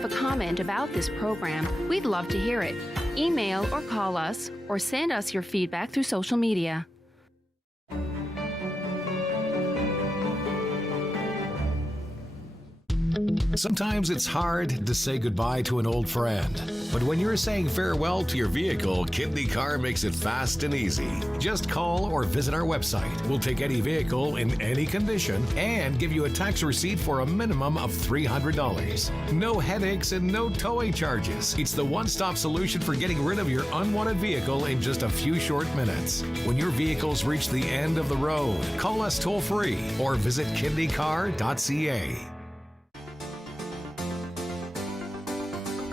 have a comment about this program, we'd love to hear it. Email or call us, or send us your feedback through social media. Sometimes it's hard to say goodbye to an old friend. But when you're saying farewell to your vehicle, Kidney Car makes it fast and easy. Just call or visit our website. We'll take any vehicle in any condition and give you a tax receipt for a minimum of $300. No headaches and no towing charges. It's the one-stop solution for getting rid of your unwanted vehicle in just a few short minutes. When your vehicles reach the end of the road, call us toll-free or visit kidneycar.ca.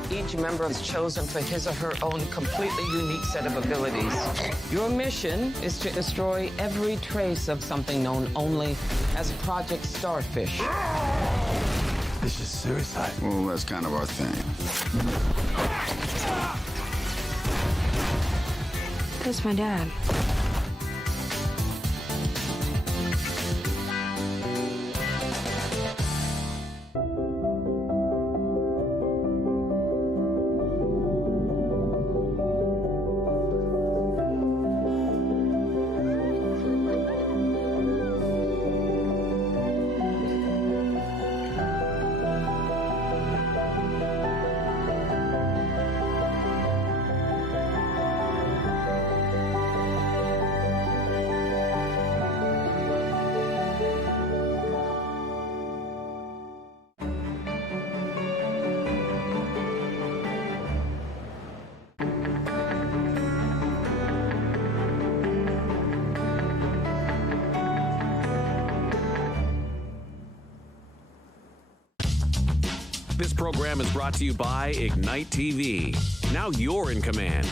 Each member is chosen for his or her own completely unique set of abilities. Your mission is to destroy every trace of something known only as Project Starfish. This is suicide. Well, that's kind of our thing. That's my dad. This program is brought to you by Ignite TV. Now you're in command.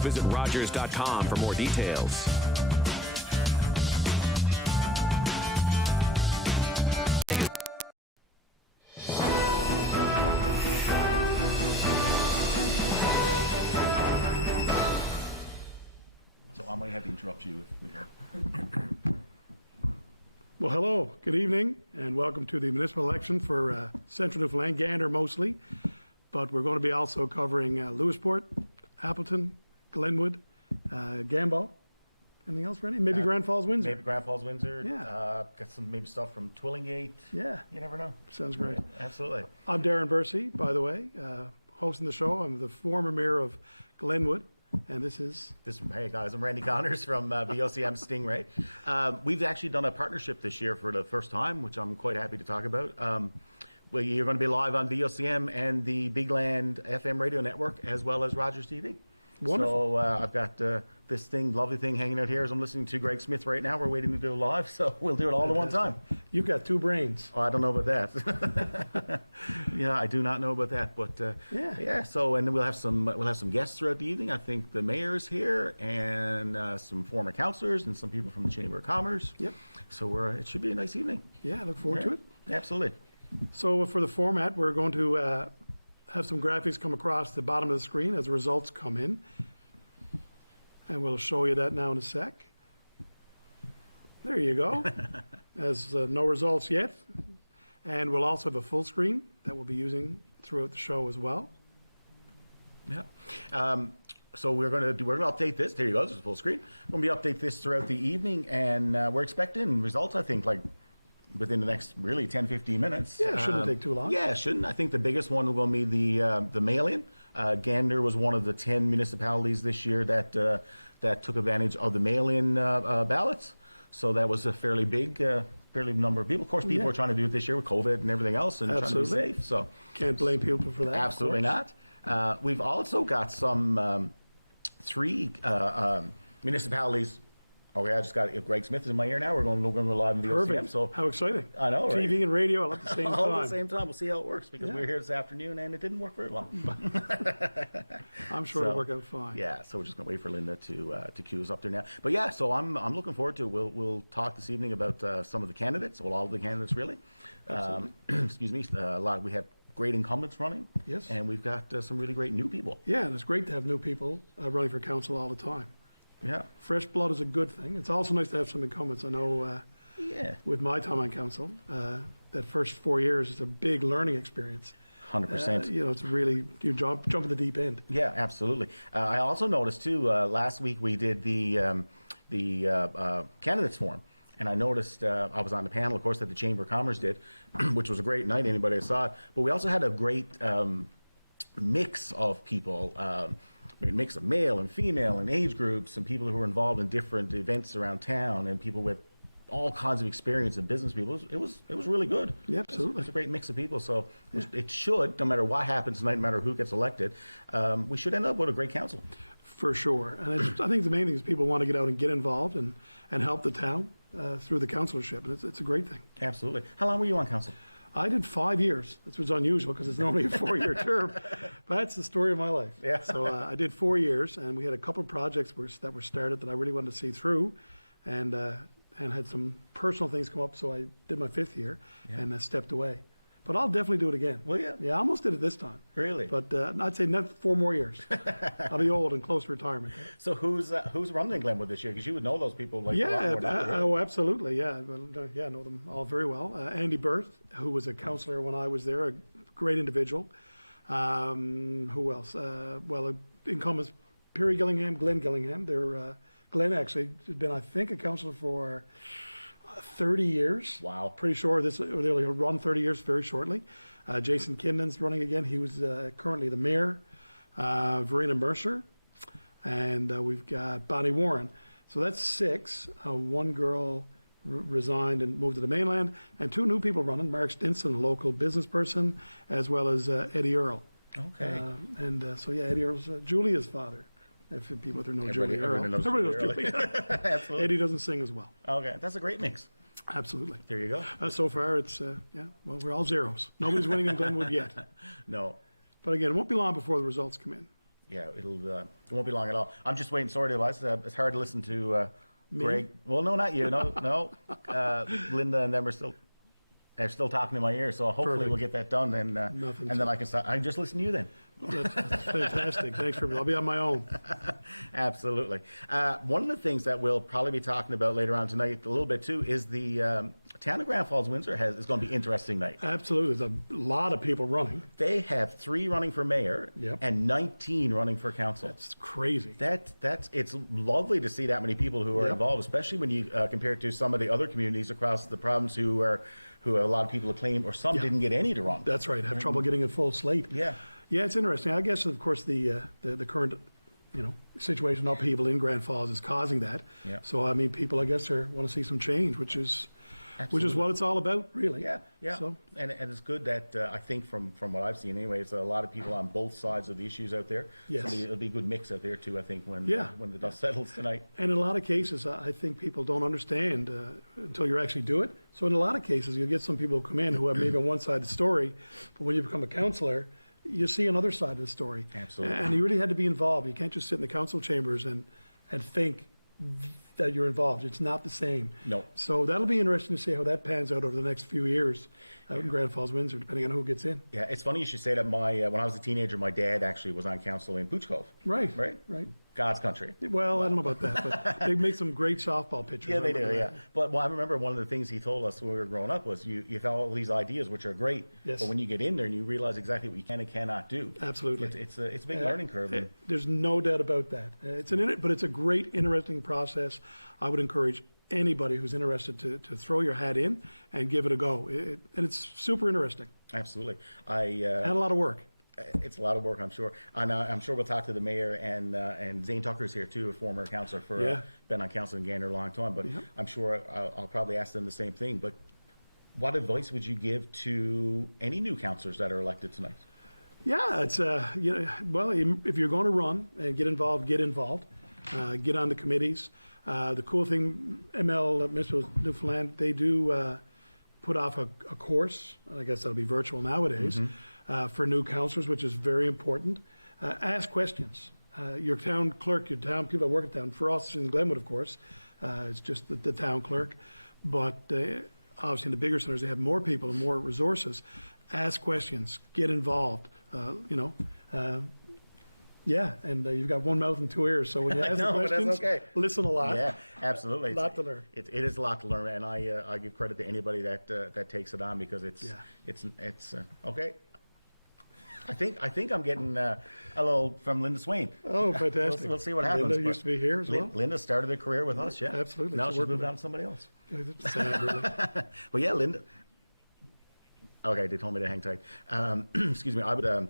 Visit Rogers.com for more details. So I might have to interrupt you if we go. Well, hello, good evening, and welcome to the municipal election for Central Newfoundland, Gander mostly, but we're going to be also covering Lewisport, Appleton, Glenwood, Gambo. Anything else, Rennie? Maybe Grand Falls, Windsor. Maybe Grand Falls, Windsor. Yeah. Got some maybe stuff from Twillingate. Yeah. You never know. Sounds great. Right. Absolutely. I'm Darren Bursey, by the way, hosting the show. I'm the former mayor of Glenwood. And this is? Hey guys, I'm Randy Connors from VOCM Stingray. We've actually done a partnership this year for the first time, which I'm quite happy to talk about. Well, you're going to be live on VOCM and the Big Land FM radio network, as well as Rogers TV. Wonderful. So I've got this lovely thing hanging out here as I'm listening to Greg Smith right now. We're waiting to do it live, so we'll do it all at one time. You've got two brains. Oh, I don't know about that. Yeah, I do not know about that, but yeah. So, and then we'll have some guests throughout the evening. I think the mayor's here, and some former councillors, and some people from the Chamber of Commerce. Yep. So it should be a nice evening. Yeah, I look forward to it. Absolutely. So for the format, we're going to have some graphics come across the bottom of the screen as the results come in. And we'll show you that now in a sec. There you go. There's no results yet. And we'll also have a full screen that we'll be using throughout the show as well. Yeah. So we're going to update this. There you go. This is full screen. We're going to update this throughout the evening, and we're expecting results, I think, like within the next really 10, 15 minutes. Yeah, it shouldn't take too long. Yeah, it shouldn't. I think the biggest one will be the mail-in. Gander was one of the 10 municipalities this year that took advantage of the mail-in ballots. So that was a fairly big number of people. Of course, people were trying to do it this year with COVID and everything else, and trying to be safe. So can't blame people for that. Absolutely not. We've also got some 3 municipalities. Okay, I just got Greg Smith is in my ear now. We're going to go live in the Perfect. OCM. So how exciting! I know, right? TV and radio all at the same time. All at the same time. We'll see how it works, because we were here this afternoon and it didn't work very well. I'm sure it'll work out fine. Yeah, so we're just going to wait for Linda to queue us up there now. But yeah, so I'm looking forward to. We'll talk this evening about some of the candidates. Well, all of the candidates really. Excuse me. We have great incumbents running. Yes. And we've got some really great new people. Yeah, and it's great to have new people running for council all the time. Yeah. Fresh blood is a good thing. It's also nice to have some incumbents. I know with my time on council, that first 4 years is a big learning experience. 100%. You know, it's really, you jump in the deep end. Yeah, absolutely. I also noticed too. Last week we did the candidates forum, and I noticed I was on the panel, of course, that the Chamber of Commerce did, which was a great night. Anybody that saw it, but we also had a great mix of people. Mix of male and female and age groups and people who were involved in different events around town and people with all kinds of experience and business people. It was really good. Yeah, absolutely. It's a great mix of people. So it should, no matter what happens tonight, no matter who gets elected, we should end up with a great council. For sure. And I think the main thing is people want to get out and get involved and help the town through the councilorship. And it's a great thing. Absolutely. How long were you on council? I did 5 years. This was unusual because it's normally a 4-year term. But that's the story of my life. Yeah. So I did 4 years, and we had a couple of projects that were started that I really wanted to see through, and had some personal things come up. So I did my 5th year and stepped away. But I'll definitely do it again. Will you? Yeah, I almost did it this time. Really? But I'd say not 4 more years. I'll be old and close to retirement. So who's running in Glenwood this year? Because you would know those people like a lot Yeah, more now, right? oh, absolutely, yeah. Well, I know them all very well. Andy Burt, who was a councillor when I was there, a great individual. Who else? Well, incumbents, Perry Gillingham, Glenn Gillingham. Glenn actually has been, I think, a councillor for 30 years. Wow. Pretty sure they'll run 30 years very shortly. Jason Kinden's running again. He was currently the mayor. Verena Mercer. And we've got Bonnie Warren. So that's 6. One girl resigned and moved to the mainland. And 2 new people running, Mark Stinson, a local business person, as well as Eddie Earl. Okay. So yeah, Eddie Earl's Julia's father. If people out there know Julie Earl. Everybody knows Julie. Absolutely. Eddie doesn't sing as well. Okay, that's a great mix. Absolutely. There you go. So far, it's, well, we're all zeros. Nobody's winning in Glenwood yet. No. But again, it won't be long before the results come in. Yeah, it won't be long at all. I'm just waiting. Sorry to advise. It's hard to listen to Greg. Well, no, not you. No. Linda and them are still talking in my ear. So hopefully Perfect. we'll get that done, and then I can start. I can just listen to you then. That's fantastic. Thanks for I'll be on my own. Absolutely. One of the things that we'll probably be talking about later on tonight a little bit too is the town of Grand Falls, Windsor is going to be an interesting night. Absolutely. There's a lot of people running. They have 3 running for mayor and 19 running for council. That's crazy. It's lovely to see that many people who are involved, especially when you compare it to some of the other communities across the province who a lot of people acclaim, or some didn't get any to run. That's right. Have trouble getting a full slate. Yeah. Yeah, it's interesting. I guess, of course, the current, situation upheaval in Grand Falls is causing that. Yeah. So, I mean, people, I guess, want to see some change, which is what it's all about, really. Yeah. So, and it's good that I think from what I've seen anyway, it's a lot of people on both sides of the issues out there. Yes. So it'll be a good mix out there too, I think, when the dust settles tonight. and in a lot of cases, I think people don't understand until you actually do it. So in a lot of cases, you'll get some people who come in who have maybe on one side of the story, but when you become a councillor, you see another side of the story. Absolutely. And you really had to be involved. You can't just sit in the council chambers and think that you're involved. It's not the same. No. So that'll be interesting to see how that pans out over the next few years out in Grand Falls, Windsor, depending on who gets in. Yeah, it's funny you should say that. When I was a teenager, my dad actually was on council in Pooch Cove. Right. Right. God's country. Well, I don't know about that, but they make some great softball pitchers. Yeah, they I do. remember Yeah, that. but I remember one of the things he told us when we were growing up was you have all these ideas which are great, Yes. but when you get in there and you realize exactly what you can and cannot do, Absolutely. it's a big learning curve. And There's no doubt about that. But it's a great, interesting process. I would encourage anybody who's interested to throw your hat in and give it a go. And it's super interesting absolutely, and a lot of work. it's a lot of work, I'm sure. And I'm sure we'll talk to the mayor and Zane Tucker's here too, a former councillor for been on council in Gander a long time. But I'm sure I'll probably ask them the same thing. But what advice would you give to any new councillors that are elected tonight? Yeah, it's well, if you're going to run and get involved, get on the committees. The cool thing, Municipal Newfoundland, they do put off a course. I guess that'll be virtual nowadays for new councillors, which is very important. Ask questions. Your town clerk, your town people that work at town. For us in Glenwood, of course, it's just the town clerk. But obviously, in the bigger centers, they have more people and more resources. Ask questions. Get involved. Yeah, and you've got one mouth and 2 ears, so when you ask the questions, listen a lot. Yeah, absolutely. A lot to learn. It is a lot to learn, and I give credit to anybody that takes it on because it's okay. I think I'm getting a little from Linda Swain. Oh, fantastic. We'll see what happens. Linda but used to be here as well. Linda started her career with us, yeah. Absolutely. Now She's she's working moved with on to somebody else. Sad, really. But yeah, Linda. Okay, they told me to hang tight. Excuse me. I would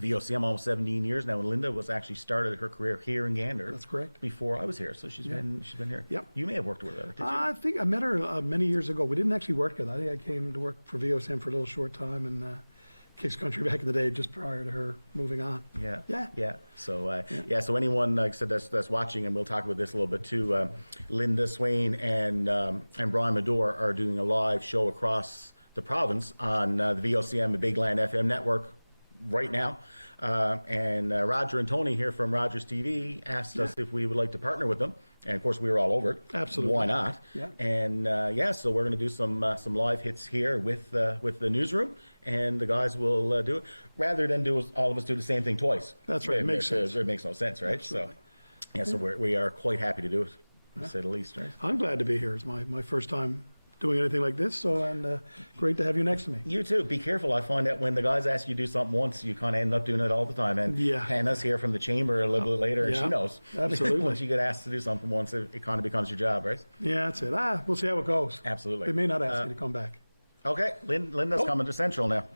VOCM almost 17 years now, and Linda was actually started her career here in Gander. That's correct. Before I was here, so she's been here. Yep. You may have worked with her. Did you? I think I met her many years ago. We didn't actually work together. I think I came to work for VOCM for a little short time in Kicks Country back in the day, just prior to her moving on. Yeah. Yeah. Yeah. So, so anyone, like I said, that's watching, and we'll talk about this a little bit too, Linda Swain and Brian Medore are doing a live show across the province on the VOCM, the Big Land FM network right now. And Roger and Tony here from Rogers TV asked us if we would like to partner with them. And of course, we were all over it. Absolutely. Why not? Yeah. And so we're going to do some live hits here with the newsroom, and the guys will do it rather than all of us do the same thing twice. That's right. It makes sense. It makes no sense, right? Absolutely. So we are quite happy to do it, to say the least, right? I'm glad to be here. It's my first time doing anything like this, and great to have you next to me. You too. Be careful. I find that when the guys ask you to do something once, you kind of end up doing it all the time. And Hannah's here from the chamber a little bit later, and she knows. Absolutely. Once you get asked to do something once, it kind of becomes your job, right? Yeah, that's it. We'll see how it goes. Absolutely. They may not ask you to come back. Okay, Linda's coming to Central now.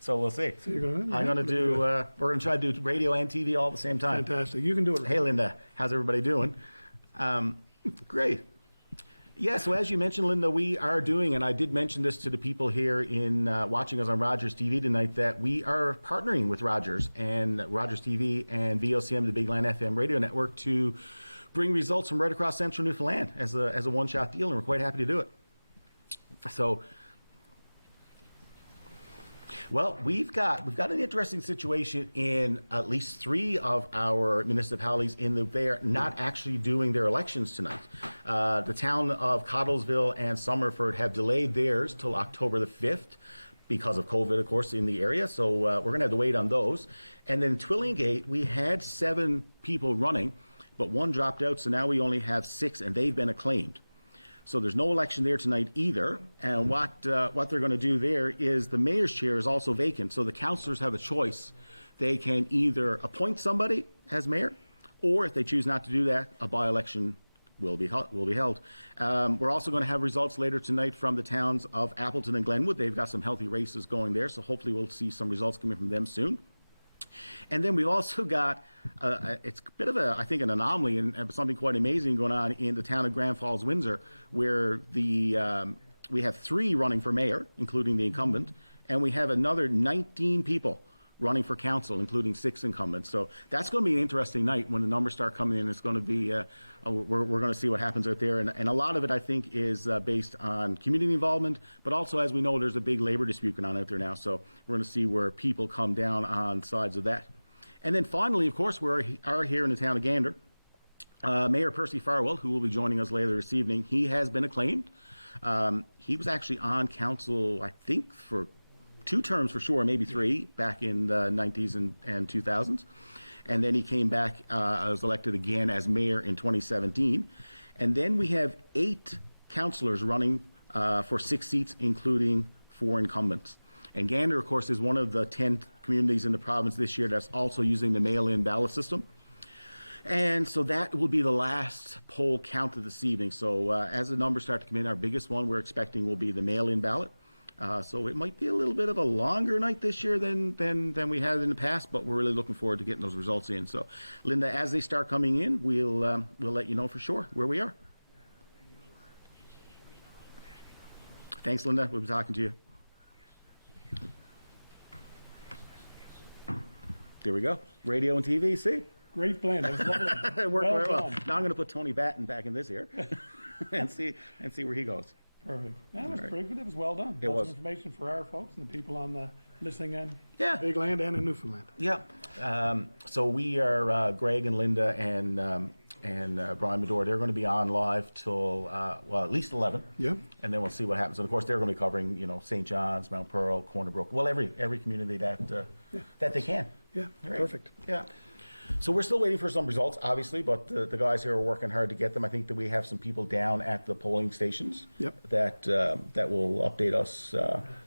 So we'll see. So you're gonna, I'm going to do, we're going to try to do radio and TV all at the same time. Fantastic. You can do it. Hey, Linda, how's everybody doing? Great. Yeah, so as you mentioned, Linda, we are doing, and I did mention this to the people here in watching us on Rogers TV tonight, that we are partnering with Rogers and Rogers TV and VOCM, the Big Land FM radio network, to bring results from right across central Newfoundland as a one-shot deal, and we're quite happy to do it. So, well, we've got an interesting situation in at least 3 of our municipalities in that they are not actually doing their elections tonight. The town of Cottlesville and Somerford have delayed theirs till October the 5th because of COVID, of course, in the area. So we're going to have to wait on those. And then Twillingate, we had 7 people running, but 1 dropped out. So now we only have 6, and they've been acclaimed. So there's no election there tonight either. And what they're going to do there is the mayor's chair is also vacant. So the councillors have a choice. They can either appoint somebody as mayor, or if they choose not to do that, a by-election will be held. We're also going to have results later tonight from the towns of Appleton and Glenwood. They've got some healthy races going there, so hopefully we'll see some results coming from them soon. And then we've also got, it's a bit of I think, an anomaly and something quite amazing going on in the town of Grand Falls, Windsor, where we have 3 running for mayor, including the incumbent, and we have another 19 people running for council, including 6 incumbents. So that's going to be an interesting night when the numbers start coming in. It's going to be, we're going to see what happens out there. And a lot of it, I think, is based on community involvement, but also, as we know, there's a big labor dispute going on out there now. So we're going to see where people come down on sides of that. And then finally, of course, we are here in the town of Gander. Mayor Percy Farwell, who will be joining us later this evening, he has been acclaimed. He was actually on council, I think, for 2 terms for sure, maybe 3, back in the 90s and 2000s. And then he came back, was elected again as mayor in 2017. And then we have 8 councillors running for 6 seats, including 4 incumbents. And Gander, of course, is one of the 10 communities in the province this year that's also using the mail-in ballot system. And so that will be the last poll counted this evening. So as the numbers start to come in, our biggest one we're expecting will be the mail-in ballot. So it might be a little bit of a longer night this year than we had in the past, but we're really looking forward to getting those results in. So, Linda, as they start coming in, we'll let you know for sure where we are. Thanks, Linda. We'll be talking to you. There we go. Radio and TV, see? Great blend. That was lovely. It worked very well. Now I'm going to put Tony Batten back in this here and see where he goes. Perfect. That was pretty good. It was well done. It was. Information for our folks and the people on the listening end. Yeah. Big Land and in Newfoundland. Yeah. So we are Greg and Linda and Brian Medore. They're going to be on live till at least 11. Yeah. And then we'll see what happens. And of course, they're going to be covering St. John's, Mount Pearl, Corner Brook. Well, every community that they can. Yeah. Right. Perfect. Yeah. So we're still waiting for some results, obviously, but the guys here are working hard to get them. I think that we have some people down at the polling stations that will update us.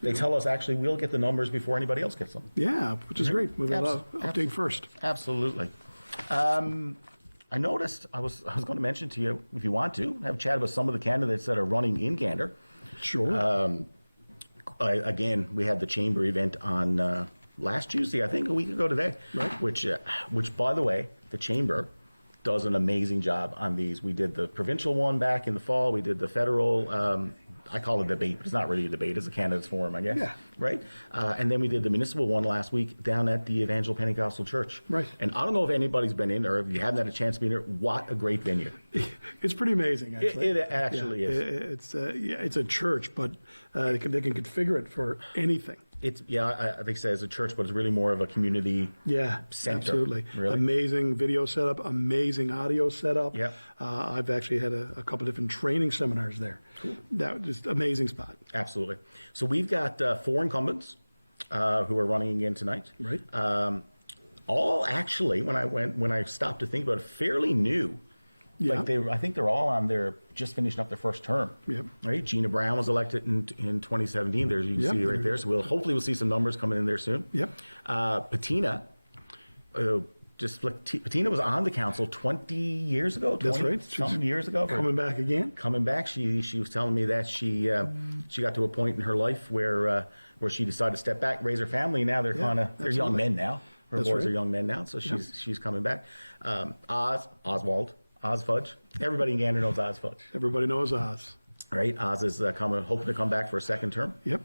They tell us actually we'll get the numbers before anybody else gets them. Yeah, which is great. We'll update first. Absolutely. I noticed, I was going to mention to you, if you want to, have a chat about some of the candidates that are running in Gander. Sure. Again, we had the chamber event on last Tuesday, I think, a week ago today. Right. Which, by the way, the chamber does an amazing job on these. We did the provincial one back in the fall. We did the federal. I call it a debate, but it's not really a debate. It's a candidates forum, I guess. Yeah. Right. And then we did the municipal one last week down at the Evangel Pentecostal Church. Right. And I don't know if anybody's been in, or if you haven't had a chance to be in there. What a great venue! It's pretty amazing, actually. It actually is. It's a church, but they can configure it for anything. It's I think it's a church, but it's really more of a community center. Absolutely. Really. Amazing video setup, amazing audio setup. Yep. I've actually had a couple different training seminars there. Cool. That was just amazing spot. Absolutely. So we've got 4 incumbents who are running again tonight. Right. All actually, when I stopped to think about it, fairly new. Yeah. Like I think they're all on their just finishing up their first term. Yep. Right. Gina Brown was elected in 2017. There you can see right there. So hopefully we'll see some numbers coming in there soon. Yep. Patina. Patina was on the council 20 years ago. 20 That's right. Some years ago. Coming back again. Coming back. She was telling me that she got to a point in her life where she decided to step back, raise her family. And now they're they're young men now. Her boys are young men now, so she's coming back. Oswald. Oz Fudge. Everybody in Gander knows Oz Fudge. Everybody knows Oz. Right? Oz is hoping to come back for a second term. Yep.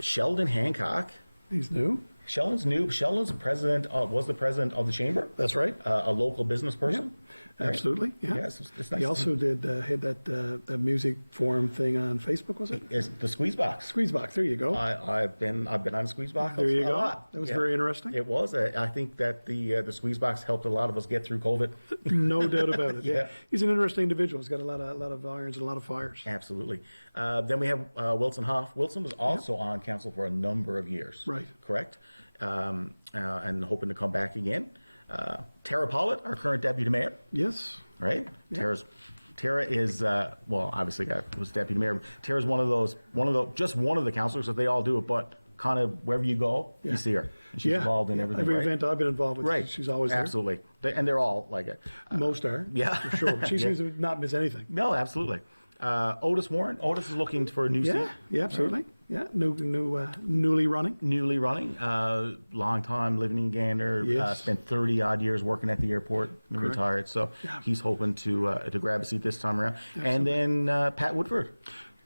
Sheldon Hancock. He's new. Sheldon's new. Sheldon's was the president of the chamber. That's right. A local business person. Yep. Absolutely. Yeah. Yes, it's nice. He also had that music forum thing on Facebook, was it? It's the Squeeze Box. Squeeze Box. There you go. I've been on Squeeze Box. There you a go. lot. That was very interesting. It was. I think that the Squeeze Box helped a lot of us get through COVID. No doubt about it. Yeah. He's an interesting individual. He's got a lot of irons and a lot of fires. Absolutely. Then we have Wilson Hoff. Wilson was also on council for a number of years. Right. Correct. And hoping to come back again. Tara Pollitt, our current deputy mayor. Yes. Right. Yeah. Tara is obviously was deputy mayor. Tara's one of the councilors that they all do it, but kind of wherever you go, you see her. And she's involved in everything. Every right? event I've been involved with, right. she's always there. Absolutely. And they're all like it. Most are. Yeah. For sure. But she seems to not miss anything. No, absolutely. Otis Warren. Otis is looking for a new seat. Yeah, absolutely. Right. Yeah, newly running. Newly running. Long time living in Gander. Yes. Spent 30 odd years working at the airport. Correct. Retired. So he's hoping to grab a seat this time around. Absolutely. And then Pat Woodford.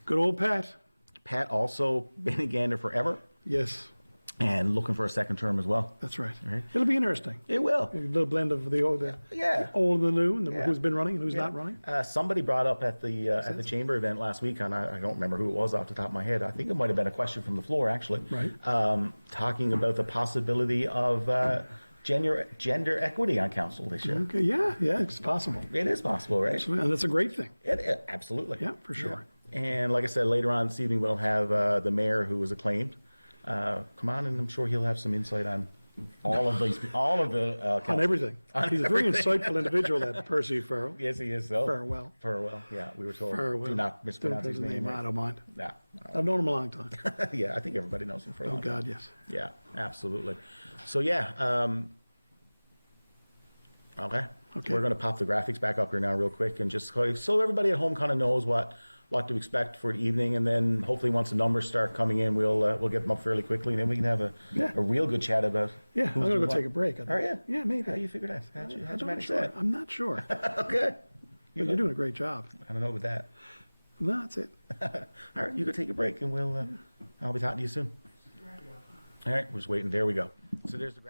Good old Pat. Pat also been in Gander forever. Yes. And looking for a second term as well. That's right. Right. It'll be interesting. It will. A little blend of the old and the new, and who's been running and who's not running. Somebody brought up at the chamber event last week, and I don't remember who it was off the top of my head. I think it might have been a question from the floor, actually. Right. Talking about the possibility of gender equity on council this year. Okay. Yeah. It's possible. It is possible, right? Absolutely. And that's a great thing. Absolutely. Yeah, for sure. Yeah. And like I said, later on this evening we'll have the mayor who was acclaimed. Come on, and I'm sure he'll have some insight on all of the on everything. He's a very insightful individual, that Percy Farrell. Yes, he is. So Farewell. Yeah, we were told. Farewell. Do not mispronounce his name. I don't mind. Yeah. I've known him a long time. Yeah, I think everybody knows him for a long time. Oh God, yes. Yeah, absolutely. So yeah. Okay. We're going to pop the graphics back up here now real quick, and just so everybody at home kind of knows what to expect for the evening, and then hopefully once the numbers start coming in, we'll get them up fairly quickly, and then we can have a real good chat about. Yeah, I'm going to go take a break. Are you? Yeah, maybe. How do you figure that? How'd you manage sure. that? I'm not sure. Okay. You're doing a great job. I don't know with that. No, that's it. All right, you go take a break, and I'll be talking to you soon. All right, we're just waiting. There we go. So there's the.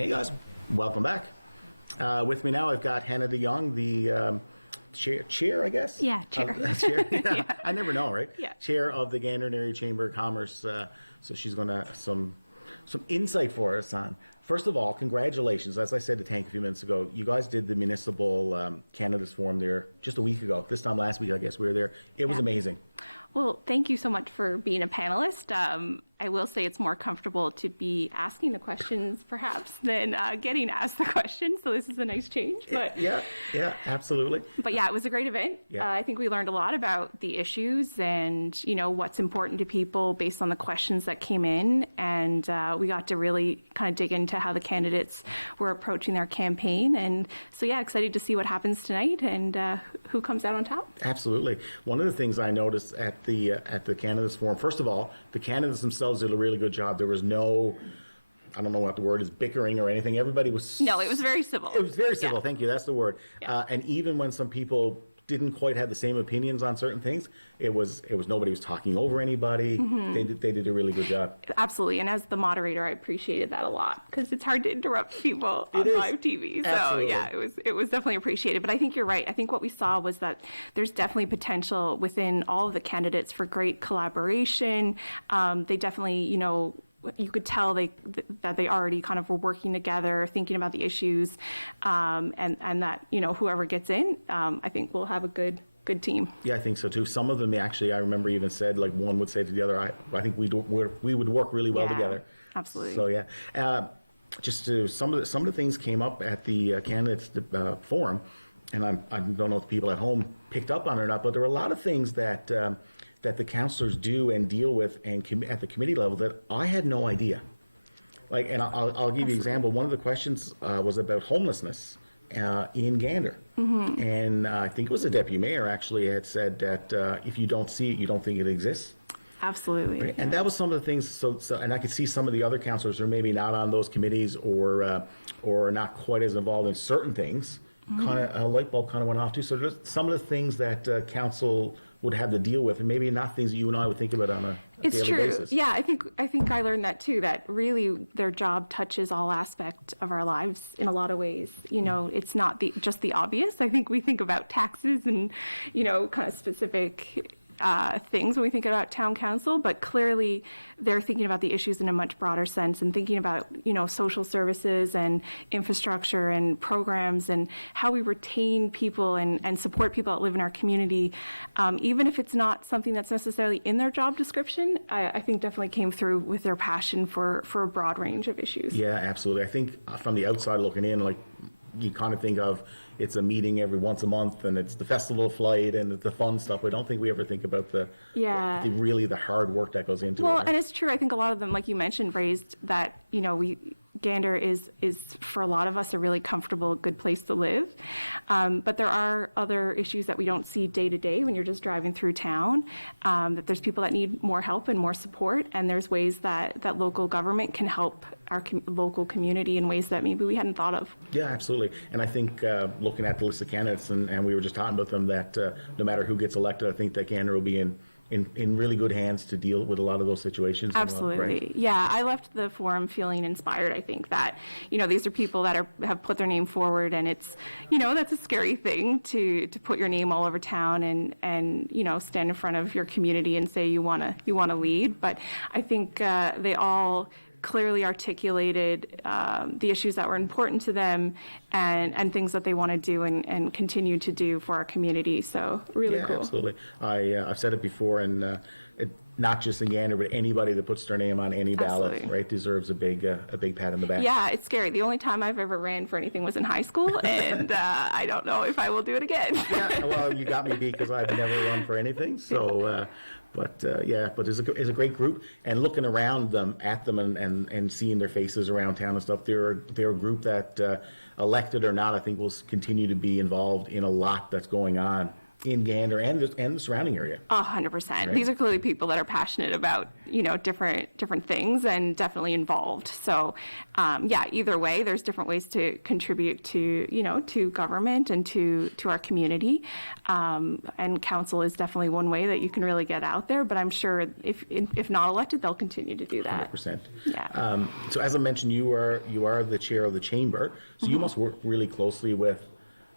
Hey guys, welcome back. With me now, I've got Hannah DeYoung, the chair, I guess? Yeah, chair. Chair? Yeah. I never know, right? Yeah. Chair of the Gander and Area Chamber of Commerce. So she's going to some insight for us on. First of all, congratulations. As I said to Tank a few minutes ago, you guys did the Municipal Candidates Forum there just a week ago. This time last week, I guess we were there. It was amazing. Well, thank you so much for being a panelist. I will say it's more comfortable to be asking the questions, perhaps, than getting asked the questions. So this is a nice change. But yeah, absolutely. But yeah, it was a great event. Yeah. I think we learned a lot about the issues and, you know, what's important to people based on the questions that came in. And we got to really kind of dig into how the candidates were approaching their campaign. And so, yeah, excited to see what happens tonight and who comes out on top. Absolutely. One of the things I noticed at the candidates forum, first of all, the candidates themselves did a really good job. There was no, I don't know what the word is, bickering or anything. Everybody was... No, it was very civil. It was very civil. Yeah. Thank you. That's the word. Yeah. And even when some people didn't quite have the same opinions on certain things, it was nobody was talking over anybody. Mm-hmm. They did a really good job. Absolutely. And as the moderator, I appreciated that a lot because it's hard to interrupt people on is. live TV. So Absolutely. yeah, it was definitely appreciated. But I think you're right. I think what we saw was that there's definitely potential within all of the candidates for great collaboration. They definitely, you know, you could tell that they already kind of were working together, thinking about the issues, and that, you know, whoever gets in, I think we'll have a good team. Yeah, I think so too. Some of them actually, I remember even said, like one would say to the other, I think we would work really well Yeah, together. absolutely. So yeah, just to, some of the things came up at the candidates forum, and I don't know if the people at home picked up on it or not, but there were a lot of things that the councillors do and deal with and at the committee level that I had no idea. Like, and I'll give you an example. One of the questions was about homelessness in Gander. Mm-hmm. And I think it was the deputy mayor actually had said that if you don't see it, you don't think it exists. Absolutely. Right? And that was some of the things. So, and I could see some of the other councillors who are maybe not on those committees or not quite as involved in certain things. Mm-hmm. Kind of a light bulb kind of went off too. So there's some of the things that council would have to deal with, and maybe not things that you and I would think about on a It's daily true. basis. Yeah, I think I learned that too, that really their job touches all aspects of our lives in a lot of ways. You know, it's not just the obvious. I think we think about taxes and, you know, kind of specific things when we think about town council, but clearly they're thinking about the issues in a much broader sense and thinking about, you know, social services and infrastructure and programs and how we retain people and support people that live in our community, even if it's not something that's necessarily in their job description. I think definitely came through with their passion for a broad range of issues. Yeah, absolutely. I think from the outside looking in, like, you kind of think of it's a meeting every once a month and it's the festival of flight and it's the fun stuff. I don't think we ever think about the hard work that goes into it. Well, Right? and it's true. I think a lot of them, like you mentioned, raised that, you know, Gander is for a lot of us a really comfortable, good place to live. But there are other issues that we don't see day to day when you're just driving through town, that there's people that need more help and more support. And there's ways that local government can help our local community in ways that maybe we hadn't thought of. Yeah, absolutely. And I think looking at the list of candidates, and we were just talking about them, that no matter who gets elected, I think that Gander will be in really good hands to deal with a lot of those situations. Absolutely. Right? Yeah, I left the forum feeling inspired. I think that, you know, these are people that have put their name forward, and it's, you know, that's a scary thing to put your name all over town and you know, stand in front of your community and say you want to lead. But I think they all clearly articulated the issues that were important to them and things that they want to do and continue to do for our community. So really cool. Yeah, absolutely. I've said it before, and not just in Gander, but anybody that puts their name on any ballot, Absolutely. right, deserves a big pat on the back. Yeah, it's scary. The only time I've ever ran for anything was in high school, and I don't know if I will do it again. Yeah, well, you got me beat because I've never run for anything. So, but it's a great group, and looking around at them and seeing their faces around town and stuff, they're a group that, elected or not, I think will continue to be involved in a lot that's going on in Gander and the surrounding area. 100%. Right. These are clearly people that are passionate about, different things and definitely involved. So, either way, there's different ways to contribute to government and to our community. And council is definitely one way that you can really get out there. But I'm sure if not elected, they'll continue to do that. 100%. Yeah. So as I mentioned, you are the chair of the chamber, so you must work really closely with,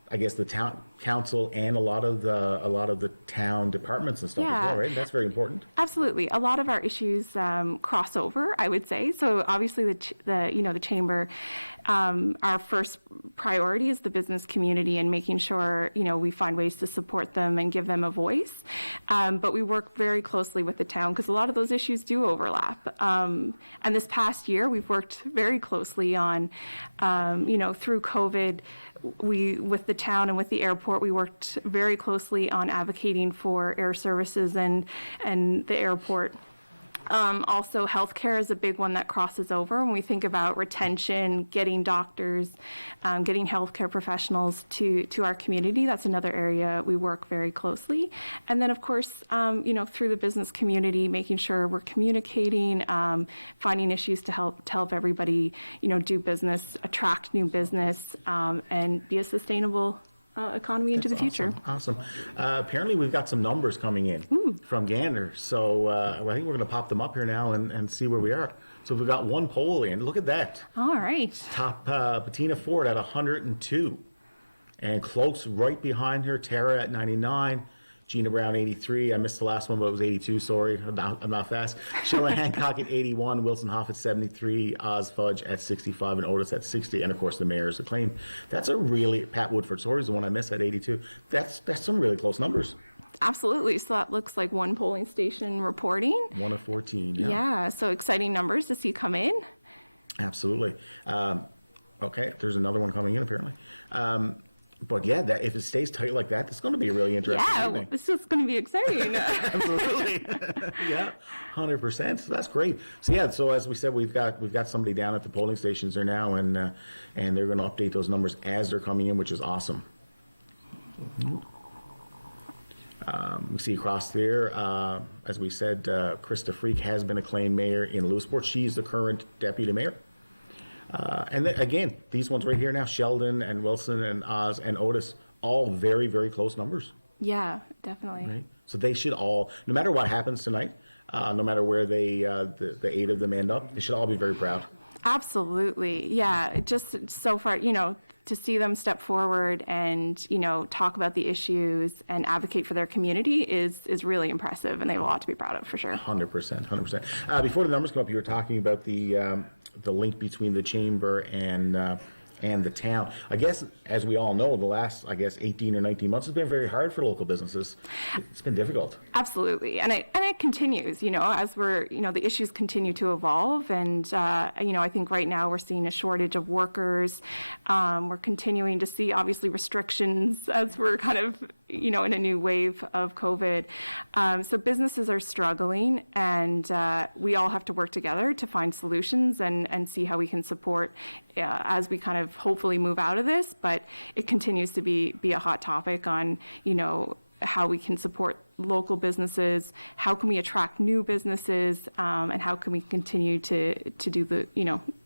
I guess, the town council and a lot of the town departments and stuff as well, right? That's very important. Absolutely. A lot of our issues cross over, I would say. So obviously the chamber, our first priority is the business community and making sure, we find ways to support them and give them a voice. But we work very closely with the town because a lot of those issues do overlap. And this past year, we've worked very closely on, through COVID, with the town and with the airport, we worked very closely on advocating for air services and the airport. Also, healthcare is a big one that crosses over when we think about retention, getting doctors, getting healthcare professionals to our community. That's another area we work very closely. And then, of course, through the business community, making sure we're communicating, finding issues to help everybody, do business, attract new business, and be a sustainable economy into the future. Awesome. Apparently, we've got some numbers coming in from Gander. So I think we're going to pop them up here now and see where we are. So we've got one poll in. Look at that. All right. Top Bettina Ford at 102. And close right behind her, Tara at 99. Gina Brown, 83. I missed the last one, but it was 82. Sorry, I'm not fast. Sheila Hancock at 81. Wilson Hoff at 73. Oz Fudge at 65. And Otis at 60. And, of course, the mayor's acclaim. That's a really... Pat Woodford, sorry, is the one I missed at 82. That's some really close numbers. Absolutely. So that looks like one polling station reporting. 1 of 14, yeah. Yeah, so exciting numbers to see come in. Absolutely. Okay, there's another one coming in, apparently. But yeah, if it stays tight like that, it's going to be a really interesting evening. This is going to be exciting. Absolutely. Yeah, 100%. So that's great. So as we said, we've got somebody down at the polling stations there now, and they're going to update those numbers as they're coming in, which is awesome. We see across there, as we said, Krista Freak has been acclaimed mayor in Lewisporte. She's the current deputy mayor. And then, again, these ones right here now, Sheldon and Wilson and Oz and Otis, all very, very close numbers. Yeah, definitely. Right? So they should all, no matter what happens tonight, no matter where the 8 of them end up, they should all be very proud. Absolutely. Yeah, just so far, to see them step forward and, talk about the issues and advocate for their community is really impressive, and they have a lot to be proud of, for sure. 100%. Before the numbers come up, you were talking about the link between the chamber and the town. I guess, as we all know, the last, 18 or 19 months has been very hard for local businesses. It's been difficult. Absolutely. And it continues, as we're, the issues continue to evolve. And, I think right now we're seeing a shortage of workers. We're continuing to see, obviously, restrictions as we're kind of, in a new wave of COVID. So businesses are struggling, and we all have to work together to find solutions and see how we can support as we kind of hopefully move out of this. But it continues to be a hot topic on, how we can support local businesses, how can we attract new businesses, and how can we continue to do the,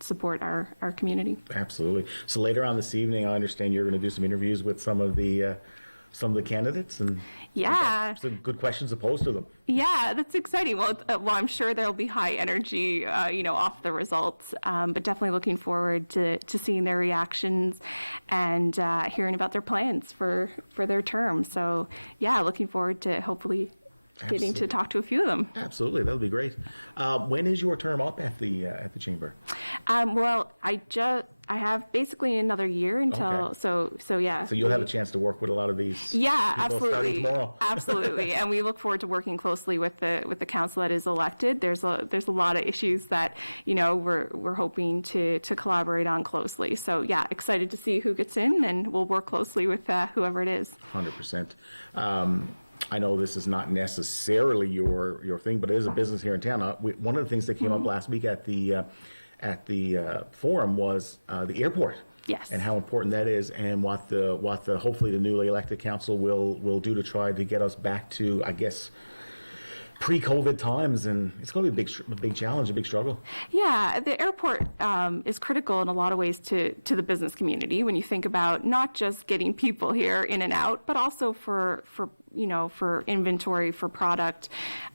support our community. Absolutely. So later on this evening, I understand you're going to do some interviews with some of the candidates, and some good questions to pose to them. Yeah, that's exciting. Well, I'm sure there'll be high energy, off the results, but definitely looking forward to seeing their reactions and hearing about their plans for their term. So, yeah, looking forward to hopefully getting to talk to a few of them. Absolutely, that'll be great. When is your term up at the chamber? Well, I have basically another year until, so yeah. So you'll have a chance to work with a lot of these people starting absolutely. tomorrow. Absolutely. And we look forward to working closely with the council that is elected. There's a lot of issues that, we're hoping to collaborate on closely. So yeah, excited to see who gets in, and we'll work closely with whoever it is. 100%. I know this is not necessarily your thing, but it is a business here in town. One of the things that came up last week at the forum was the airport. Yes. and how important that is, and what the hopefully the newly elected council will do to try to get us back to, I guess, pre-COVID times, and it's going to be a big challenge, a big struggle. Yeah, the airport is critical in a lot of ways to the business community when you think about not just getting people here in and out, but also for inventory, for product,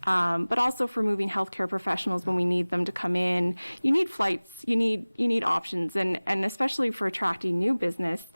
but also for moving healthcare professionals when we need them to come in. You need flights, you need options, and especially for attracting new business.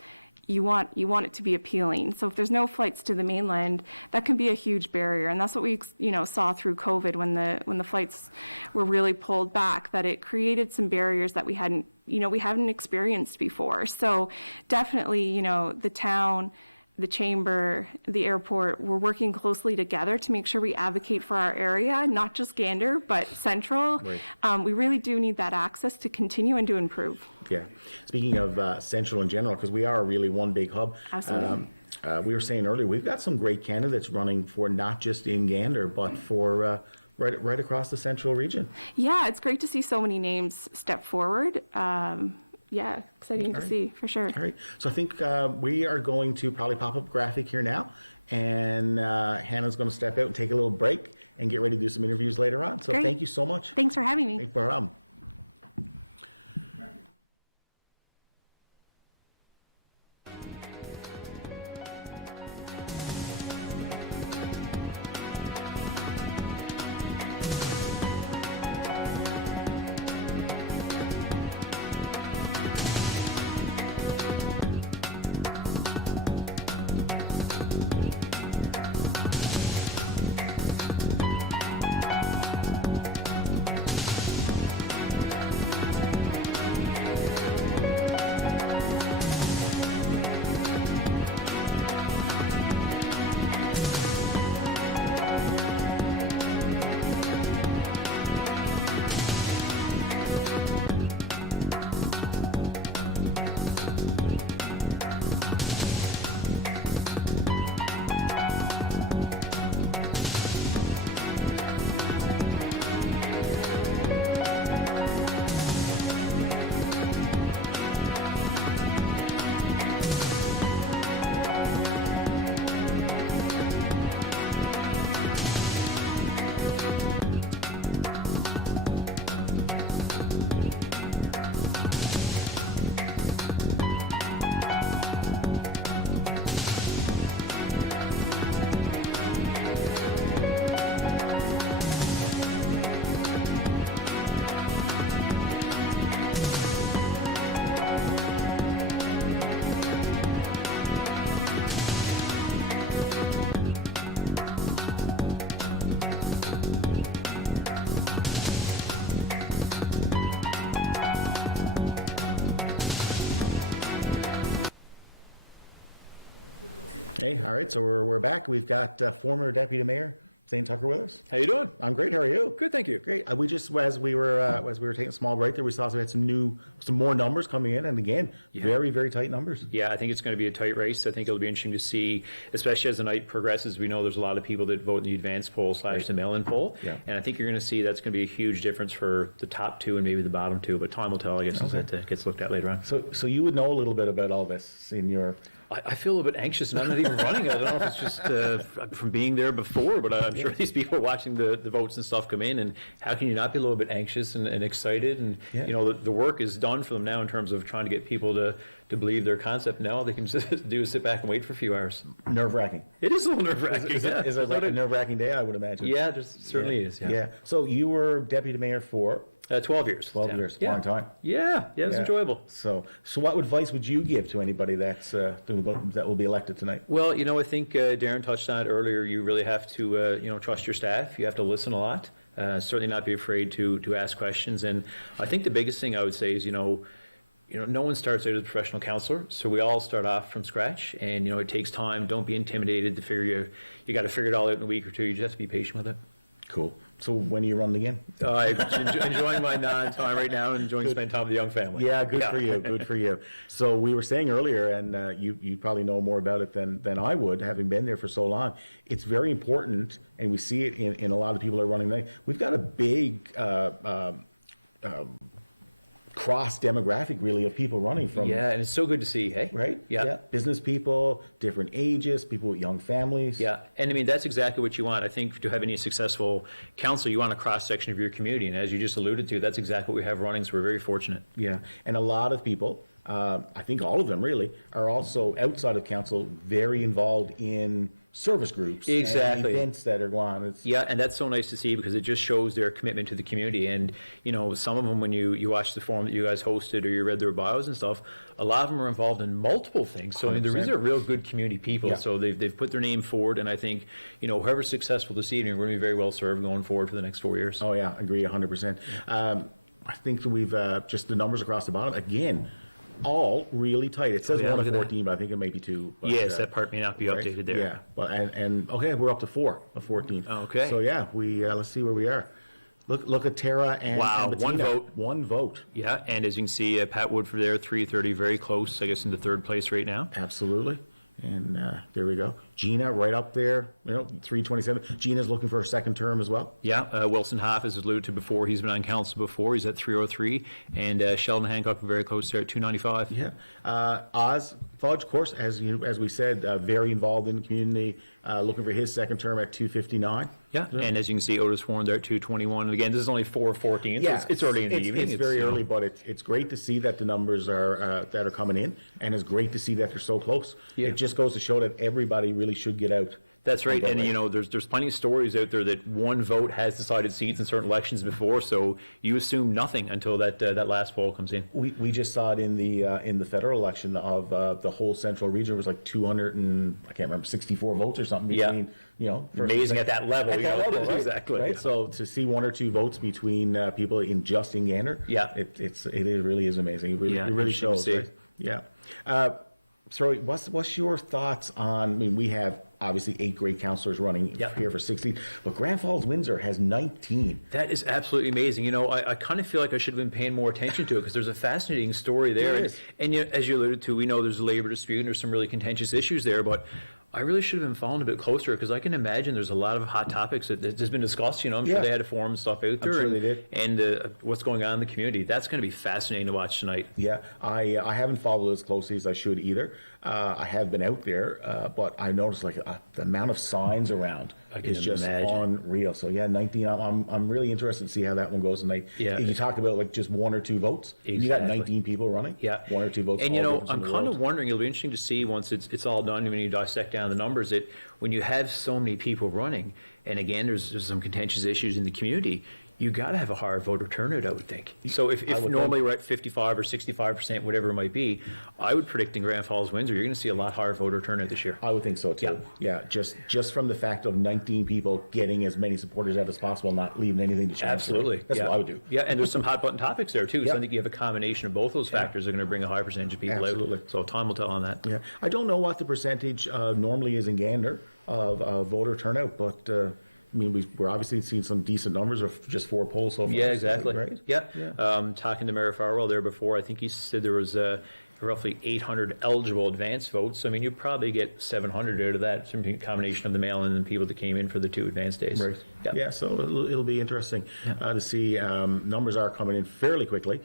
You want it to be appealing. So if there's no flights to the mainland, that can be a huge barrier. And that's what we saw through COVID when the flights were really pulled back, that it created some barriers that we hadn't experienced before. So definitely, the town, the chamber, the airport, we're working closely together to make sure we advocate for our area, not just Gander, but Central. Right. We really do need that access to continue and to improve. Yeah. Speaking of Central in general, because we are really one big hub. Absolutely. We were saying earlier, we've got some great candidates running for not just in Gander, but for right across the Central region. Yeah, it's great to see so many names step forward. Yeah, exciting to see, for sure. All right. So I think we are going to probably pop up a graphic here now, and Hannah's going to step out and take a little break and get ready to do some interviews later on. So Great. Thank you so much. Thanks for having me. No problem. Hey, all right, so we're back. We've got former Deputy Mayor Zane Tucker with us. How you doing? I'm great. How are you? Good, thank you. Great. We just as we were taking a small break there, we saw we had some more numbers coming in, and again, very, very tight numbers. Yeah, I think it's going to be a tight race. I think it'll be interesting to see, especially as the night progresses. We know there's a lot of people that vote in the advance poll / the mail-in poll, and I think you're going to see that's going to be a huge difference for the top two and maybe the bottom two. But time will tell, I guess, as that gets looked at later on. So you would know a little bit about all this in your. I feel a bit anxious, and I'm not even running. I don't know if it's just from being there before, but I'm sure these people are watching the votes and stuff come in, and how can you not be a little bit anxious and excited? And the work is done for them now in terms of trying to get people to believe their concept. Now they can just do is sit back and wait for a few hours. Nerve-wracking. It is a little nerve-wracking. Is it like a nerve-wracking day? I would imagine. Yeah, it certainly is. Yeah. So you were deputy mayor for 12 years. 12 years. Long time. Yeah, it was enjoyable. So what advice would you give to anybody that will be elected tonight? Well, I think Darren touched on it earlier. You really have to, trust your staff. You have to listen a lot. Certainly not be afraid to ask questions. And I think the biggest thing I would say is, no one starts out as a professional counselor, so we all start off from scratch, and it takes time. Don't be intimidated to figure you got to figure it all out in a week or two. You just have to be patient with it. Cool. So when are you running again? I'm enjoying my time right now and enjoying spending time with the young family. Yeah, good for you. Good for you. So we were saying earlier, and you probably know more about it than I would, having been there for so long. It's very important, and we see it in a lot of people that are running. We've got a big cross demographic really of people running from. Yeah, and it's so good to see, hey? Right? Yeah. Business people, different ages, people with young families. Yeah, and I mean, that's exactly what you want. I think to have any successful council, you want a cross-section of your community, and as you just alluded to, that's exactly what we have running, so we're very fortunate. Yeah, and a lot of people, I think all of them really, are also outside of council very involved in service groups. Exactly. And events that are going on. Yeah, and that's so nice to see because it just shows their commitment to the community. And, you know, some of them, when you watch the forum that you guys hosted or you read their bios and stuff, a lot of them are involved in multiple things. So I mean, these are real good community people. Yeah. So they've put their name forward. And I think, you know, whoever's successful this evening, we're going to be very well served going forward for the next 4 years. Oh, yeah, I agree 100%. I think that we've just the numbers across the bottom, again, all really tight. It says 1 of 14, but I think it may be 2. But, yes, that part may not be updated there. Yeah, but and okay, we're up to 4 of 14. Okay. So yeah, we let's see where we are. Look at Tara and wow, and one Bettina. vote. One vote. Yeah, and as you can see, Pat Woodford there, 330, very close, I guess, into third place right now. Absolutely. And there we go. Gina right up there, 327. Gina's looking for a second term as well. Yeah, Wilson Hoff, as alluded to before, he's been on council before. He's at 303. And Sheldon Hancock very close there at 295. Yeah. Oz Fudge, of course, as we said, very involved in the community, looking for his second term at 259. Yeah, and as you can see, Otis Warren there at 221. And again, this is only 4 of 14, so it's early in the evening. It's very early, but it's great to see that the numbers are that are coming in, and it's great to see that they're so close. Yeah. It just goes to show that everybody really should get out. That's right, and you know, there's plenty of stories out there that one vote has decided seats in certain elections before, so you assume nothing until that last poll comes in. We just saw it in the federal election of the whole central region. It was like 200 and I can't remember 64 votes or something between amazing at that level. At that level, right? Exactly. Right? Yeah. So to see 1 or 2 votes between people in Gander, it really is amazing. It really shows. Right? Yeah. So what's your thoughts on? I mean, we have obviously 8 great councillors running here for 16, but Grand Falls Windsor has 19. That is absolutely amazing. You know, I kind of feel like I should have been paying more attention to it because there's a fascinating story there. And you know, as you alluded to, we know there's a labor dispute and there's some really contentious issues there, but I really should have been following a bit closer because I can imagine there's a lot of hot topics that has been discussed. You know, I'm sure they had a forum and stuff out there. I'm sure they did. And what's going on in the community. That's going to be fascinating to watch tonight. Yeah, I haven't followed as closely as I should either. I have been out there, but I noticed like the amount of signs around is just unreal. So yeah, 19. I'm really interested to see how that one goes tonight. Yeah, you talk about like just 1 or 2 votes. Exactly. You got 19 people running. Yeah, 1 or 2 votes. And you know, I'm kind of wondering. It'll be interesting to see once it's all done when you dissect down the numbers. That when you have so many people running, and again, there's some contentious issues in the community. You got to have a higher voter turnout, I would think. So if normally we're at 55 or 65%, whatever it might be, I would predict in Grand Falls, Windsor, you're going to see a lot higher voter turnout this year. I would think so too. Yeah, just from the fact of 19 people getting as many supporters out as possible, not leaving anything to chance. Absolutely. That's what I would do. Yeah, and there's some hot button topics there too. So I think you have a combination of both those factors that are going to bring a high percentage of people out. So time will tell on that. Yeah, I don't know what the percentage normally is in Gander of voter turnout, but I mean, we're obviously seeing some decent numbers of just 4 polls so far. Yeah, exactly. Right? Yeah. Talking to Mayor Farwell there before, I think he said there was roughly 800 eligible advance votes. So, I mean, you probably get 700 out of that, some combination of the mail-in and people that came in for the 2 advance days. Right. Yeah, so it'll be interesting to see. Numbers are coming in fairly quickly.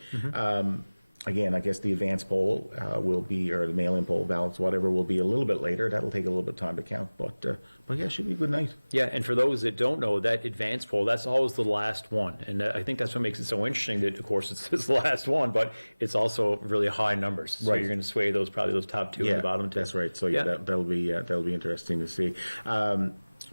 Again, I guess the advance poll will be, or the mail-in poll ballots, whatever, will be a little bit later. That'll take a little bit of time to count, but yeah, it should be a good night. Yeah, and for those that don't know, that advance poll, that's always the last one, and I think that's what makes it so interesting. That of course it's the last one, but it's also really high numbers. So you're going to sway probably those top 2 and the bottom 2. That's right. So that'll be interesting to see.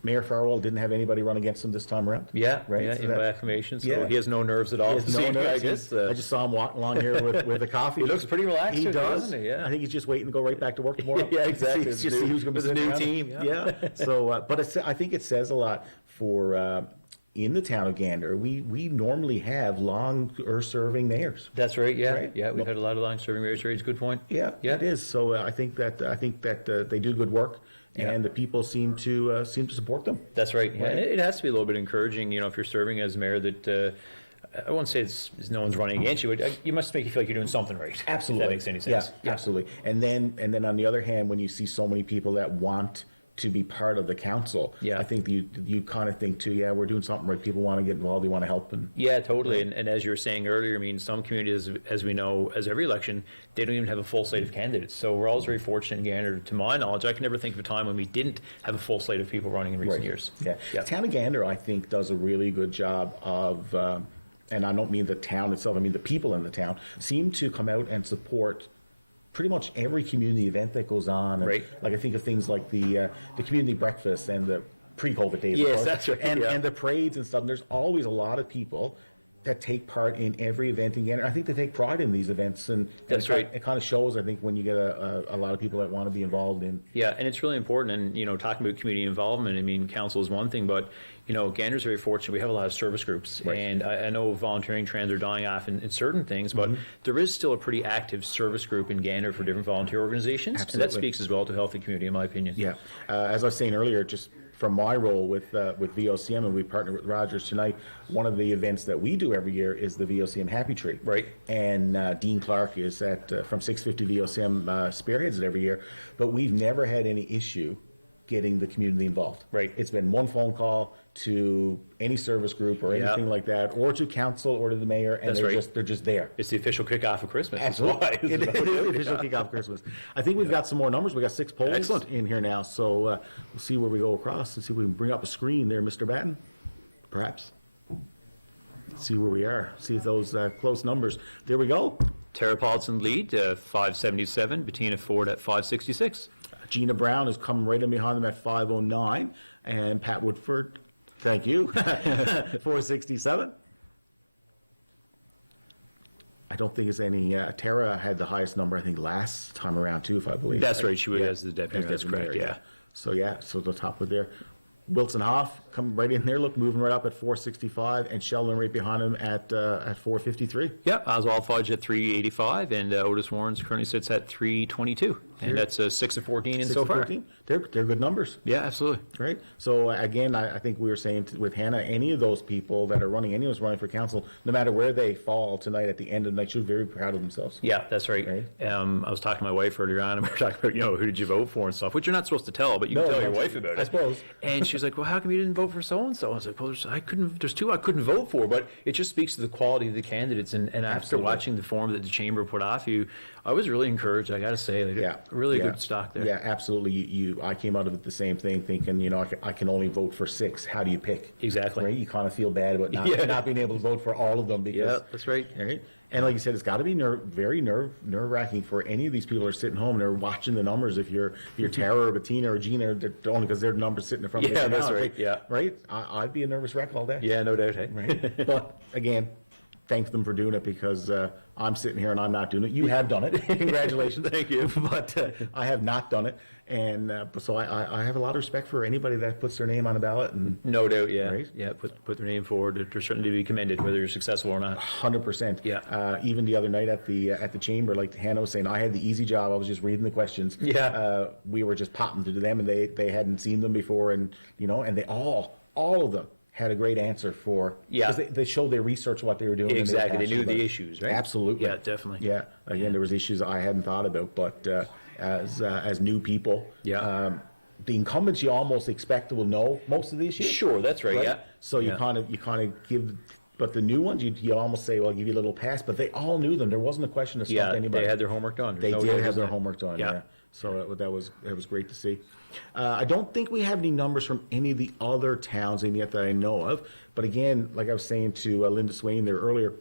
Mayor Farwell didn't have anybody run against him this time around. Yeah, right. Yeah, so acclamation. So he has no nerves at all. He has no nerves. I guess. I just saw him walking along here with a coffee. He looks pretty relaxed. He does, doesn't he? Yeah. I think he's just waiting to go right back to work tomorrow. Yeah, exactly. Just see who's going to be the new team. Yeah. So, but I think it says a lot for. In the town of Gander, we normally have longer serving mayors. That's right. Yeah, right? Yeah. We've had a lot of long serving mayors. It's a good point. Yeah, it is. So I think that they do good work, and the people seem to support them. That's right. Yeah, right? It has to be a little bit encouraging. You know, if you're serving as mayor, that I won't say it's no one's running against you, but you must make you feel like you're doing something right. Absolutely, if that makes any sense. Yeah, absolutely. And then on the other hand, when you see so many people that want to be part of the council, Yeah. I think you kind of think too, yeah, we're doing something right. People want to get involved, they want to help. And Yeah, totally. And as you were saying earlier, I mean, some communities, as we know, as every election, they don't even have a full slate of candidates. So we're always very fortunate in Gander. To my knowledge, I can never think of a time when we didn't have a full slate of people running in recent years. Yeah. Yeah. Town of Gander, I think, does a really good job of, and I don't mean the town itself, I mean the people in the town, seem to come out and support pretty much every community event that goes on. And Right. Like I think of things like the community breakfast and the pre-COVID days. of Yes, course, that's right, And, yeah. and the parades and stuff. And there's always a lot of people that take part in every event in Gander. I think they take pride in these events, and That's it, right. It kind of shows, I think, when you get a lot of people that want to be involved in. Yeah, and it's really important. And, you know, talking about community involvement, I mean, council is one thing, but, you know, Gander's very fortunate. We have a lot of service groups. Right. And I know volunteering trends are dying off in certain things, but there is still a pretty active service group in Gander for different volunteer organizations. And that Absolutely. speaks as well to a healthy community, in my opinion. Yeah, as I was saying earlier, just from my role with VOCM, and we partner with Rogers tonight, one of the events that we do every year is the VOCM Happy Tree. Right. And Dean Clark is from 650 VOCM spearheads it every year, but we've never had any issue getting the community involved. Right. It's been one phone call to any service group or Yeah. anything like that, or to council or to the mayor, and That's they're right. they're just there. It's the official kickoff of Christmas. That's Absolutely. why. It is the official kickoff of Christmas. I think we've got some more numbers. We got 6 polls Excellent. in here now, so we'll see where we go across and see if we can bring up a screen there, Mr. Batten, perhaps. See where we are. See if those close numbers. There we go. Tara Paulson lead, 577. Bettina Ford at 566. Gina Brown is coming right in behind them at 509, and Pat Woodford, thank you, 467. I don't think it's any. Tara had the highest number, I think, last time around too, if I believe. That's right. She was as the deputy. As That's deputy correct. mayor, Yeah. So the top with there. Wilson Hoff come right in there, look, moving right up at 465, and Sheldon right behind him at 453. Yeah, Oswald Fudge at 385, and Otis Warren's currently sits at 322, and that's 6 of 14 in so far. 14. They're good numbers. Yeah, absolutely. Right. So again, I think we were saying with Hannah, any of those people that are running, anyone's running for council, no matter where they fall tonight at the end of the night, should be very proud of themselves. Yeah, that's right. Right. I was talking to my wife earlier on, and we were talking about, you know, who did you vote for and stuff, which you're not supposed to tell, but you can tell your wife about it. I suppose. And she's like, well, how come you didn't vote for so-and-so? I was like, well, there's two I couldn't vote for, but it just speaks to the quality of the candidates. And after Absolutely. watching the form that the chamber put off you, I was really encouraged, I got to say. Really good stock there. Yeah, absolutely. I came out of it the same thing, thinking, you know, I can only vote for 6. How do you pick? Exactly. Right? You kind of feel bad about not being able to vote for all of them because. Yeah, that's right. Right? And like you said, it's got to be very nerve-wracking for any of these people who are sitting home and they're watching the numbers. If you're Tara or Bettina or Gina, only because their numbers sitting in front of you. Yeah, that's now, right. Yeah. Right? I'd be a nervous wreck all day. Yeah, no doubt. Hey? Right? But again, thank them for doing it because I'm sitting here and I'm not doing it. You have done it. Congratulations. Thank you. But I have not done it. And so I have a lot of respect for anybody that puts their name on a ballot. And No doubt, yeah. Right. Yeah, put their name forward. They're certainly to be commended, whether you're successful or not. 100%. Yeah. Even the other night at the chamber, like Hannah was saying, I had the easy job. I was just reading the questions. Yeah. We were just popping to them, and they hadn't seen them before, and and they all of them had a great answer for. Yeah. Because they showed their research what they were doing. and Exactly. They passionate knew the about it. issues, right? Absolutely. Yeah, definitely. Yeah. Again, there was issues I hadn't thought about, but as new people, Yeah. the incumbents you almost expect will know most of the issues. Sure, that's right. Yeah. So you Yeah. kind of give, but the new ones you almost say, well, I'll give you a little pass, but they all knew them. There wasn't a question that stumped Yeah, anybody. they had their homework done. They No did doubt have about their that. homework done. Yeah. Yeah. So that was great to see. I don't think we have any numbers from any of the other towns in yet that I know of. But again, like I was saying to Linda Swain there earlier,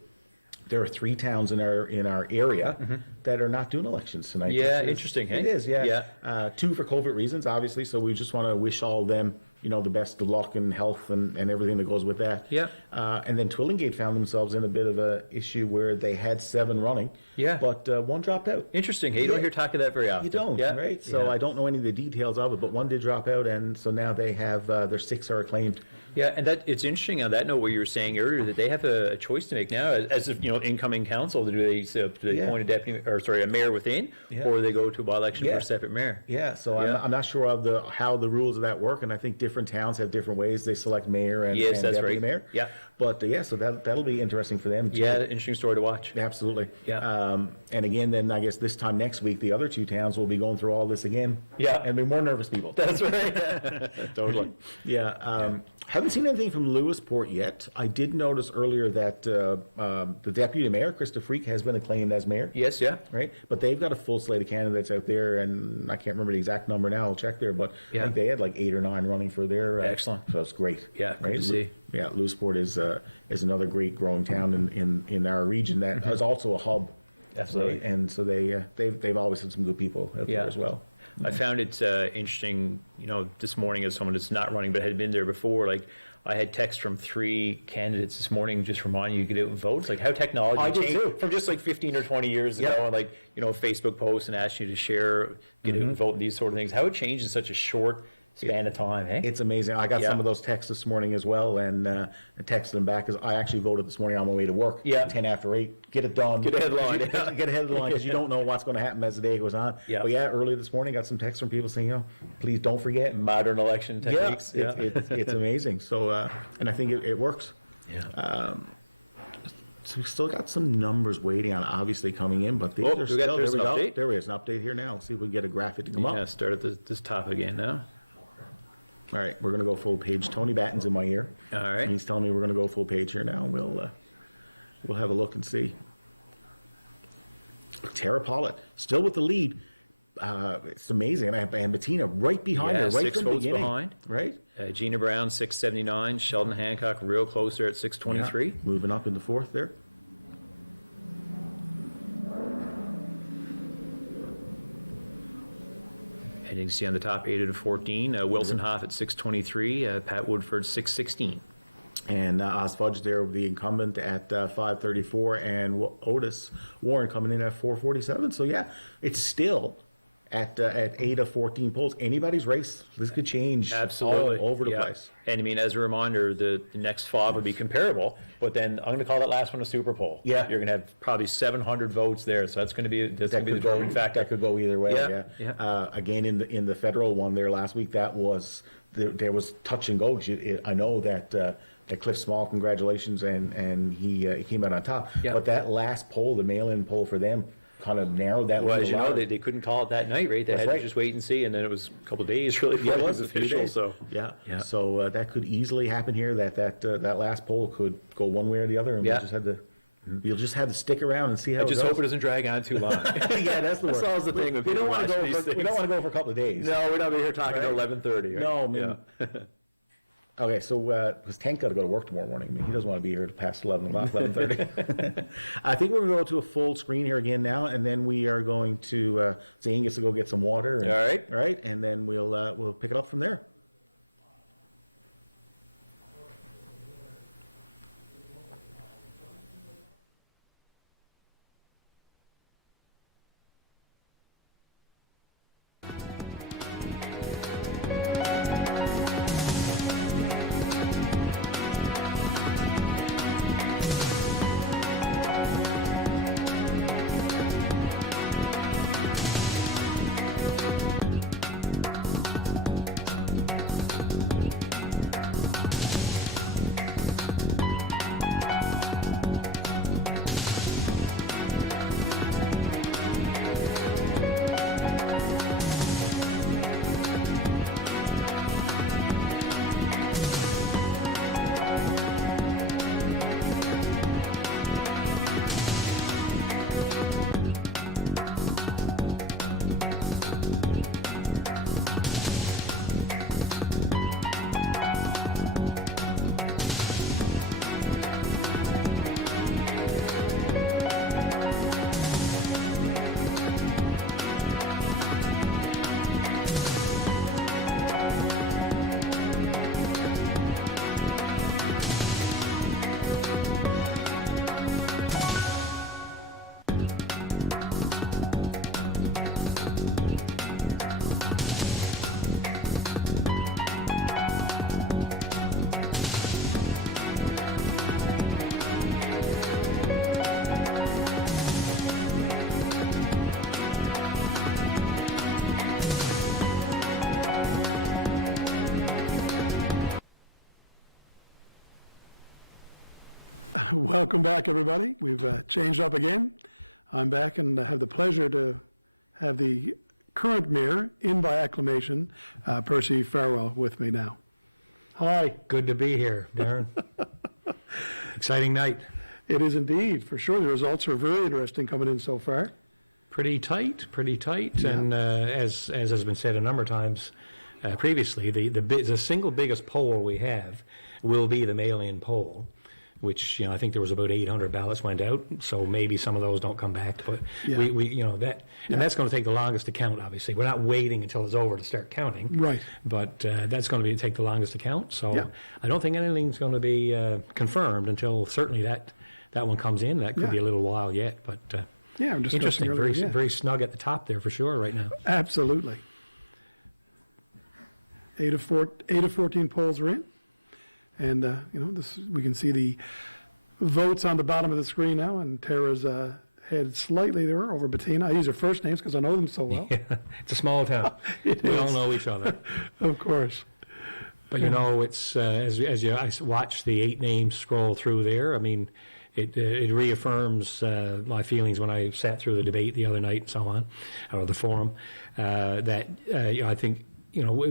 there are 3 towns in our area that are not doing elections tonight. Yeah, It's- interesting, hey? It is, yeah. Yeah. 2 for COVID reasons, obviously. So we just want to wish all of them, the best of luck and health and everything that goes with that. Yeah. And then Twillingate found themselves in a bit of a issue where they had 7 running. Yeah. But 1 dropped out. Interesting. Hey, you don't hear talk of that very often. You don't, Yeah. right? So Yeah. I don't know any of the details of it, but 1 did drop out, and so now they have their 6 are acclaimed Yeah, and that it's interesting on that note what you were saying earlier that they have a choice to make now as if incoming council. Do they appoint a deputy or sorry a mayor within, or do they go to a by-election for a separate mayor? Yeah, so I'm not sure of how the rules of that work, and I think different towns have different ways they select mayor and deputy mayor. Yeah, but so that'll be interesting for them too. Yeah, interesting story to watch. Absolutely. Yeah. And again, then I guess this time next week, the other two towns will be going through all this again. Yeah, and be more nervous people. That's right. Totally. Yeah. Haven't seen anything from Lewisport yet. I did notice earlier that the deputy mayor, Krista Freak, has been acclaimed as mayor. Yes, yeah. Right? But they've got a full slate of candidates out there, and I can't remember the exact number now. I'll check there, but I think they had like 8 or 9 running for their... Excellent. So it's great. Yeah, great to see. Yeah, Lewisport is another great growing town in our region that is also a hub. Absolutely. Right? And so they've always had some good people out there as well. I found it interesting, this morning as someone that's not running but had been there before, like I had text from 3 candidates this morning just reminding you to get out and vote. It's like how technology changed from just like 15 or 20 years ago, and like, Facebook posts and ask you to share, get out and vote and these sort of things. How it changed in such a short span of time, eh? It's amazing. I got some of those texts this morning as well, and I texted them back because I actually voted this morning on my way to work. 10 after 8. Get it done. Get ahead of the line. Get ahead of the line because you don't know what's going to happen as the day goes on. Yeah. But earlier this morning, got some texts from people saying, please don't forget. Modern election techniques. It's amazing. So, and I think it works. Yeah. So we've still got some numbers waiting on obviously coming in, but these are still, there's an update. There is an update here now. Let's see if we can get a graphic to come up. Yeah, start at this top again now. All right, we're going to go full page. Tony Batten's in my ear. All right. And he's telling me we're going to go full page here now. We'll have a look and see. Tara Pollitt, still with the lead. It's amazing. And Bettina right behind her, right 6 from the votes beginning. behind. Right? Gina Brown, 679. Sheldon Hancock, real close there at 623. Moving up in the 4th there. And you can see on the top 8 out of 14, Wilson Hoff at 623, Pat Woodford 616. And Oz Fudge there, the incumbent at 534, and Otis Warren coming in at 447. So it's still at 8 of 14 polls. Anybody's race. This could change Absolutely. all over the place. And I mean, as a reminder, the next 5 would be comparable, but then I'm going to call that last one a super poll. Yeah. You're going to have probably 700 votes there, so that's going to be the determining factor. That could go either way. Yeah. Again, in the federal one there last week, there was touch and go. I know that Cliff Small, congratulations, and he came out on top. Yeah. But that last poll, the mail-in poll for them, kind of narrowed that. Well, as you know, they couldn't call it that night, right? They had to just wait and see, and then it was a couple of days really before it was official. So so that could easily happen here. That last poll could go one way or the other, and you'll just have to stick around and see how. I just hope it doesn't drag on too long. Yeah, that's the worst. That's always the thing. We don't want to go for a couple of days. No, we're not here talking until 11:30. Right? No, I mean. Okay, so because Tank got to go to work tomorrow morning. I mean, he doesn't want to be here past 11:30. I think we're going to go to a full screen here again now, and then we are going to Zane gets to go get some water. And, all right, and then we'll pick it up from there. Welcome back, everybody. We've changed up again. I'm back and have the pleasure to have the current mayor, in by acclamation, Percy Farwell, with me now. Hi. Good to be here, Darren. Exciting night. It is indeed, for sure. The results are very interesting coming in so far. Pretty tight. Yeah. And as has been said a number of times previously, the single biggest poll we have will be the mail-in poll, which, I think there was about 800 ballots went out, so maybe some of those don't come back, but that's going to take the longest to count, obviously. We're not waiting until it's over to start counting. Right. But that's going to take the longest to count, so I don't think anything's going to be confirmed until certainly that one comes in. That could be a little while yet, but I'm interesting, very snug at the top there for sure right now. Absolutely. 8 of 14 polls are in. And, we can see the votes on the bottom of the screen now, and Tara's head slightly there over Bettina. I use her first names because I know them so well. Yeah, it's a small town. We all know each other. Of course. But, it's I watch the 8 names scroll through there, I mean, it reaffirms my feelings when I sat through the debate the other night and so on, or the forum, that I think,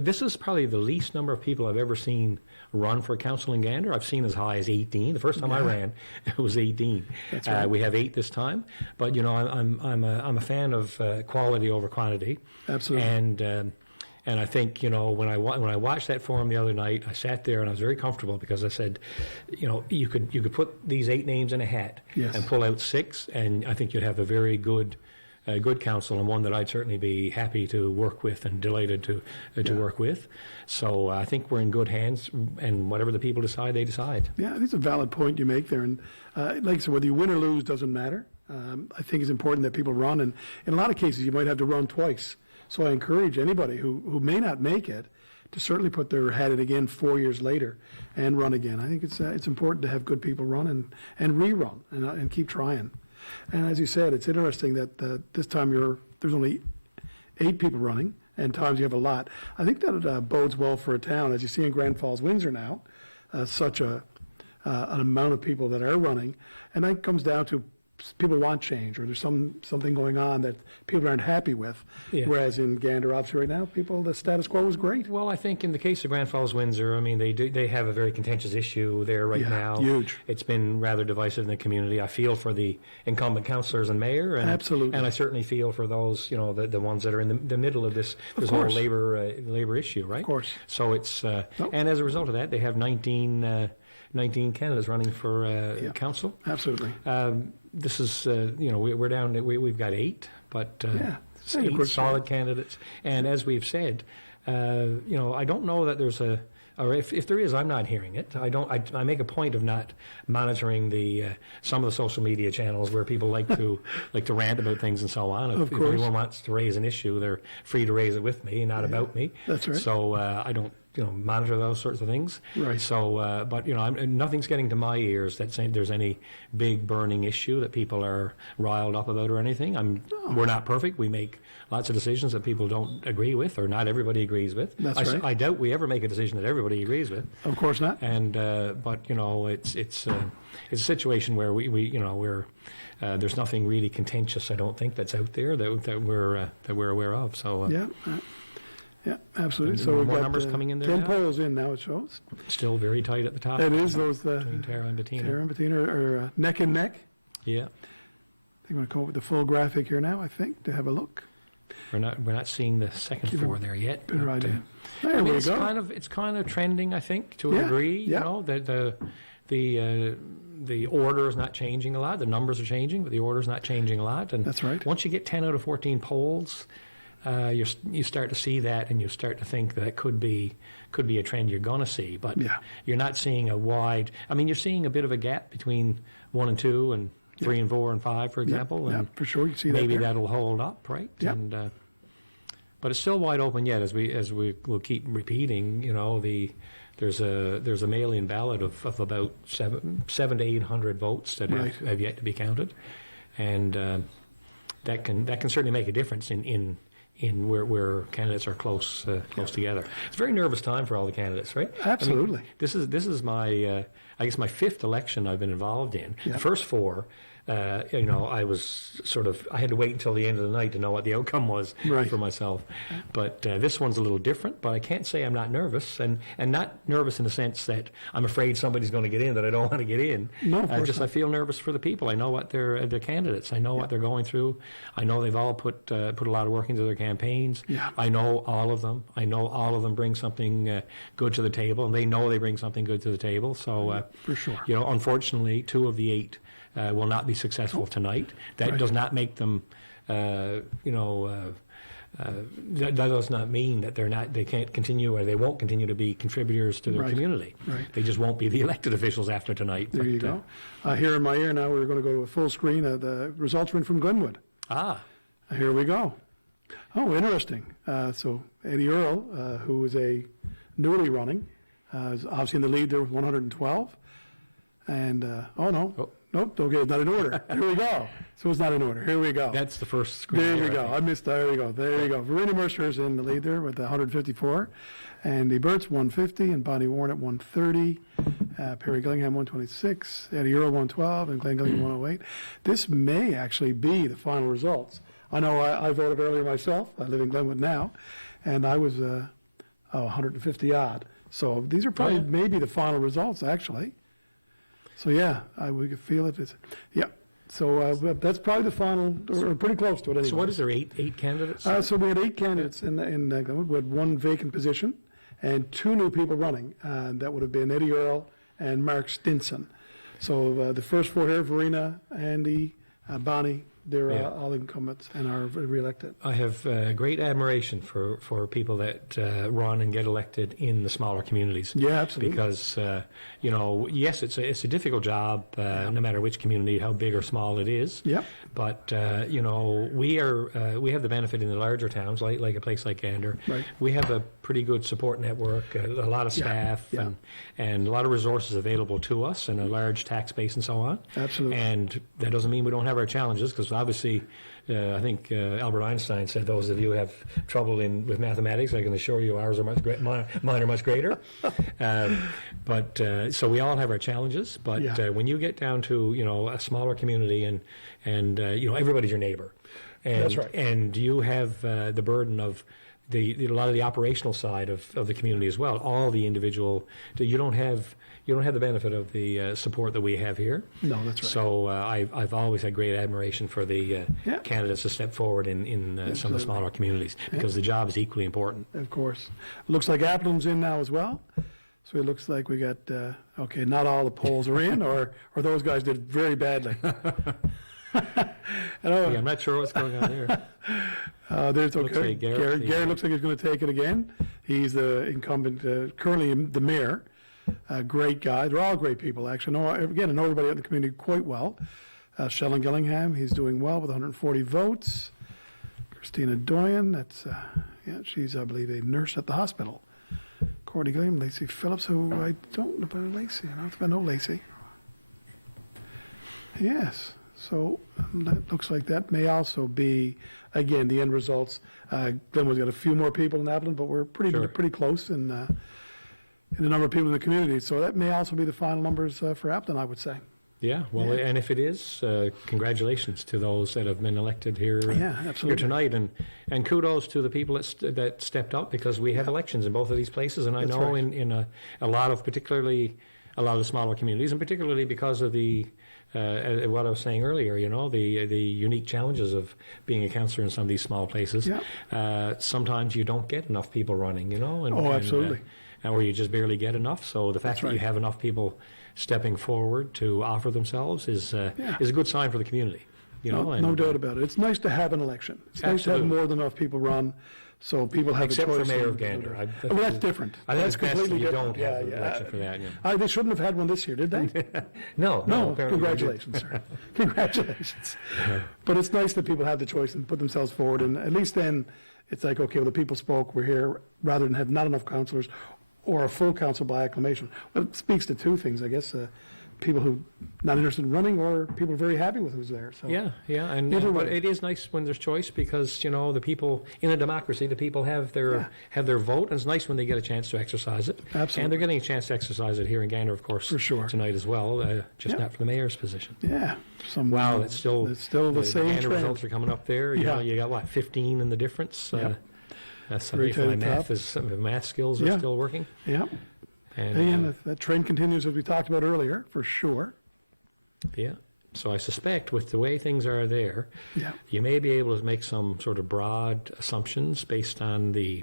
this is probably the least number of people I've ever seen run for council in Gander. I've seen as high as 18. The first time I ran, it was 18. That's right. We have 8 this time, but I'm a fan of quality over quantity. Absolutely. And I think when I watched that forum the other night, I sat there and I was very comfortable because I said, you could put these 8 names in a hat and pull out 6, and I think you'd have a very good council, and one that I'd certainly be happy to work with and delighted to work with. So I think we're in good hands, and whatever the people decide, they decide. Yeah, I think it's a valid point you make there. And like I said, whether you win or lose doesn't matter. I think it's important that people run, and in a lot of cases you might have to run twice. So I encourage anybody who may not make it to certainly put their hat in again 4 years later and run again. I think it's important to have good people run and rerun and keep trying. And as you said, it's interesting that this time there's only 8 people running, and times you have a lot. I think that bodes well for a town, as you see in Grand Falls, Windsor now, such an amount of people that are running, and that comes down to people want change, or there's something going on that people aren't happy with. Yeah. Whereas in Gander, obviously right now, the status quo is great. Well, I think in the case of Grand Falls, Windsor, I mean, they have a very contentious issue there right now. Huge. It's been rather divisive in the community. I feel for the incumbent councillors and mayor, and absolutely, and I certainly feel for those, the ones that are in the middle of this whole labor issue, right? Of course. So it's and as a result of that, they have 19 candidates running for council. Absolutely. This is, we're down, we've got 8, but 8 solid candidates. And as we've said, I don't know that there's or if there is, I'm not hearing it. I make a point of not monitoring some of the social media channels where people like to rant about things and so on. If anyone wants to raise an issue, they're free to raise it with me, not about me. That's right. So I don't monitor those sorts of things. Right. So, but nothing's getting to my ears that saying there's any big burning issue that people are riled up about or anything. We're not perfect. We make lots of decisions that people don't agree with, or not everybody agrees with. That's right. I doubt we ever make a decision that everybody agrees with. Of course not. And but it's a situation where we're there's nothing really contentious, I don't think, that's out there that we're aware of. So yeah, absolutely. So we've more got numbers coming in there 10 now. polls in now, it shows. Still very tight at the top. It is those between Tara and Bettina. Tara and Bettina are neck and neck. Yeah. I'm going to come up with the full graphic here now, I think, to have a look. We're not seeing the second 4 there yet. Good idea. There we go. It's kind of trending, I think, to a degree. Yeah. The order is not changing a lot. The numbers are changing, but the order is not changing a lot. And that's right. Once you get 10 out of 14 polls, you start to see that, and you start to think that could be a trend you're going to see. But you're not seeing a wide. I mean, you're seeing a bit of a gap between 1 and 2 and 3 and 4 and 5, for example. Yeah, and for sure. You see maybe that that'll hold up, right? Yeah. And but it's still wide open yet, as we will keep repeating. There's a mail-in ballot of about 700 to 800 votes that have yet to be counted, and that can certainly make a difference in in where candidates are close together. It's a very nervous time for all the candidates, right? Absolutely. I mean, this is my I guess my 5th election I've been involved in. Yeah. The first 4, I was I had to wait until the end of the night to know what the outcome was for myself. But this one's a little different, but I can't say I'm not nervous, and not nervous in the sense that I'm afraid somebody's going to get in that I don't want to get in. No, of course not. I feel nervous for the people. I know what they're candidates. I know what they're going through. I know they've all put a lot of work into their campaigns. Yeah. I know all of them. I know all of them bring something good to the table, and they know they bring something good to the table. So, for sure. Unfortunately, 2 of the 8 will not be successful tonight. That does not make them, that does not mean that they can't continue or they won't continue to be contributors to their community. Right. They just won't be the elected officials after tonight. There you go. Here in my ear now, we're going to go to a full screen. The results are in from Glenwood. Here we go. Oh, interesting. So Eddie Earl, who is a newly running, is obviously in the lead there with 112. And, nope, okay, it's not in order. Here we go. So it's not in order. Here we go. That's the first screen. There we go. I missed that. There we go. There you go. Verena Mercer is in the lead there with 154. Andy Burt's 150 and Bonnie Warren at 130. Perry Gillingham 126. Eddie Earl 112 and Glenn Gillingham 108. This may actually be the final results. I know I voted earlier myself. I live in Glenwood now. And I was 150 odd. So these are probably maybe the final results, actually. So yeah, we could feel it. So that's probably the final, or pretty close to it anyway. So what is there, 8 candidates? So we had 8 candidates in Glenwood. We had 1 vacant position and 2 new people running. That would have been Eddie Earl and Mark Stinson. So the first 4 here, Verena, Andy, Bonnie, they're all incumbents and are re-elected. I have great admiration for people that run and get elected in the smaller communities. Yeah, absolutely. Because yes, it's a difficult job, no matter which community, how big or small it is. Yeah. But we have the benefit in the larger towns, like a place like Gander. Right. We have a pretty good support network, a lot of staff, and a lot of resources available to us, and a large tax base and so on. Absolutely. And that doesn't mean we don't have our challenges, because obviously, I think Albert Einstein said those of you who have trouble with mathematics, I can assure you ours are mine are much greater. So we all have our challenges, but when you get down to a smaller community and everybody's your neighbor, and that's right. And you have the burden of a lot of the operational side of the community as well. All the individual, you don't have the benefit of the support that we have here. No, that's right. So I've always had great admiration for the candidates to step forward in some of the smaller communities, because the job is equally important. Of course. Looks like Appleton's in now as well. So it looks like we got, not all the polls are in, or those guys did very badly. I'm not sure what's going on there. There's okay. Looks like Gary looks like he's going to take it again. He's the incumbent, currently the mayor. Great guy. They're all great people, actually. I know everybody in the community quite well. Shellen Gillingham, he's doing well with 140 votes. Christina Doyen, she's, I believe, a nurse at the hospital. Courtney Gillingham, Lacey Phillips, who I don't know about Lacey. I don't know if I know Lacey. Yes. So that looks like that may also be, again, the end results. Glenwood's got a few more people in Appleton, but we're pretty close in the number of people in the community. So that may also be the final numbers for Appleton, I would say. Yeah, well, and if it is, congratulations to those that have been elected here, here tonight, and kudos to the people that stepped up, because we have elections in both of these places, and I know in a lot of the smaller communities, and particularly because of the what I was saying earlier, the unique challenges of being a councillor in some of these small places. Sometimes you don't get enough people running, absolutely. Or you just barely get enough. So the fact that you have enough people stepping forward to offer themselves is a good sign for the community. No doubt about it. It's nice to have an election. It's nice to have more than enough people run, so people have Except a choice. Except for Mayor of Gander. That's different. That's completely different. You don't have an election for that. They shouldn't have had one this year, did they? No. Congratulations, sir. Congratulations. But it's nice that people have the choice and put themselves forward, and at least then it's like, okay, well, the people spoke, we're here, rather than have not enough councillors or a full council by acclamation. Well, it speaks to two things, I guess. people who not interested in running or people are very happy with who's there. So Yeah, and Either but way. it is nice when there's choice because the people in a democracy, the people have their vote, and it's nice when they get a chance to exercise it. Absolutely. And they're getting a chance to exercise it here in Gander, of course, For sure. tonight as well. Just Yeah. not for the mayor's position. Yeah. Wow, it's still the same Gander trend. results are coming up there. Yeah. You got what, 15 in the difference. That's Very if my tight top. math skills are Yeah. still working. Yeah. And And if that trend continues as we talked about earlier, for sure. yeah. So I suspect with the way things are there, Yeah. you may be able to make some sort of broad assumptions based on the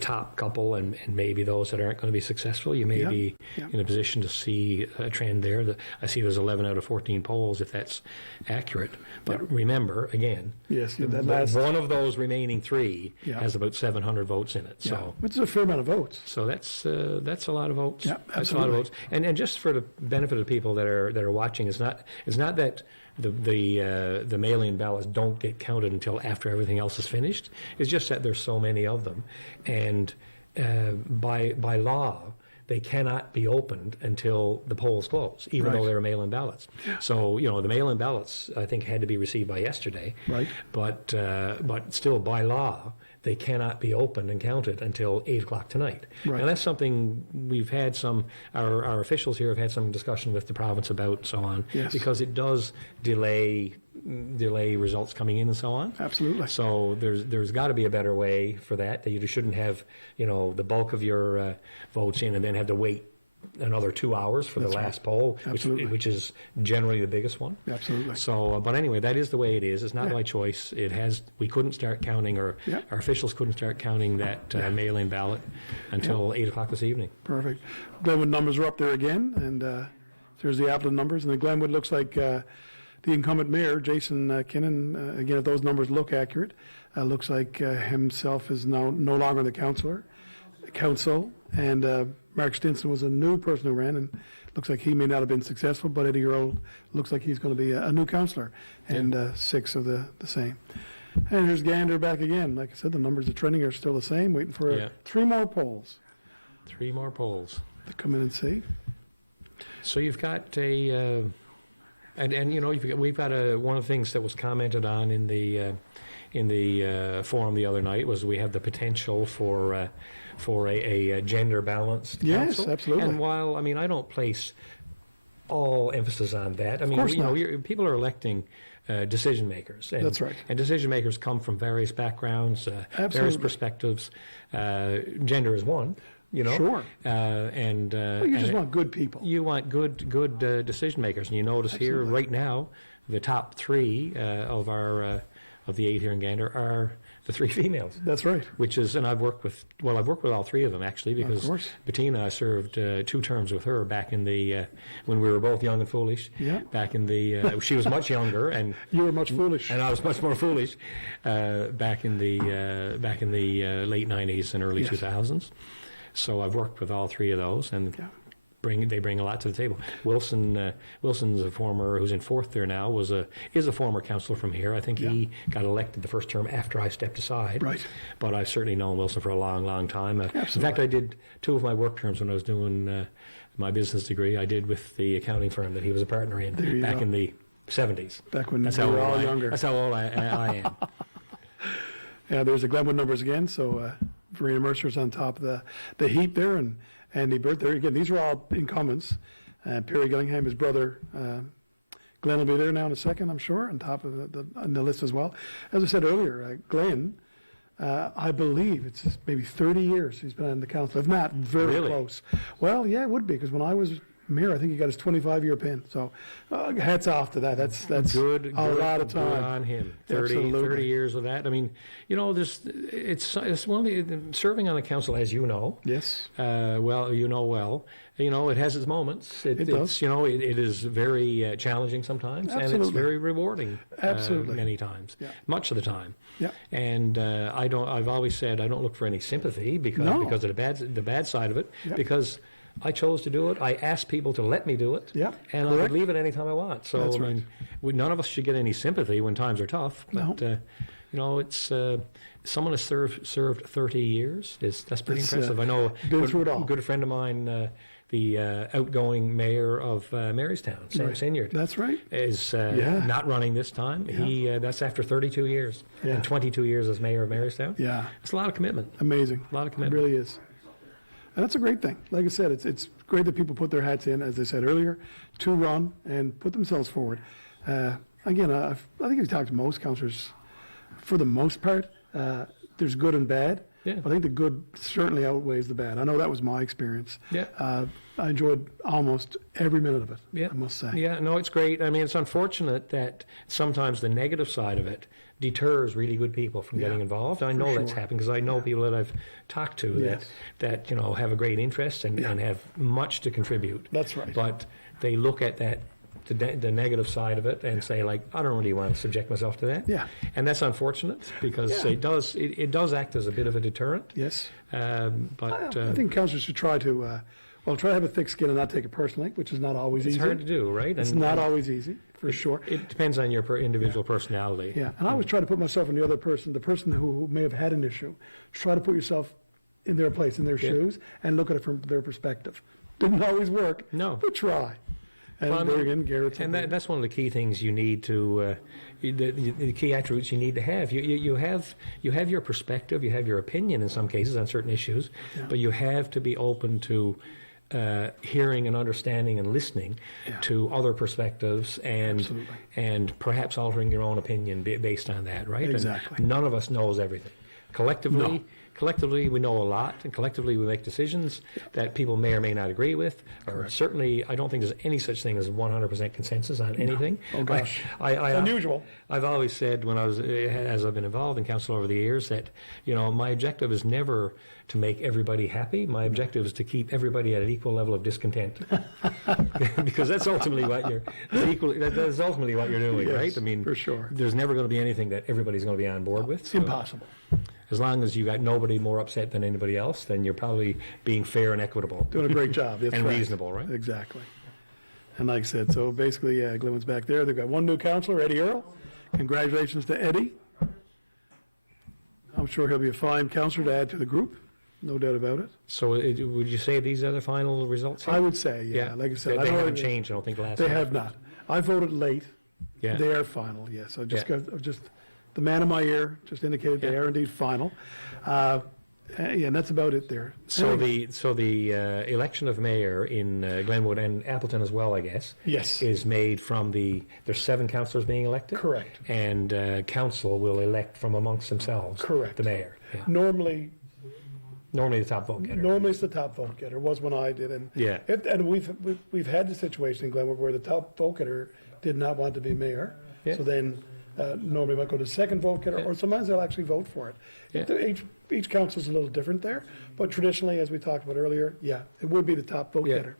top couple and maybe those that aren't going to be successful. You may Yeah, be yeah. in a position to see a trend there. I see there's 11 out of 14 polls, if that's accurate. But remember, again, Yes, that last. one of those remaining three Yeah. has about 700 votes in it. Yeah, So. which is a fair amount of votes. So that's a lot of votes. Yeah, That's a lot of absolutely. votes. And just for the benefit of the people that are watching, it's not that the mail-in ballots don't get counted until after everything else is finished. It's just that there's so many of them, and by law they cannot be opened until the polls close, even Right. though they're mail-in ballots. So the mail-in ballots I think had to be received by yesterday. Right. But still by law they cannot be opened and counted until 8 o'clock tonight. Right. And that's something we've had our officials here have had some discussion with the province about and so on. Yes. Because it does delay results coming in and so on. Absolutely. So there's got to be a better way for that you shouldn't have, the bulk of your votes in and then have to wait another 2 hours for That's the right. last poll, Absolutely. which is generally the biggest one. Absolutely. So, but anyway, that is the way it is. It's not by choice. We couldn't start counting, or Yeah. our officials couldn't start counting that mail-in ballot until 8 o'clock this evening. Perfect. Glenwood numbers are up there again, and there's the Appleton numbers. And the Glenwood looks like the incumbent mayor, Jason Kinnan, again, if those numbers look accurate, looks like himself is now no longer the council, and Mark Stinson was a new person who ran, and looks like he may not have been successful, but Eddie Earl looks like he's going to be a new councillor, and 6 of the same. And here's Gander back again. Like I said, the numbers of trending are still the same, waiting for Yeah. 3 more polls 3 more polls. to come in and see. So you've got we've got one of the things that was commented on in the forum the other night was we have the potential for a gender balanced Yes, council. absolutely. And while I don't place all emphasis on that, course not. people are electing decision makers. And, That's right. And decision makers come from various backgrounds, various Absolutely. perspectives. Gender is one. Sure. Well, You just want good people. You want good decision makers, and you notice here Absolutely. right now, the top 3 of the 8 here in Gander are the 3 females. That's right. Which is, and I've worked with all 3 of them actually, because course. Bettina, I served 2 terms with her back in the when we were both young and foolish. Yeah. Back in the she was much younger and You were much foolish. and I was much more foolish back in the late 90s and early Yes. 2000s. So I've worked with all 3 of those, and Yeah. they bring a lot to the table. Wilson's a former, who's in 4th there now, is a former councillor from here. I think he got elected the first term after I stepped aside. Right. But I've certainly known Wilson for a long, long time. In Absolutely. fact, I did 2 of my work terms when I was doing my business degree. I did with the accounting firm that he was a partner in There you back go. in the 70s. Back when That's we how were old all I- younger. That's how old I am. Yeah, there's the Glenwood numbers again. So Verena Mercer's on top of the heap there, and Andy Burt there again. These are all incumbents. Perry Gillingham, his brother, Glenn will be there now in a second, I'm sure, on top of on the list as well. As I said earlier, Glenn, I believe it's just maybe 30 years he's been on the council, if not very Really? close. Well, yeah, it would be, because when I was mayor, I think he got his 25-year pin. So hats off to that. That's Good, a lot of good time. on him. 30 Absolutely. years of that. I mean, it's one of the, serving on the council, as you know. Yes. Well, it has its moments. It does. It is very challenging sometimes, and it's Absolutely. very rewarding. Absolutely. Many times. Yeah. Much of the time. Yeah. And I've always said I don't look for any sympathy because No. of the bad side of it. Yeah. Because I chose to do it. I asked people to let me do it. Yeah, And I correct. could leave it anytime I want. So That's I mean, none of us should get any sympathy when times are tough. No. But it's someone has served 30 years. That's pretty That's, impressive. I know. been through it all. A good friend of mine outgoing mayor of Marystown, Sam Sinyard. That's right. Is not running this time. That's after 32 years and 22 years as mayor of Marystown. Yeah. It's a lot of commitment. Amazing. A lot of commitment. It really is. And that's a great thing. Like I said, it's great that people put their hats in, as I said earlier, to run and put themselves forward. Again, I think if you talk to most councillors, for the most part, there's good and bad. Yeah. But I think the good certainly outweighs the bad. I know that was my experience. Yeah. I enjoyed almost every minute of it, I must say. Yeah, no, it's great. I mean, it's unfortunate that sometimes the negative side of it deters really good people from getting involved. I know that's happened because I know people that I've talked to that have a great interest and have much to contribute. That's right. But they look at that, the negative side of it, and say, like, I don't really want to subject myself to that. Yeah. And that's unfortunate because it does act as a bit of a deterrent. Yes. But I think councillors should try to try to have a thick skin and not take it personally, which is not always easy. It's hard to do, right? It's not always easy, for sure. It depends on your individual personality. Yeah, and I always try to put myself in the other person, the person who may have had an issue. Try to put yourself in their place, in their shoes, and look at it from their perspective. Didn't always work. No. But try. And there again, Garrett's. And that's one of the key things you need to, the key attributes you need to have. You have your perspective, you have your opinion in some cases on certain issues, but you have to be open to hearing and understanding and listening to other perspectives and perhaps altering your own opinion based on that, right? Exactly. And none of us knows everything. Collectively, we know a lot, and collectively we make decisions that people may or may not agree with. Or certainly, I don't think there's any such thing as 100% consensus on anything. No. Oh gosh, I unusual. I've always said as I've been involved in council over the years that my objective is never to make everybody happy. My objective is to keep everybody at an equal level of discontent, because that's ultimately what that's ultimately what you're doing, right? I mean, for sure. There's never going to be anything that everybody's going to be on board with. It's impossible. As long as you got nobody more upset than anybody else, then you're probably being fair and equitable. Doing a great job. That's and right. reasonable, right? Exactly. And like I said, so basically, Glenwood's back there. They've got one new councillor, Eddie Earle. Congratulations to Eddie. I'm sure he'll be a fine councillor to add to the group. No doubt about it. So would you say these are the final results here? I would say, Like I said, they haven't changed, I don't think, last They time. have not. I voted late. Yeah. They are final, yes. I just the man in my ear just indicated they are indeed final. And that's about it there. So Anyway, the election of mayor in Glenwood and Appleton as well, I guess. Yes. Is made from there's 7 councillors being elected. Correct. And council will elect from amongst themselves. Correct. The mayor. Yeah. Normally the top vote getter. Normally it's the top vote getter. Was when I did, and and we've had the situation in Glenwood where the top vote getter did not want to be mayor. Yeah. So then normally might go to second vote getter, or sometimes they'll actually vote for it. Yeah. Each council is a little different there, but traditionally, as we talked about earlier, it would be the top vote getter.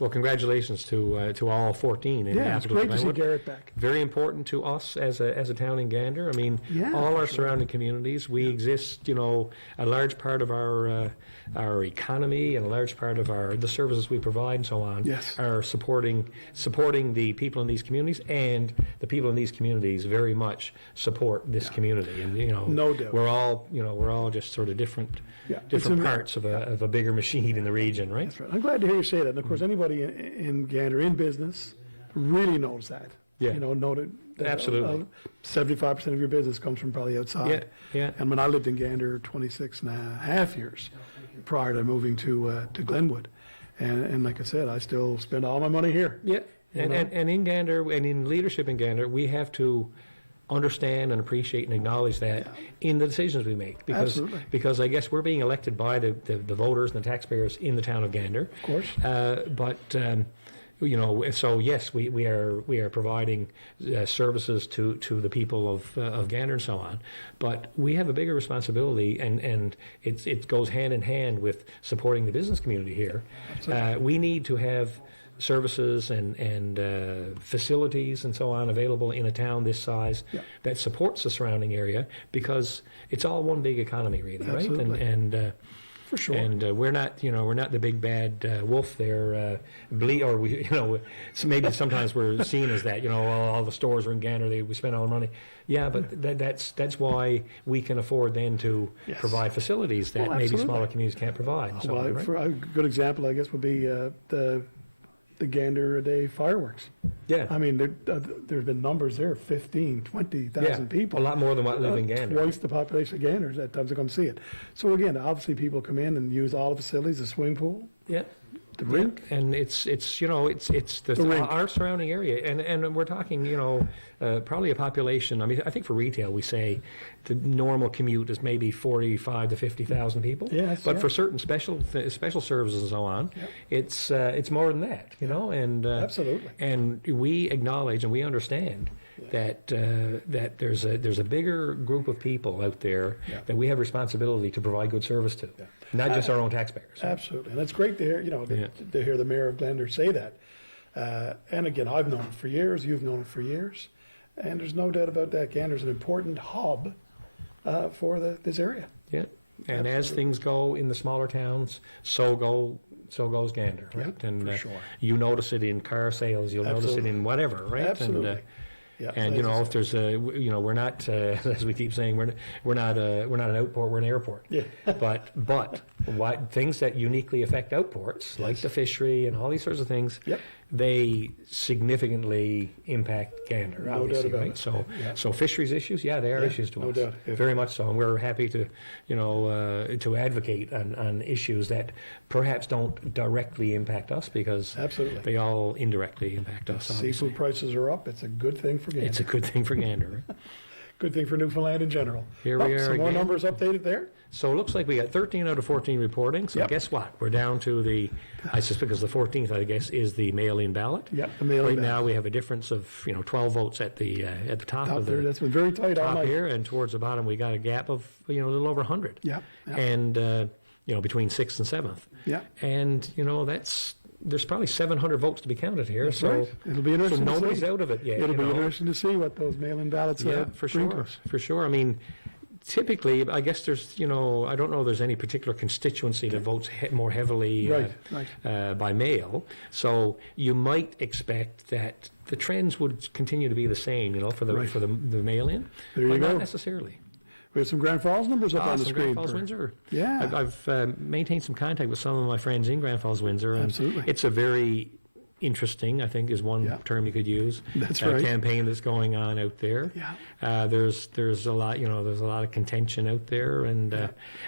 Well, congratulations to all 14 in Yeah, it's Appleton great and to see Glenwood. Garrett back. Very important to us as a town in Gander. I mean, all our surrounding communities, we exist. A large part of our economy and a large part of the services we provide and so on are supporting the people in these communities, and the people in these communities very much support this community. And no doubt, we're all just sort of different parts of a bigger machine in the region, right? That's right. I'm glad to hear you say that. And of course, anybody in Gander in business really knows that. Yeah. Know that Absolutely. 75% of your business comes from probably outside. Yeah. And when I lived in Gander 26 and a half years prior to moving to Glenwood, and like I said, I still spend all my money here. Yeah. And in Gander and in leadership in Gander, we have to understand and appreciate and acknowledge that in the decisions we make, because I guess we're being elected by the voters and the taxpayers in the town of Gander. Of course. So yes, we are providing services to the people of Gander and so on, but we have a bigger responsibility, and it goes hand in hand with supporting the business community here. We need to have services and facilities and so on available in a town this size that supports the surrounding area, because it's all one big economy, really, right? For sure. And we're not the big bad wolf there, or we, so maybe sometimes we're seen as that, all the stores are in Gander, we spend all the money. Yeah, but that's why we can afford then to provide facilities that maybe smaller communities can't provide. So, Well, for a good example, I guess, would be the Gander a day fireworks. Yeah. I mean, there's been numbers there, 15, 20,000 people. A lot more than what live in Gander. Twice the population of Ganders at times to come see it. So again, obviously people come in and use all the facilities, the swimming pool, Yeah. the rink. And it's our surrounding area, and we're talking probably a population. I mean, I think for retail we say the normal commute is maybe 45 to 50,000 people. Yes, but yeah. for certain special services and so on, it's more than that. And Absolutely. And we acknowledge and we understand that there's a bigger group of people out there that we have responsibility to provide good service to, not just our own taxpayers. Absolutely, and it's great to hear to hear the mayor of Gander say that. And again, I've known it for years. You've known it for years, and there's no doubt about that. Gander's an important hub for this area. Yeah, and as things go in the smaller towns, so goes Gander, right? Yeah, and for sure. You notice it in car sales. You'll notice it in whatever, right? Absolutely. And if there's we're not as we keep saying we're not an outport, we're an airport. Yeah. but what things that uniquely affect outports, like the fishery and all these sorts of things, they significally impact Gander. No obviously, doubt about right? it. So fisheries issues, they are issues to no us, doubt. very much so, and we're happy to to advocate on issues that perhaps don't directly impact us because Absolutely. they all indirectly impact us. obviously. Seafood prices are up. It's a good thing for Gander. It's a good thing for Gander. Right? Good thing for Newfoundland in general. Here we are Some more again. numbers updated there. So it looks like we got 13 out of 14 reporting. So guess what? We're down to I suspect because the 14th, I guess, is the mail-in ballot. Yep, the mail-in Right ballot. now we have a difference of 12 votes at the top of there, the that's been very tight all top night. here, and towards the bottom we got a gap of a little over 100. Yep, yep. And between 6th and 7th. Yeah. And there's probably 700 votes to be counted here. That's so right. It'll be interesting. So to nobody's see. out of it yet. It'll be interesting to see what those mail-in ballots Yeah, for bring to sure, us. for sure. I mean, typically, I guess there's, I don't know there's any particular constituency that votes more heavily by mail. So you might expect that the trends would continue to be the same, for the mail-in, There but you not go. necessarily. We have some Grand Falls numbers up on the Some screen. Grand Falls, Windsor. Yeah. I've maintained some contact with some of my friends in Grand Falls, Windsor. And Absolutely. It's a very interesting, I think is one term you could use. That's right. Campaign that's going on out there. Yeah. There's a lot, there's a lot of contention out there, and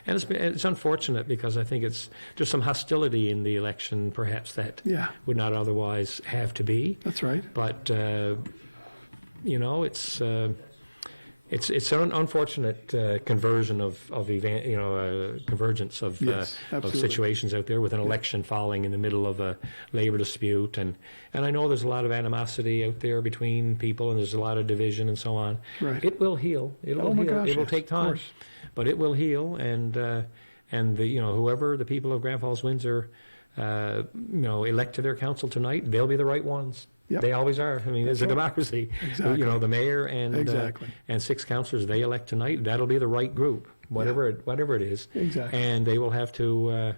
it's unfortunate because I think there's some hostility in the election, perhaps that would not otherwise have to be. That's right. But it's an unfortunate conversion convergence of situations out there with an election falling in the middle of a labor dispute, and I know there's a lot of animosity out there between people, and there's a lot of division and so on. Right. It will heal. It will heal. Gosh, it will yes, take of time, course. but it will heal, and whoever the people of Grand Falls, Windsor, elect to their council tonight, they'll be the right ones. Yep. They always are. I mean, it's a democracy. Exactly. The mayor and Exactly. and 6 councillors they elect tonight. That'll be the right group, whatever it is. Exactly. And they will have to,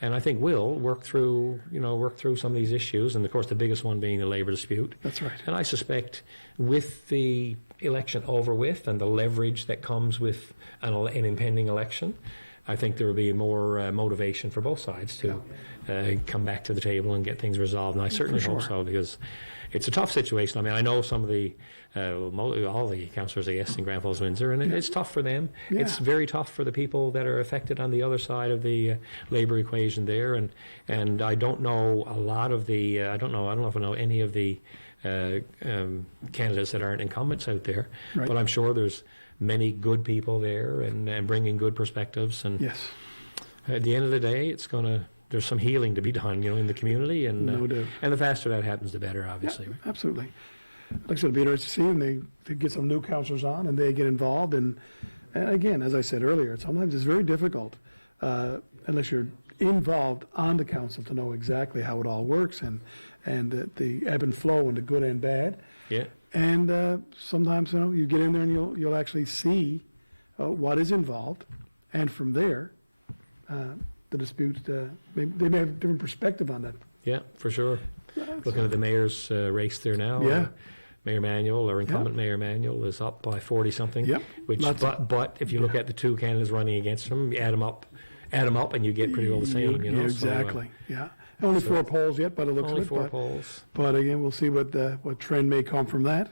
and I think will work through some of these issues. And of course, the biggest one being the labor dispute. That's right. And I suspect with the election over with and the leverage that comes with an impending election, I think there will be more motivation for both sides to come back to the table and get things resolved. And I certainly hope so, because it's a tough situation. I mean, I know some of the, all the councillors, I guess, in Grand Falls, Windsor, and it's tough for them. Yeah. It's very tough for the people that are affected on the other side of the labor equation there. And I don't know a lot of the, I don't know if I know any of the candidates that aren't incumbents out there, Right. but I'm sure there's many good people there and bringing good perspectives. And Yes. at the end of the day, there's some healing to be done, in the community, and No doubt. and the faster that happens, the better, obviously. Yeah, absolutely. Like I said, it'll be interesting to see when they get some new councillors on and they get involved. And again, as I said earlier, sometimes it's very difficult unless you're involved on the council to know exactly how it all works and the ebb and flow and the good and bad. Yeah. And sometimes you get in there and you'll actually see what is involved, and from there the dispute, they may have a different perspective on that. Yeah, for sure. Looking at the mayor's race there now. Yeah. Mayor Manuel, or incumbent Mayor Manuel, is up by 40-something. Yep. Which, but if you look at the two candidates running against him, you add them up, and you get pretty well the same. You know, exactly. Only 4 polls yet, but it looks only good. 4 polls. But again, we'll see what trend may come from that.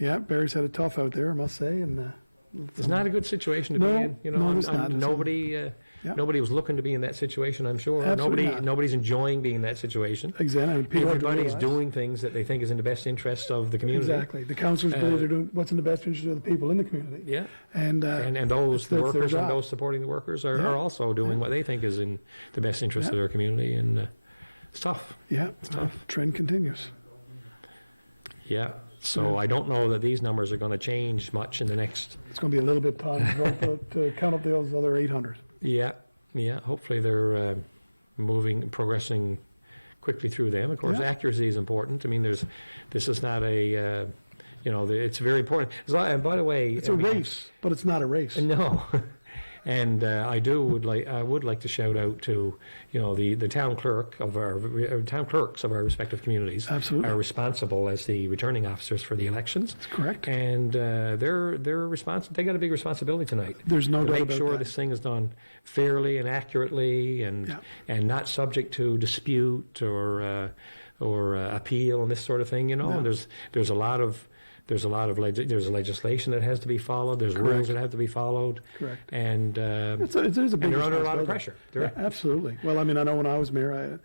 Yeah, Barry's had it tough out there, I must say, and it's not a good situation to be in. You know, no, it's not. Nobody was looking to be in that situation, I'm sure. Absolutely not. Nobody's enjoying being in that situation. Exactly. Everybody's doing things that they think is in the best interest of the community. Exactly. The councillors believe they're doing what's in the best interest of the people in the community. Yeah. And those workers and those supporting the workers are also doing what they think is in the best interest of their community, and it's tough. Yeah. It's tough. Trend continues. Yeah. So I don't know that these numbers are going to change much in the next. It's going to be a little bit time to count up those other 800. Yeah. Hopefully they're progressing quickly through them. Of course, accuracy is important. I mean, this is not a, it's very important. And by the way, it's a race, but it's not a race. No. And I would like to shout out to the town clerks of our respective communities. Absolutely. Are responsible as the returning officers for the elections. That's correct. And they're responsible. They got a big responsibility tonight. There's no doubt about that. To make sure this thing is done fairly and accurately, and not subject to dispute or appeal and this sort of thing. And there's a lot of. There's legislation that has to be followed. There's rules that have to be followed. Correct. And it is a big and they're under a lot of pressure. Yeah, absolutely. Well, I mean, I know when I was mayor,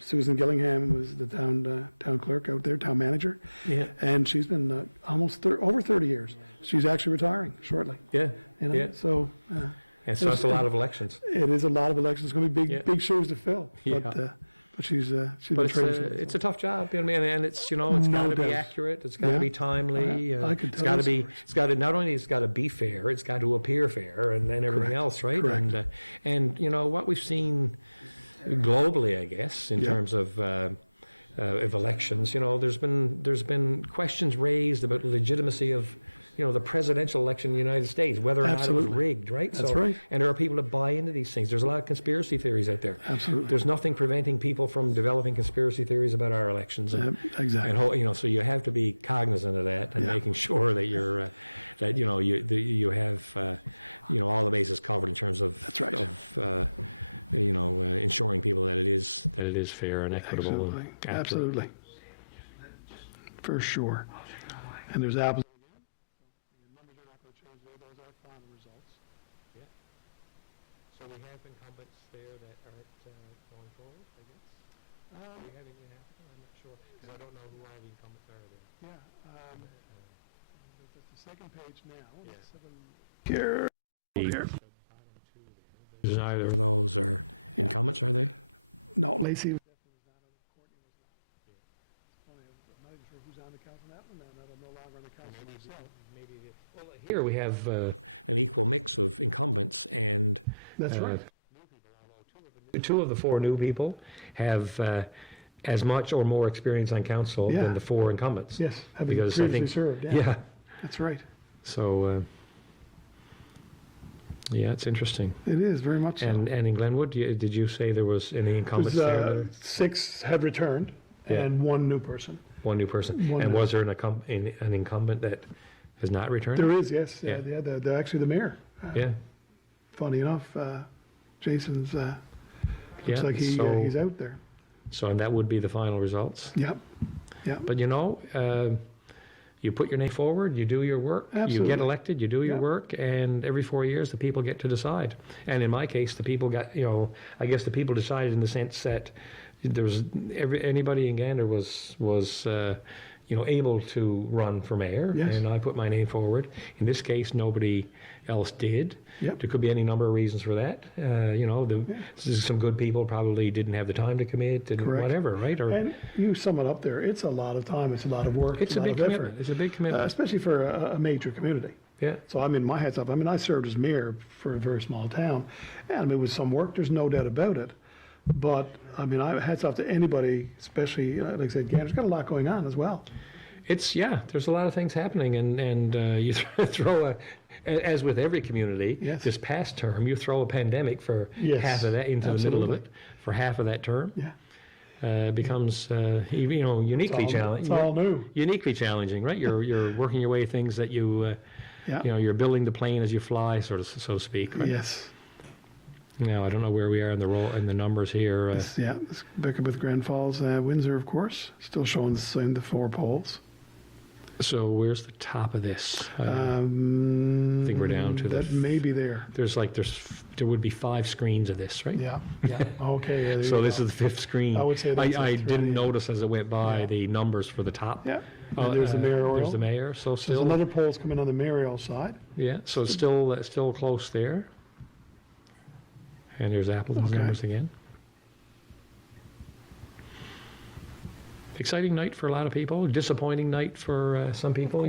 Susan Gillingham was the town clerk out there, town manager. Yeah. And she's been over 30 years. She's actually retiring shortly. Yeah. So. And so it's a lot of elections. It is a lot of elections. It's going to be big shoes to fill. Yeah. But she's been training. It's a tough job, and it's it's got to be accurate. It's got to be timely. It's got to be. It's got to not only it's got to be fair. It's got to appear fair, and then everything else, right? Correct. And what we've seen globally, I guess, in terms of elections, there's been questions raised about the legitimacy of the presidential election in the United States, whether or not it was rigged, right? That's right. And there are people that buy into these things. There's a lot of conspiracy theories out there. Absolutely. There's nothing preventing people from developing conspiracy theories about our elections. Exactly. And so you have to be cognizant of that and making sure that you're you have all the bases covered in terms of ensuring people that it is fair and equitable. Absolutely. For sure. And there's apples. So we have incumbents there that aren't going forward, I guess? Do we have anything happening? I'm not sure, because I don't know who all the incumbents are there. The second page now. Yeah. Neither of those are incumbents, are they? No. Lacey definitely was not, Courtney was not. I'm not even sure who's on the council on that one now. I'm no longer on the council myself. Maybe here we have an equal mix of incumbents and four new people have as much or more experience on council than the 4 incumbents. Yes, having previously served. Yeah, that's right. So, it's interesting. It is very much so. And in Glenwood, did you say there was any incumbents there? 6 have returned, and 1 new person. 1 new person. Was there an incumbent that has not returned? There is, yes. Actually the mayor. Funny enough, Jason's looks like he's out there. So, and that would be the final results? Yep. But you put your name forward, you do your work, you get elected, you do your work, and every 4 years the people get to decide. And in my case, the people got, I guess the people decided in the sense that there was anybody in Gander was able to run for mayor, and I put my name forward. In this case, nobody else did. There could be any number of reasons for that. Some good people probably didn't have the time to commit, and whatever, right? And you sum it up there. It's a lot of time. It's a lot of work. It's a big commitment. It's a big commitment, especially for a major community. Yeah. So my head's up. I served as mayor for a very small town, and it was some work. There's no doubt about it. But I hats off to anybody, especially like I said, Gander's got a lot going on as well. there's a lot of things happening, and you throw as with every community, this past term, you throw a pandemic for half of that into the middle of it for half of that term. It becomes uniquely challenging. It's all new. Uniquely challenging, right? You're working your way things that you you're building the plane as you fly, so to speak. Right? Yes. Now I don't know where we are in the numbers here. It's back up with Grand Falls, Windsor, of course, still showing the same, the 4 polls. So where's the top of this? I think we're down to that may be there. There would be 5 screens of this, right? Yeah. Okay. Yeah, so this is the 5th screen. I would say that's I didn't notice as it went by the numbers for the top. Yeah. And there's the mayoral. There's the mayor. So still there's another poll's coming on the mayoral side. Yeah. So it's still close there. And there's Appleton's numbers again. Exciting night for a lot of people. Disappointing night for some people,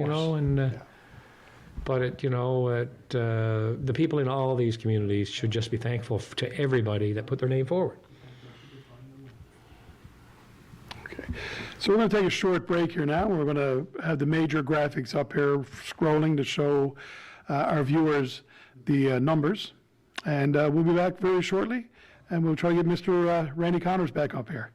but the people in all these communities should just be thankful to everybody that put their name forward. Okay, so we're going to take a short break here now. We're going to have the major graphics up here scrolling to show our viewers the numbers, and we'll be back very shortly, and we'll try to get Mr. Randy Connors back up here.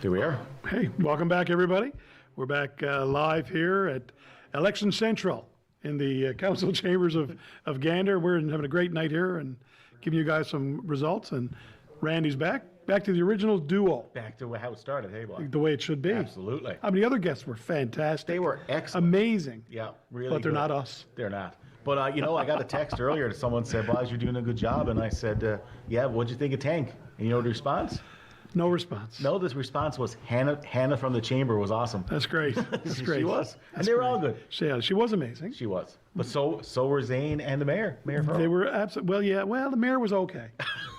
Here we are. Hey, welcome back, everybody. We're back live here at Election Central in the council chambers of Gander. We're having a great night here and giving you guys some results. And Randy's back to the original duo. Back to how it started, hey, boy. The way it should be. Absolutely. I mean, the other guests were fantastic. They were excellent. Amazing. Yeah, really But they're good. not us. They're not. But, I got a text earlier that someone said, Boz, you're doing a good job. And I said, yeah, what'd you think of Tank? And you know the response? No response. No, this response was Hannah from the chamber was awesome. That's great. That's great. She was. And they were all good. She was amazing. She was. But so were Zane and the mayor, Mayor Farrell. They were absolutely, well, the mayor was okay.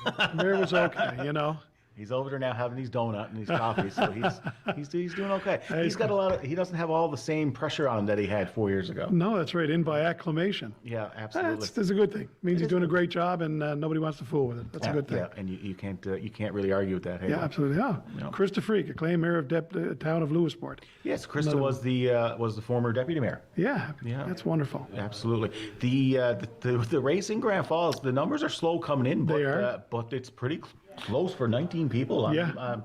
The mayor was okay, you know. He's over there now having his donut and his coffee, so he's doing okay. He's got he doesn't have all the same pressure on him that he had 4 years ago. No, that's right, in by acclamation. Yeah, absolutely. That's a good thing. It means he's doing a great job and nobody wants to fool with it. That's a good thing. Yeah, and you can't really argue with that. Hey, Yeah, absolutely. Yeah. No. Krista Freak, acclaimed mayor of town of Lewisport. Yes, Krista was the former deputy mayor. Yeah, Yeah. that's wonderful. Absolutely. The race in Grand Falls, the numbers are slow coming in, but They are. But it's pretty close for 19 people. Yeah.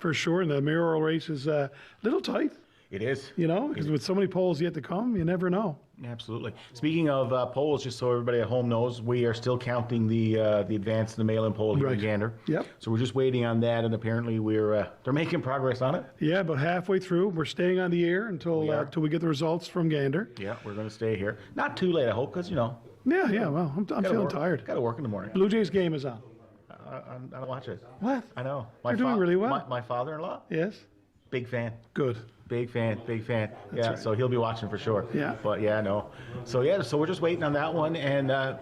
For sure, and the mayoral race is a little tight, it is. because with so many polls yet to come, you never know. Absolutely. Speaking of polls, just so everybody at home knows, we are still counting the advance in the mail-in poll here in Right. Gander. Yep. So we're just waiting on that, and apparently they're making progress on it. Yeah, about halfway through. We're staying on the air until We are. we get the results from Gander. Yeah, we're going to stay here. Not too late, I hope, because Yeah, well, I'm feeling tired. Got to work in the morning. Blue Jays game is on. I don't watch it. What? I know. You're doing really well. My father-in-law, Yes. big fan. Good. Big fan. Yeah, right. so he'll be watching for sure. Yeah. But yeah, no. So we're just waiting on that one, and I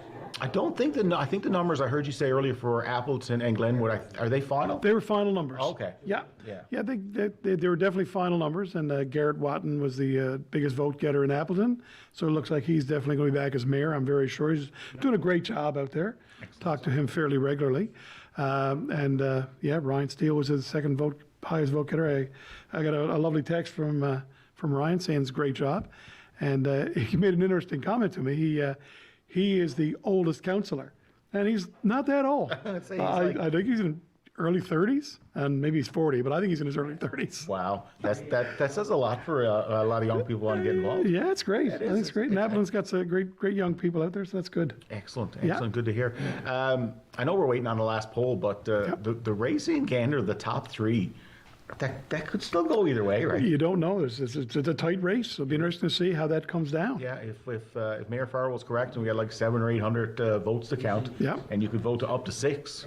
don't think I think the numbers I heard you say earlier for Appleton and Glenwood, are they final? They were final numbers. Oh, okay. Yeah. Yeah. Yeah, they were definitely final numbers, and Garrett Watton was the biggest vote getter in Appleton, so it looks like he's definitely going to be back as mayor. I'm very sure he's doing a great job out there. Talk to him fairly regularly. Ryan Steele was the second highest vote getter. I got a lovely text from Ryan saying it's a great job, and he made an interesting comment to me. He is the oldest councillor, and he's not that old. I think he's in early 30s, and maybe he's 40, but I think he's in his early 30s. Wow, that says a lot for a lot of young people want to get involved. Yeah, it's great. I think it's great. And Appleton's got some great young people out there, so that's good. Excellent. Yeah. Good to hear. I know we're waiting on the last poll, but the race in Gander, the top three, that could still go either way, right? You don't know. It's a tight race. It'll be interesting to see how that comes down. Yeah, if Mayor Farrell was correct and we got like 700 or 800 votes to count, Yeah. and you could vote to up to 6,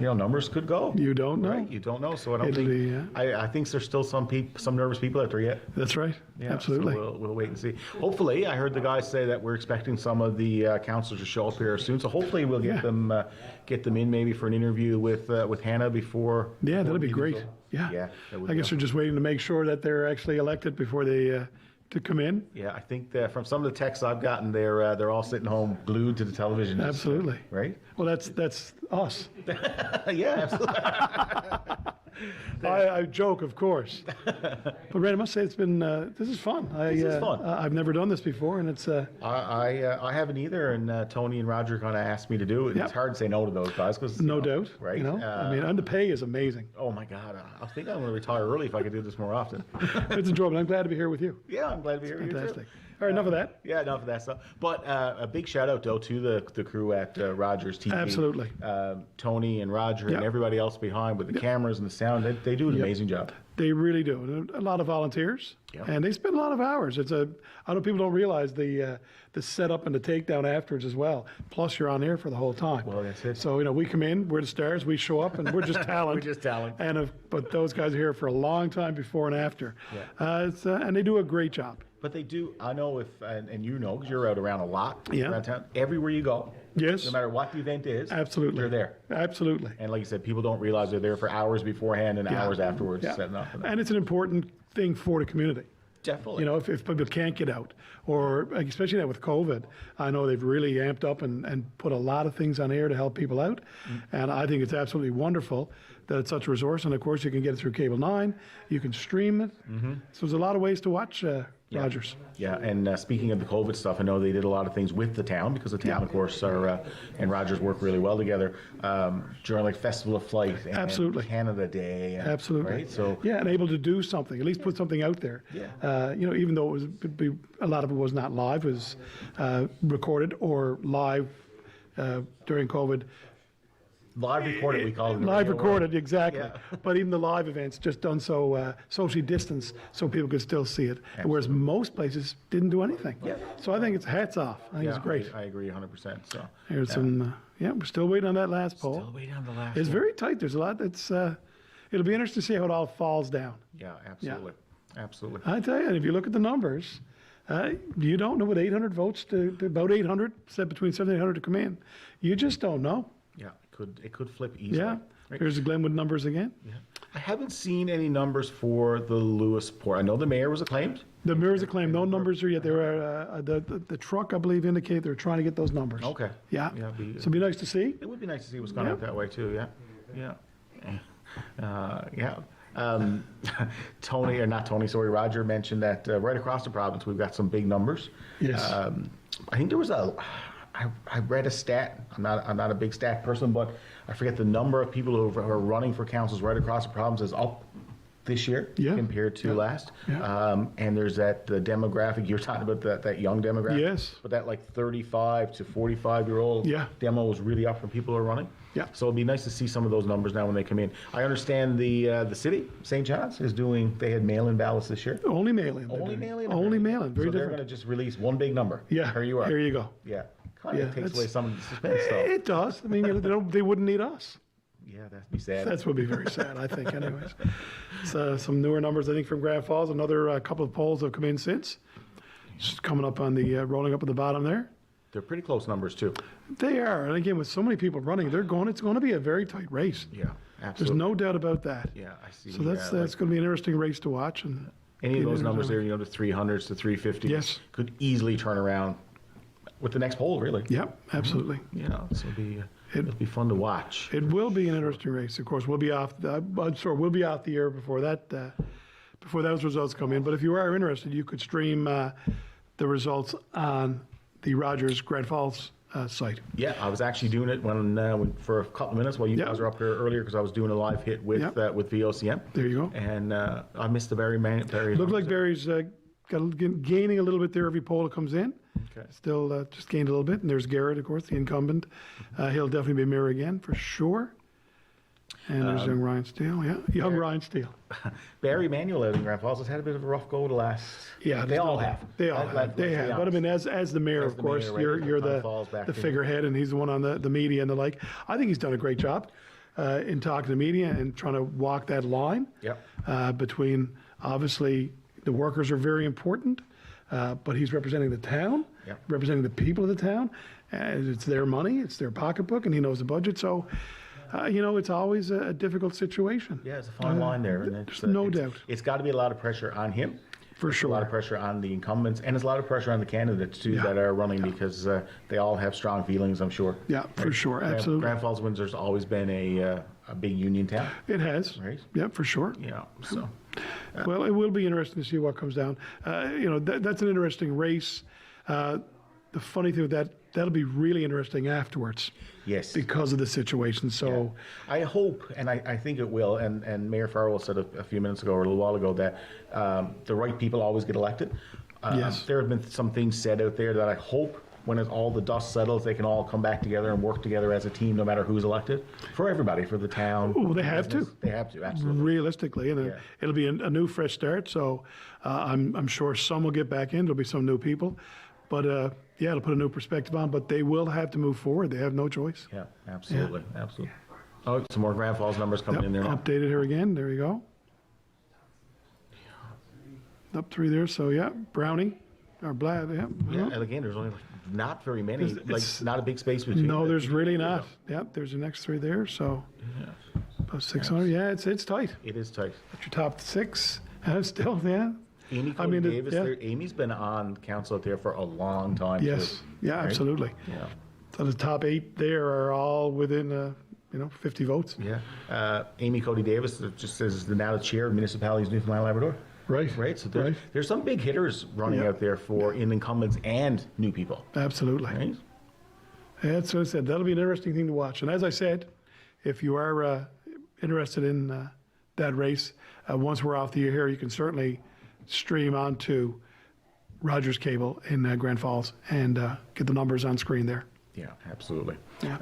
numbers could go. You don't know. Right? You don't know, so I don't It'll think. be, I think there's still some nervous people out there yet. That's right. Yeah, Absolutely. So we'll wait and see. Hopefully, I heard the guys say that we're expecting some of the councillors to show up here soon. So hopefully, we'll get them in maybe for an interview with Hannah before. Yeah, that'd be before the great. meeting. Yeah. That would I be guess they're just waiting to make sure that they're actually elected before they to come in. Yeah, I think that from some of the texts I've gotten, they're all sitting home glued to the television. Absolutely. Right? Well, that's us. Yeah, absolutely. I joke, of course. But Red, I must say it's been this is fun. This is fun. I've never done this before, and it's I haven't either, and Tony and Roger kind of asked me to do it. Yep. It's hard to say no to those guys because no doubt, right? And the pay is amazing. Oh my God, I think I'm going to retire early if I could do this more often. It's enjoyable. I'm glad to be here with you. Yeah, I'm glad to be here. Fantastic. All right, enough of that. Yeah, enough of that stuff. But a big shout out though to the crew at Rogers TV. Absolutely. Tony and Roger and Yep. everybody else behind with the cameras and the sound. They do an amazing job. They really do. And a lot of volunteers, Yep. and they spend a lot of hours. I know people don't realize the setup and the takedown afterwards as well. Plus, you're on air for the whole time. Well, that's it. So we come in, we're the stars, we show up, and we're just talent. We're just talent. But those guys are here for a long time before and after. Yeah. And they do a great job. But they do. I know and you know because you're out around a lot around town. Everywhere you go, Yes. no matter what the event is, Absolutely. you're there. Absolutely. And like you said, people don't realize they're there for hours beforehand and Yeah. hours afterwards Yeah. setting up. And it's an important thing for the community. Definitely. If people can't get out, or especially now with COVID, I know they've really amped up and put a lot of things on air to help people out. And I think it's absolutely wonderful that it's such a resource. And of course, you can get it through Cable 9, you can stream it. So there's a lot of ways to watch Rogers. Yeah, and speaking of the COVID stuff, I know they did a lot of things with the town because the town, of course, and Rogers work really well together during like Festival of Flight and Absolutely. Canada Day. And, Absolutely. Right? So yeah, and able to do something, at least put something out there. Yeah. Even though a lot of it was not live, it was recorded or live during COVID. live recorded, we call it. in the Live real recorded, world. exactly. Yeah. But even the live events just done so socially distanced so people could still see it. Whereas most places didn't do anything. Yeah. So I think it's hats off. I think it's great. I agree 100%. So There's some, we're still waiting on that last poll. still waiting on the last It's one. very tight. There's a lot. It'll be interesting to see how it all falls down. Yeah, absolutely. Absolutely. I tell you, and if you look at the numbers, you don't know what 800 votes to about 800, said between 700 and 800 to come in. You just don't know. Yeah, it could flip easily. Yeah. Right? Here's the Glenwood numbers again. Yeah. I haven't seen any numbers for the Lewis port. I know the mayor was acclaimed. The mayor's acclaimed. No numbers are yet. There are the truck, I believe, indicate they're trying to get those numbers. Okay. Yeah. Yeah, So it'd be nice to see. It would be nice to see what's going out that way too. Yeah. Yeah. Tony, or not Tony, sorry, Roger mentioned that right across the province we've got some big numbers. Yes. I think there was I read a stat. I'm not a big stat person, but I forget the number of people who are running for councils right across the province is up this year compared to last. Yeah. And there's the demographic you're talking about, that young demographic. Yes. But that like 35 to 45-year-old demo was really up for people who are running. Yeah. So it'd be nice to see some of those numbers now when they come in. I understand the city, St. John's, is doing. They had mail-in ballots this year. Only mail-in. Only mail-in. Only mail-in. Very so they're different. going to just release one big number. Yeah. Here you are. Here you go. Yeah. Kind of takes that's- away some of the suspense, though. It does. I mean, they wouldn't need us. Yeah, that'd be sad. That's would be very sad, I think, anyways. So some newer numbers, I think, from Grand Falls. Another couple of polls have come in since. Just coming up on the, rolling up at the bottom there. They're pretty close numbers, too. They are. And again, with so many people running, it's going to be a very tight race. Yeah, There's absolutely. no doubt about that. Yeah, I see. So that's going to be an interesting race to watch. And any of those numbers there, the 300s to 350s, Yes. could easily turn around with the next poll, really. Yeah, absolutely. Yeah, so it'll be fun to watch. It will be an interesting race. Of course, we'll be off. We'll be off the air before that. Before those results come in. But if you are interested, you could stream the results on the Rogers Grand Falls site. Yeah, I was actually doing it when for a couple of minutes while you guys were up here earlier because I was doing a live hit with VOCM. There you go. And I missed the Barry. Looked like Barry's gaining a little bit there every poll that comes in. Okay. Still just gained a little bit. And there's Garrett, of course, the incumbent. He'll definitely be mayor again for sure. And there's young Ryan Steele. Yeah, young Ryan Steele. Barry Manuel out in Grand Falls has had a bit of a rough go the last. Yeah, they all have. They all have. They have. But I mean, as the mayor, As of the course, mayor, right, you're Grand Falls back the in. figurehead, and he's the one on the media and the like. I think he's done a great job in talking to media and trying to walk that line between, obviously, the workers are very important, but he's representing the town, representing the people of the town. It's their money, it's their pocketbook, and he knows the budget. So, it's always a difficult situation. Yeah, it's a fine line there. And There's no doubt. It's got to be a lot of pressure on him. For sure. A lot of pressure on the incumbents, and there's a lot of pressure on the candidates, too, that are running because they all have strong feelings, I'm sure. Yeah, for sure, absolutely. Grand Falls, Windsor's always been a big union town. It has. Right? Yeah, for sure. Yeah, so. Well, it will be interesting to see what comes down. That's an interesting race. The funny thing with that'll be really interesting afterwards. Yes. Because of the situation. So I hope, and I think it will, and Mayor Farwell said a few minutes ago or a little while ago that the right people always get elected. Yes. There have been some things said out there that I hope when all the dust settles, they can all come back together and work together as a team, no matter who's elected, for everybody, for the town. Well, they have business. to. They have to, absolutely. Realistically, and it'll be a new fresh start. So I'm sure some will get back in. There'll be some new people. But it'll put a new perspective on. But they will have to move forward. They have no choice. Yeah, absolutely, absolutely. Oh, some more Grand Falls numbers coming in there now. Updated here again. There you go. Up 3 there. So Brownie, or Blad. Yeah. Yeah, and again, there's only not very many. Not a big space between. No, there's really not. There's the next 3 there. So about 600. Yeah, it's tight. It is tight. At your top 6, still, Amy Davis, Amy's been on council out there for a long time. Yes, too, right? absolutely. Yeah. So the top 8 there are all within 50 votes. Yeah. Amy Cody Davis just says now the chair of Municipalities Newfoundland Labrador. Right. Right. So Right. there's some big hitters running Yeah. out there for incumbents and new people. Absolutely. Right. And that's what I said. That'll be an interesting thing to watch. And as I said, if you are interested in that race, once we're off the air here, you can certainly stream onto Rogers Cable in Grand Falls and get the numbers on screen there. Yeah, absolutely. Yeah.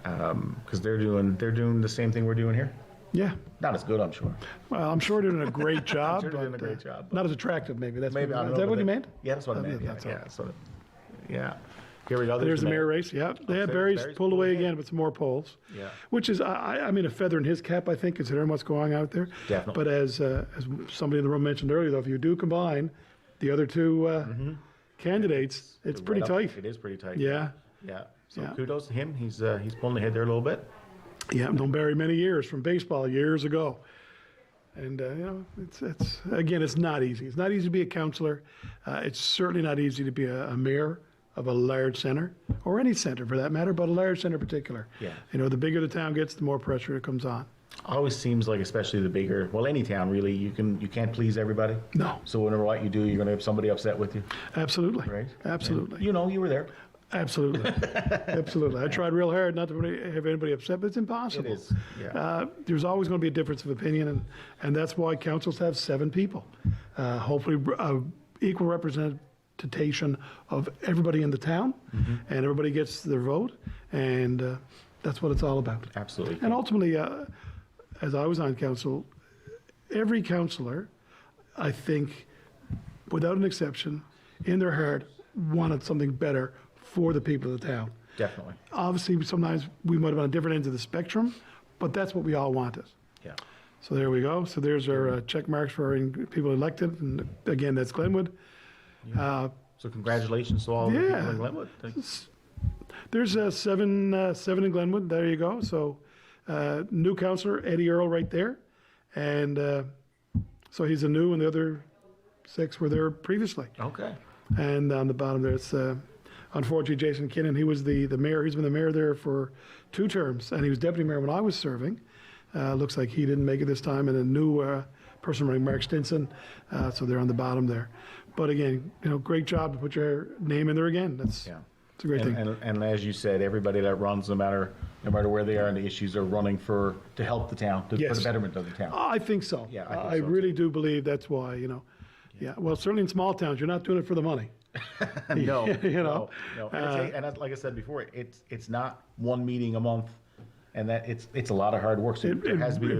Because they're doing the same thing we're doing here. Yeah. Not as good, I'm sure. Well, I'm sure they're doing a great job. Sure they're doing a but, great job, but- Not as attractive, maybe. That's Maybe I don't is know, that what but you they- meant? Yeah, that's what I meant. Yeah, That's all. yeah. So, yeah. Here we go. There's the mayor race. Yeah, they had Barry's pulled away again with some more polls. Yeah. Which is, I mean, a feather in his cap, I think, considering what's going out there. Definitely. But as somebody in the room mentioned earlier, though, if you do combine the other two candidates, it's pretty Right up. tight. It is pretty tight. Yeah. Yeah. So Yeah. kudos to him. He's pulling ahead there a little bit. Yeah, known Barry many years from baseball years ago. And, you know, it's again, it's not easy. It's not easy to be a counselor. It's certainly not easy to be a mayor of a large center, or any center for that matter, but a large center in particular. Yeah. You know, the bigger the town gets, the more pressure it comes on. Always seems like, especially the bigger, well, any town really, you can't please everybody. No. So whenever what you do, you're going to have somebody upset with you. Absolutely. Right. Absolutely. And, you know, you were there. Absolutely. Absolutely. I tried real hard not to have anybody upset, but it's impossible. It is, yeah. There's always going to be a difference of opinion, and that's why councils have 7 people. Hopefully, equal representation of everybody in the town, and everybody gets their vote, and that's what it's all about. Absolutely. And ultimately, as I was on council, every councillor, I think, without an exception, in their heart, wanted something better for the people of the town. Definitely. Obviously, sometimes we might have been on different ends of the spectrum, but that's what we all wanted. Yeah. So there we go. So there's our check marks for our people elected, and again, that's Glenwood. So congratulations to all the Yeah. people in Glenwood. There's 7 in Glenwood. There you go. So new councillor Eddie Earl right there, and so he's a new, and the other 6 were there previously. Okay. And on the bottom there, it's unfortunately Jason Kinnan. He was the mayor. He's been the mayor there for 2 terms, and he was deputy mayor when I was serving. Looks like he didn't make it this time, and a new person running, Mark Stinson. So they're on the bottom there. But again, you know, great job to put your name in there again. It's a great thing. And as you said, everybody that runs, no matter where they are and the issues, are running to help the town, for the betterment of the town. I think so. Yeah, I think so, really do believe that's why, you know. Yeah, well, certainly in small towns, you're not doing it for the money. No, You know? no. And like I said before, it's not one meeting a month, and that it's a lot of hard work. So there has to be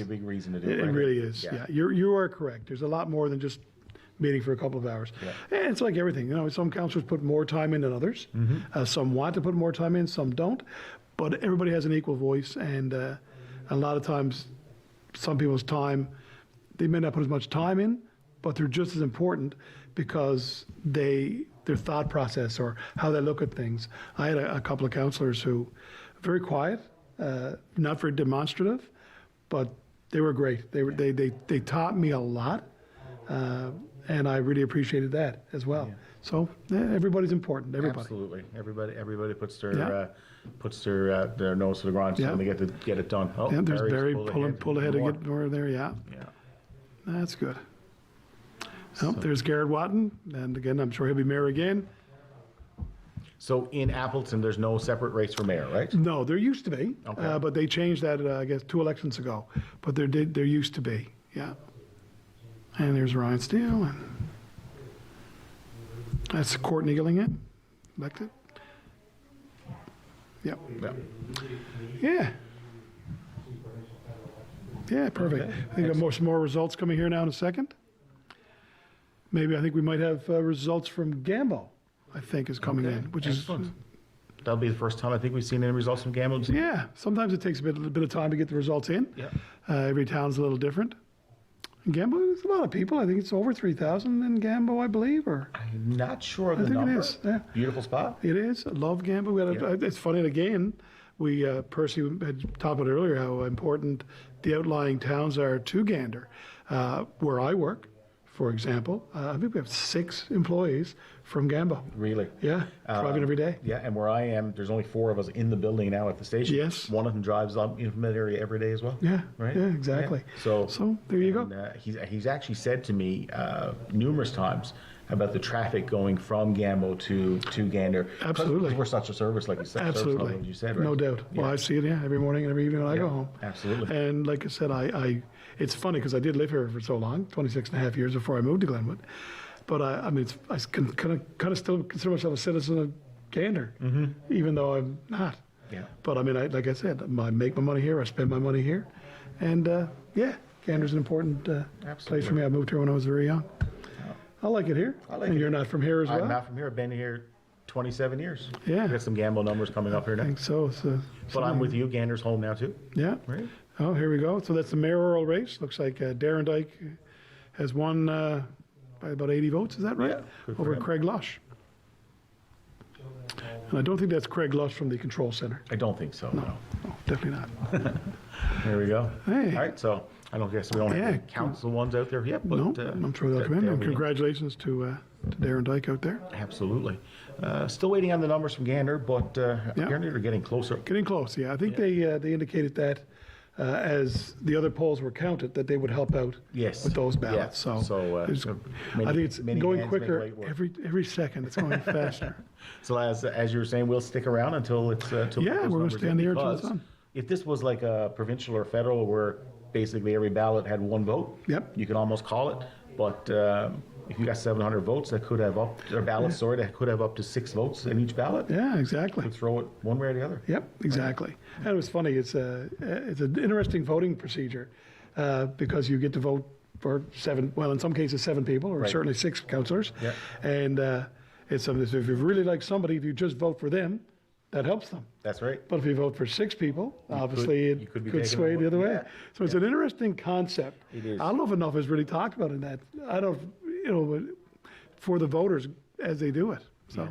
a big reason to do it. It right? really is. Yeah, you are correct. There's a lot more than just meeting for a couple of hours. Yeah. And it's like everything. You know, some councillors put more time in than others. Some want to put more time in, some don't. But everybody has an equal voice, and a lot of times, some people's time, they may not put as much time in, but they're just as important because their thought process or how they look at things. I had a couple of councillors who very quiet, not very demonstrative, but they were great. They taught me a lot, and I really appreciated that as well. Yeah. So everybody's important. Everybody. Absolutely. Everybody puts their nose to the ground so they get it done. Oh, Yeah, there's Barry Barry's pull ahead to get more there. Yeah, Yeah. that's good. Oh, there's Garrett Watton, and again, I'm sure he'll be mayor again. So in Appleton, there's no separate race for mayor, right? No, there used to be, Okay. but they changed that, I guess, 2 elections ago. But there used to be, yeah. And there's Ryan Steele, and that's Courtney Gillingham, elected. Yep. Yeah. Yeah. Yeah, perfect. Okay. I think we have some more results coming here now in a second. Maybe I think we might have results from Gambo, I think, is coming in, which Excellent. is, That'll be the first time I think we've seen any results from Gamble. yeah, sometimes it takes a bit of time to get the results in. Yeah. Every town's a little different. Gambo, it's a lot of people. I think it's over 3,000 in Gambo, I believe, or I'm not sure of the I think number. it is. Yeah. Beautiful spot. It is. I love Gambo. It's funny, again, Percy had talked about earlier how important the outlying towns are to Gander. Where I work, for example, I think we have 6 employees from Gambo. Really? Yeah, driving every day. Yeah, and where I am, there's only 4 of us in the building now at the station. Yes. One of them drives up in that area every day as well. Yeah, Right? yeah, exactly. Yeah. So there you go. And, he's actually said to me numerous times about the traffic going from Gambo to Gander. Absolutely. 'Cause we're such a service, like you said. service Absolutely. level, as you said, right? No doubt. Well, I see it, every morning and every evening when I go home. Absolutely. And like I said, it's funny because I did live here for so long, 26 and a half years before I moved to Glenwood. But I mean, I can kind of still consider myself a citizen of Gander, even though I'm not. Yeah. But I mean, like I said, I make my money here, I spend my money here. And yeah, Gander's an important place for me. I moved here when I was very young. I like it here. I like and it. you're not from here as well? I'm not from here. I've been here 27 years. Yeah. Got some Gambo numbers coming up here now. I think so. But I'm with you. Gander's home now too. Yeah. Right. Oh, here we go. So that's the mayoral race. Looks like Darren Dyke has won by about 80 votes. Is that right? Yeah, good for Over him. Craig Lush. And I don't think that's Craig Lush from the Control Center. I don't think so. No. No, definitely not. There we go. Hey. All right. So I don't guess we don't have Yeah. any council ones out there yet. But, No, I'm sure they'll come in. there And we go. congratulations to Darren Dyke out there. Absolutely. Still waiting on the numbers from Gander, but apparently they're getting closer. Getting close, yeah. I think they indicated that as the other polls were counted, that they would help out Yes. with those Yeah. ballots. So, So, many- I think it's many going hands make quicker light work. every second. It's going faster. So as you were saying, we'll stick around until it's till Yeah, those we're gonna numbers stay in, on the air until it's because done. If this was like a provincial or federal, where basically every ballot had one vote, Yep. you can almost call it. But if you got 700 votes, that could have that could have up to 6 votes in each ballot. Yeah, exactly. Could throw it one way or the other. Yep, exactly. And it was funny. It's an interesting voting procedure because you get to vote for 7. Well, in some cases 7 people, or Right. certainly 6 councillors. Yeah. And it's something. So if you really like somebody, if you just vote for them, that helps them. That's right. But if you vote for 6 people, obviously you it could be could taking sway them the other way. yeah. So it's an interesting concept. It is. I don't know if enough is really talked about in that. I don't, for the voters as they do it. So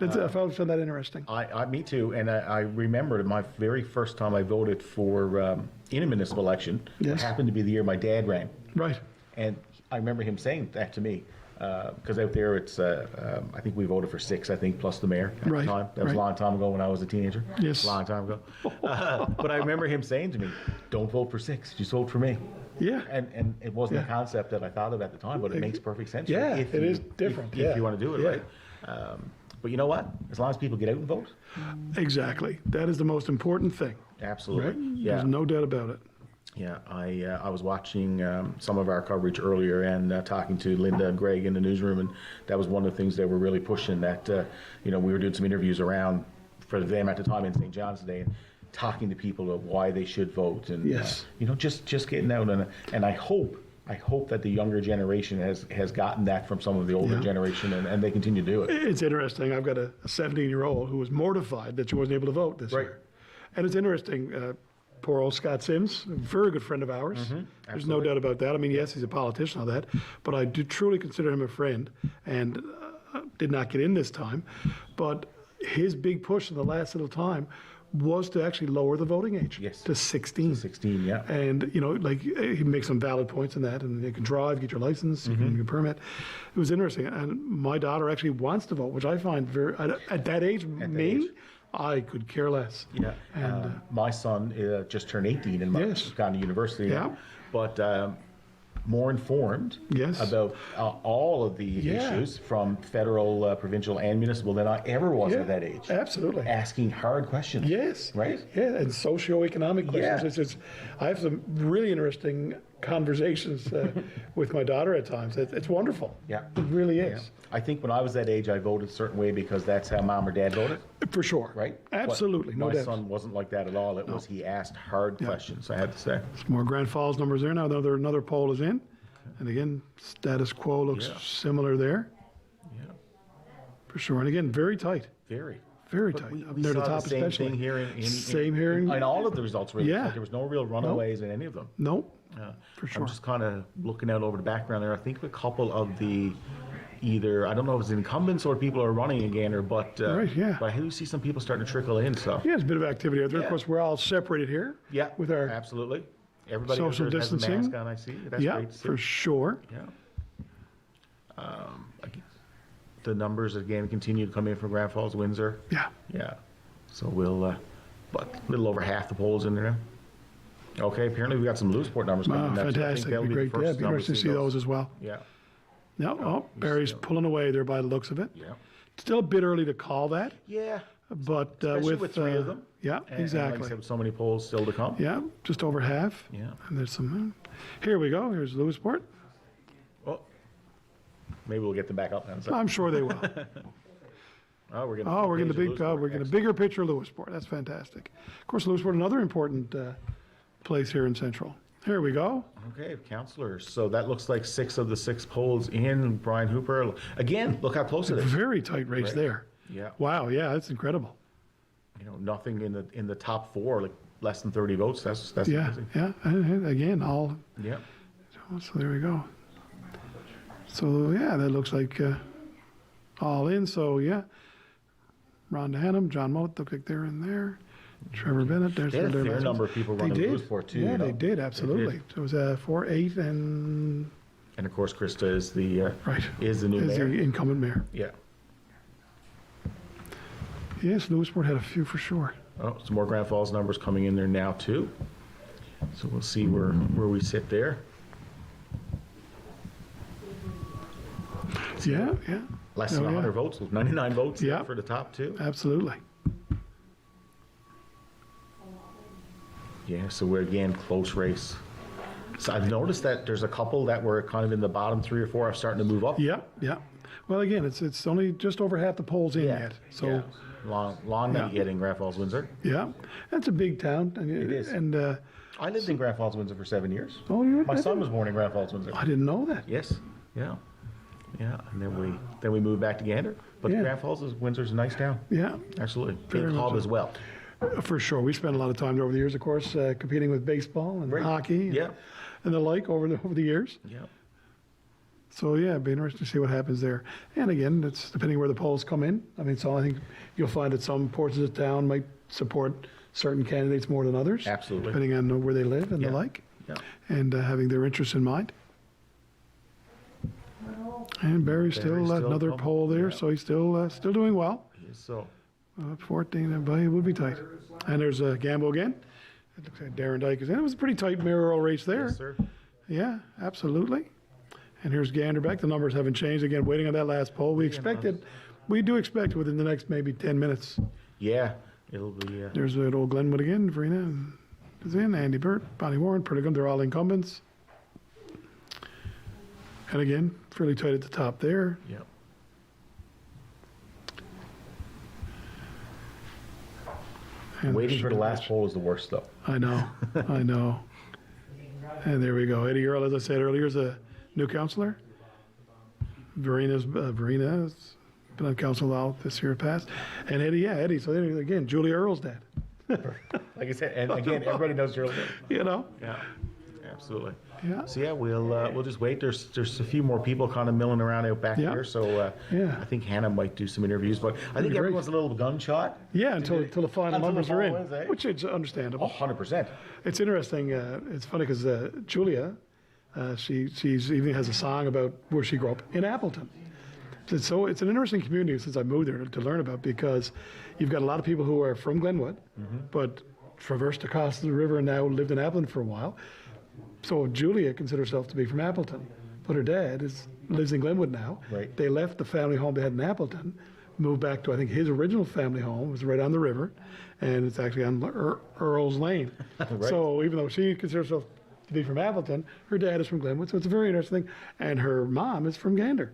I found that interesting. Me too. And I remembered my very first time I voted for in a municipal election. Yes. It happened to be the year my dad ran. Right. And I remember him saying that to me, because out there it's, I think we voted for 6, I think, plus the mayor at Right, the time. That was a right. long time ago when I was a teenager. Yes. A long time ago. But I remember him saying to me, don't vote for 6, just vote for me. Yeah. And it wasn't Yeah. a concept that I thought of at the time, but it makes perfect sense. Yeah, right? If it you- is different, If yeah. you want to do it, Yeah. right? But you know what? As long as people get out and vote, Exactly. That is the most important thing. absolutely. Right? Yeah. There's no doubt about it. Yeah, I was watching some of our coverage earlier and talking to Linda and Greg in the newsroom, and that was one of the things they were really pushing. That we were doing some interviews around for them at the time in St. John's Day, and talking to people of why they should vote, and Yes. just getting out, and I hope that the younger generation has gotten that from some of the older Yeah. generation, and they continue to do it. It's interesting. I've got a 17-year-old who was mortified that she wasn't able to vote this Right. year. And it's interesting. Poor old Scott Sims, a very good friend of ours. There's no Absolutely. doubt about that. I mean, yes, he's a politician, all that, but I do truly consider him a friend, and did not get in this time. But his big push in the last little time was to actually lower the voting age Yes. to 16. 16, yeah. And, he makes some valid points in that, and you can drive, get your license, you can get a permit. It was interesting. And my daughter actually wants to vote, which I find very, at that age, age. I could care less. Yeah, And, my son just turned 18 and Yes. gone to university now, Yeah. but more informed Yes. about all of the Yeah. issues from federal, provincial, and municipal than I ever was Yeah, at that age. absolutely. Asking hard questions. Yes. Right? Yeah, and socioeconomic questions. Yeah. I have some really interesting conversations with my daughter at times. It's wonderful. Yeah. It really Yeah. is. I think when I was that age, I voted a certain way because that's how mom or dad voted, For sure. right? Absolutely, But no my doubt. son wasn't like that at all. It was he asked hard questions, I had to say. Some more Grand Falls numbers there now. Another poll is in. And again, status quo looks Yeah. similar there. Yeah, For sure. And again, very tight. very. Very But tight. we Up near the saw top the same especially. thing here Same here in- in all of the results. Really. Yeah. Like, there was no real runaways in any of them. Nope. For sure. I'm just kind of looking out over the background there. I think a couple of the either, I don't know if it's incumbents or people are running again, or but Right, yeah. but I do see some people starting to trickle in. So Yeah, there's a bit of activity out there. Yeah. Of course, we're all separated here. yeah, With our absolutely everybody out social there has a distancing. mask on. I see. That's yeah, great to see. for sure. Yeah. the numbers again continue to come in from Grand Falls, Windsor. Yeah. Yeah. So we'll, but a little over half the polls in there now. Okay, apparently we got some Lewisport numbers coming Oh, next. I think fantastic. that'll Be the great. first Yeah, be number interesting to see those as well. Yeah. No, oh, Barry's pulling away there by the looks of it. Yeah. Still a bit early to call that, Yeah. but Especially with three of them. Yeah, And exactly. like I said, so many polls still to come. Yeah, just over half. Yeah. And there's some. Here we go. Here's Lewisport. Oh, maybe we'll get them back up now. I'm sure they will. Oh, we're getting. We're getting a bigger picture of Lewisport. That's fantastic. Of course, Lewisport, another important place here in Central. Here we go. Okay, councillors. So that looks like 6 of the 6 polls in. Brian Hooper. Again, look how close it is. Very tight race Right. there. Yeah. Wow. Yeah, that's incredible. You know, nothing in the top 4, like less than 30 votes. That's Yeah. amazing. Yeah. And again, all. Yeah. So there we go. So yeah, that looks like all in. So yeah, Rhonda Hannum, John Mullet look like they're in there. Trevor Bennett. There's They had a their fair last number ones. of people They running did. Lewisport too. Yeah, you know. they did absolutely. So it was 4, 8, and And of course, Krista is the right is the new is mayor. the incumbent mayor. Yeah. Yes, Lewisport had a few for sure. Oh, some more Grand Falls numbers coming in there now too. So we'll see where we sit there. Yeah, yeah, Less than Oh, yeah. 100 votes, 99 votes Yeah. for the top 2. absolutely. Yeah, so we're again close race. So I've noticed that there's a couple that were kind of in the bottom 3 or 4 are starting to move up. Yeah, yeah. Well, again, it's only just over half the polls in yet. So yeah. long night Yeah. yet in Grand Falls, Windsor. yeah, that's a big town. And, It is. And I lived in Grand Falls, Windsor for 7 years. oh, you My son was born in Grand Falls, Windsor. I didn't know that. Yes, yeah, and then we moved back to Gander. But Yeah. Grand Falls Windsor's a nice town. Yeah, Absolutely, Very big much hub so. as well. for sure. We spent a lot of time there over the years, of course, competing with baseball and Right. hockey Yeah. and the like over the years. Yeah, So yeah, it'd be interesting to see what happens there. And again, it's depending where the polls come in. I mean, so I think you'll find that some portions of town might support certain candidates more than others. Absolutely. Depending on where they live and Yeah. the like, yeah. and having their interests in mind. And Barry's still Barry's still another coming, poll there, yeah. so he's still doing well. So 14, but it would be tight. And there's Gamble again. It looks like Darren Dyke is in. It was a pretty tight mayoral race there. yes, sir. Yeah, absolutely. And here's Gander back. The numbers haven't changed. Again, waiting on that last poll. We do expect within the next maybe 10 minutes. Yeah, it'll be. There's that old Glenwood again. Verena is in. Andy Burt, Bonnie Warren, Perdigum. They're all incumbents. And again, fairly tight at the top there. Yeah. And Waiting for the last poll is the worst, though. I know, I know. And there we go. Eddie Earl, as I said earlier, is a new councillor. Verena has been on council now this year past. And Eddie. So there, again, Julia Earl's dad. Like I said, and again, everybody knows you're. You know? Yeah, absolutely. Yeah. So yeah, we'll just wait. There's a few more people kind of milling around out back Yeah. here. So Yeah. I think Hannah might do some interviews, but I think great. everyone's a little gun shot. Yeah, until the final Until the numbers are in, final is, eh? which is understandable. 100%. It's interesting. It's funny because Julia, she's even has a song about where she grew up in Appleton. So it's an interesting community since I moved there to learn about, because you've got a lot of people who are from Glenwood, but traversed across the river and now lived in Appleton for a while. So Julia considers herself to be from Appleton, but her dad lives in Glenwood now. Right. They left the family home they had in Appleton, moved back to, I think, his original family home was right on the river, and it's actually on Earl's Lane. Right. So even though she considers herself to be from Appleton, her dad is from Glenwood, so it's a very interesting thing. And her mom is from Gander.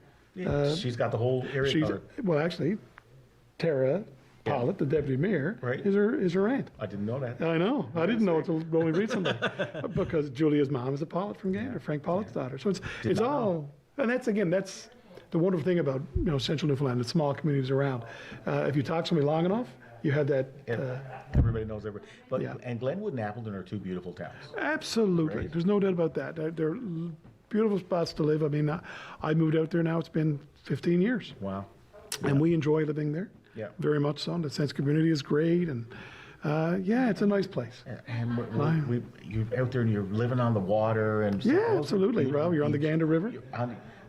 She's got the whole area covered. Well, actually, Tara Pollitt, the deputy mayor, Right. is her aunt. I didn't know that. I know. I didn't know until only recently, because Julia's mom is a Pollitt from Gander, Frank Pollitt's daughter. So it's all, and that's the wonderful thing about central Newfoundland, the small communities around. If you talk to somebody long enough, you have that. Everybody knows everybody. But Yeah. and Glenwood and Appleton are two beautiful towns. Absolutely, Right. there's no doubt about that. They're beautiful spots to live. I mean, I moved out there now. It's been 15 years, Wow. and we enjoy living there. Yeah. Very much so. The sense of community is great, and it's a nice place. And you're out there and you're living on the water and Yeah, absolutely. Well, you're on the Gander River.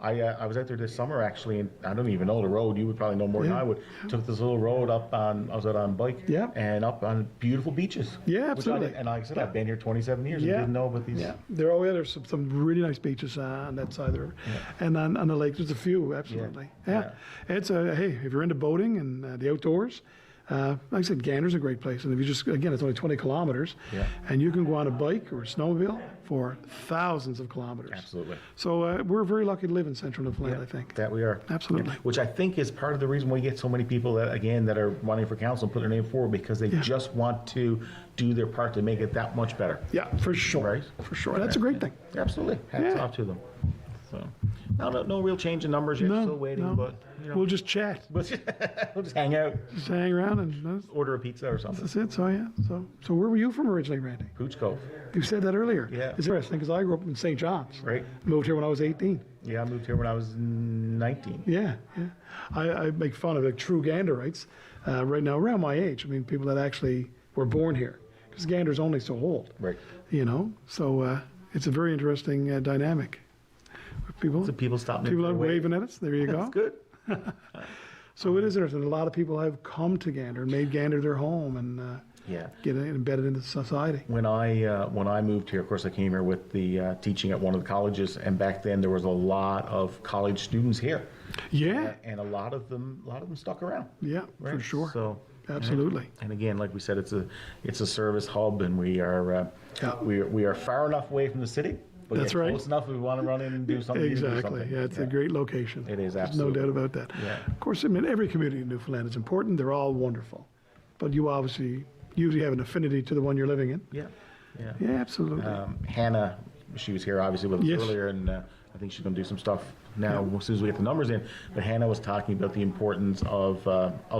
I was out there this summer actually, and I don't even know the road. You would probably know more than I would. Took this little road up on, I was out on bike, and up on beautiful beaches. Yeah, absolutely. And like I said, I've been here 27 years and didn't know about these. Yeah, there's some really nice beaches on that side of the river, and on the lake there's a few. Absolutely. Yeah. It's hey, if you're into boating and the outdoors. Like I said, Gander's a great place, and if you just, again, it's only 20 kilometers, and you can go on a bike or a snowmobile for thousands of kilometers. Absolutely. So we're very lucky to live in central Newfoundland, I think. That we are. Absolutely. Which I think is part of the reason why you get so many people that, again, that are running for council and put their name forward, because they just want to do their part to make it that much better. Yeah, for sure. Right? For sure. That's a great thing. Absolutely. Hats off to them. So, no real change in numbers yet. Still waiting, but we'll just chat. We'll just hang out. Just hang around and order a pizza or something. That's it. So where were you from originally, Randy? Pooch Cove. You said that earlier. Yeah. It's interesting because I grew up in St. John's. Right. Moved here when I was 18. Yeah, I moved here when I was 19. Yeah. I make fun of true Ganderites right now around my age. I mean, people that actually were born here, because Gander's only so old. Right. So it's a very interesting dynamic. People stopping. People are waving at us. There you go. That's good. So it is interesting. A lot of people have come to Gander and made Gander their home and get embedded into society. When I moved here, of course, I came here with the teaching at one of the colleges, and back then there was a lot of college students here. Yeah. And a lot of them stuck around. Yeah, right? for sure. So absolutely. And again, like we said, it's a service hub, and we are far enough away from the city. But that's right. Close enough if we want to run in and do something. Exactly. Yeah, it's a great location. It is, There's absolutely. no doubt about that. Yeah. Of course, I mean, every community in Newfoundland is important. They're all wonderful. But you obviously usually have an affinity to the one you're living in. Yeah. Yeah, absolutely. Hannah, she was here obviously with us earlier, and I think she's going to do some stuff now as soon as we get the numbers in. But Hannah was talking about the importance of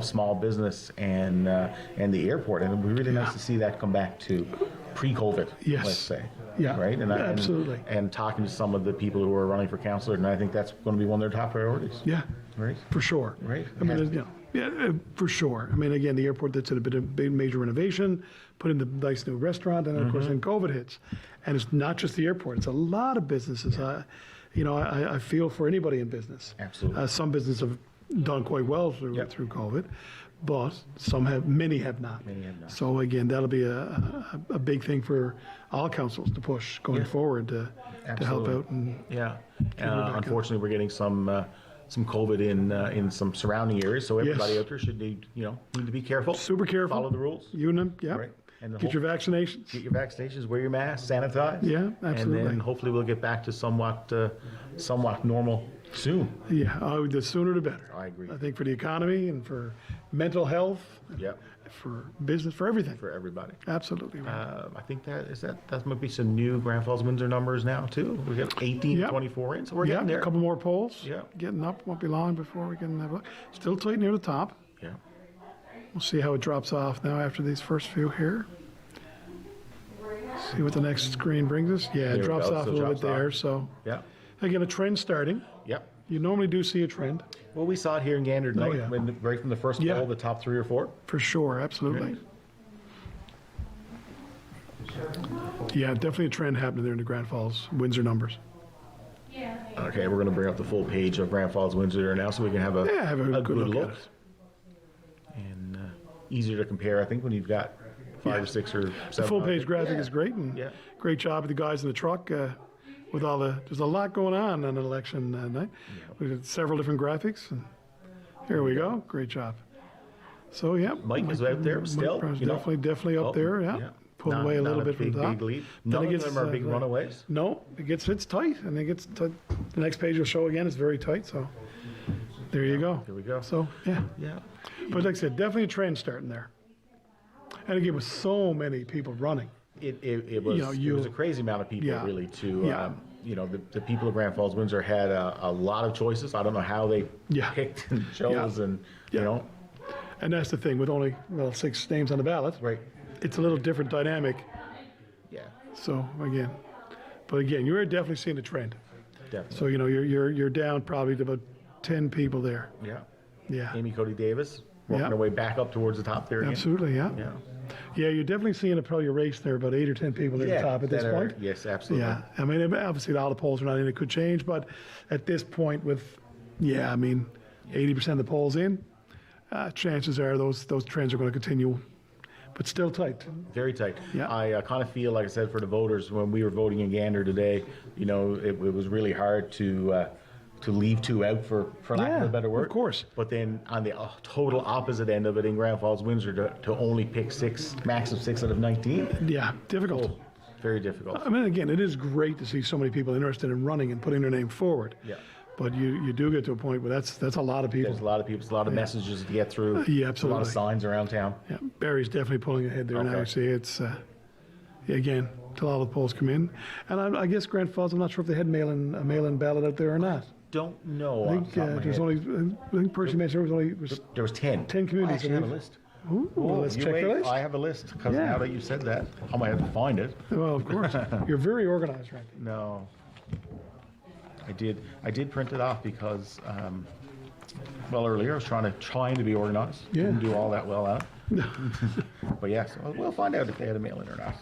small business and the airport, and it would be really nice to see that come back to pre-COVID, let's say. Yeah, right? absolutely. And talking to some of the people who are running for councillor, and I think that's going to be one of their top priorities. Yeah, right. For sure. Right. I mean, for sure. I mean, again, the airport that's at a big major renovation, put in the nice new restaurant, and of course, then COVID hits, and it's not just the airport; it's a lot of businesses. I feel for anybody in business. Absolutely. Some businesses have done quite well through COVID. But many have not. So again, that'll be a big thing for all councils to push going forward to help out. And unfortunately, we're getting some COVID in some surrounding areas, so everybody out there should need to be careful. Super careful. Follow the rules. Right. And get your vaccinations. Get your vaccinations. Wear your mask. Sanitize. Yeah, absolutely. And then hopefully we'll get back to somewhat normal soon. Yeah, the sooner the better. I agree. I think for the economy and for mental health, for business, for everything. For everybody. Absolutely. Right. I think that might be some new Grand Falls Windsor numbers now too. We got 18 to 24 in, so we're getting there. A couple more polls. Yeah. Getting up. Won't be long before we can have a look. Still tight near the top. Yeah. We'll see how it drops off now after these first few here. See what the next screen brings us. Yeah, it drops off a little bit there. So again, a trend starting. Yep. You normally do see a trend. Well, we saw it here in Gander tonight, right from the first poll, the top 3 or 4. For sure, absolutely. Yeah, definitely a trend happening there in the Grand Falls Windsor numbers. Okay, we're going to bring up the full page of Grand Falls Windsor now, so we can have a good look. At it. And easier to compare, I think, when you've got 5 or 6 or 7. The full page graphic is great, and great job of the guys in the truck. With there's a lot going on an election night. We did several different graphics, and here we go. Great job. So Mike is out there still. Definitely up there. Yeah, pulled away a little bit from the top. Big lead. None of them are big runaways. No, it's tight, and it gets tight. The next page will show again. It's very tight. So there you go. Here we go. So yeah. But like I said, definitely a trend starting there. And again, with so many people running. It was a crazy amount of people really the people of Grand Falls Windsor had a lot of choices. I don't know how they picked and chose and and that's the thing with only 6 names on the ballot. Right. It's a little different dynamic. Yeah. So again, you're definitely seeing a trend. Definitely. So you're down probably to about 10 people there. Yeah. Yeah. Amy Cody Davis working Yeah. their way back up towards the top there again. Absolutely, yeah. Yeah. Yeah, you're definitely seeing probably a race there, about 8 or 10 people at the top at this that are- point. Yes, absolutely. Yeah, I mean, obviously all the polls are not in, it could change, but at this point with, I mean, 80% of the polls in, chances are those trends are going to continue, but still tight. Very tight. Yeah. I kind of feel, like I said, for the voters, when we were voting in Gander today, it was really hard to leave two out, for lack of a better word. Of course. But then on the total opposite end of it in Grand Falls, Windsor, to only pick max of 6 out of 19. Yeah, difficult. Oh, very difficult. I mean, again, it is great to see so many people interested in running and putting their name forward. Yeah. But you do get to a point where that's a lot of people. There's a lot of people, a lot of messages to get through. Yeah, A lot absolutely. of signs around town. Yeah, Barry's definitely pulling ahead there now. Okay. You see, it's again till all the polls come in, and I guess Grand Falls. I'm not sure if they had a mail-in ballot out there or not. Don't know. I off think the top of my there's head. only. I think Percy mentioned there was There was 10. 10 communities. I actually have a that list. Ooh, let's You check wait, the list. I have a list, because Yeah. now that you said that, I might have to find it. Well, of course, you're very organized, Randy. No. I did print it off because, earlier I was trying to be organized. Yeah. Didn't do all that well at it. But yes, we'll find out if they had a mail-in or not.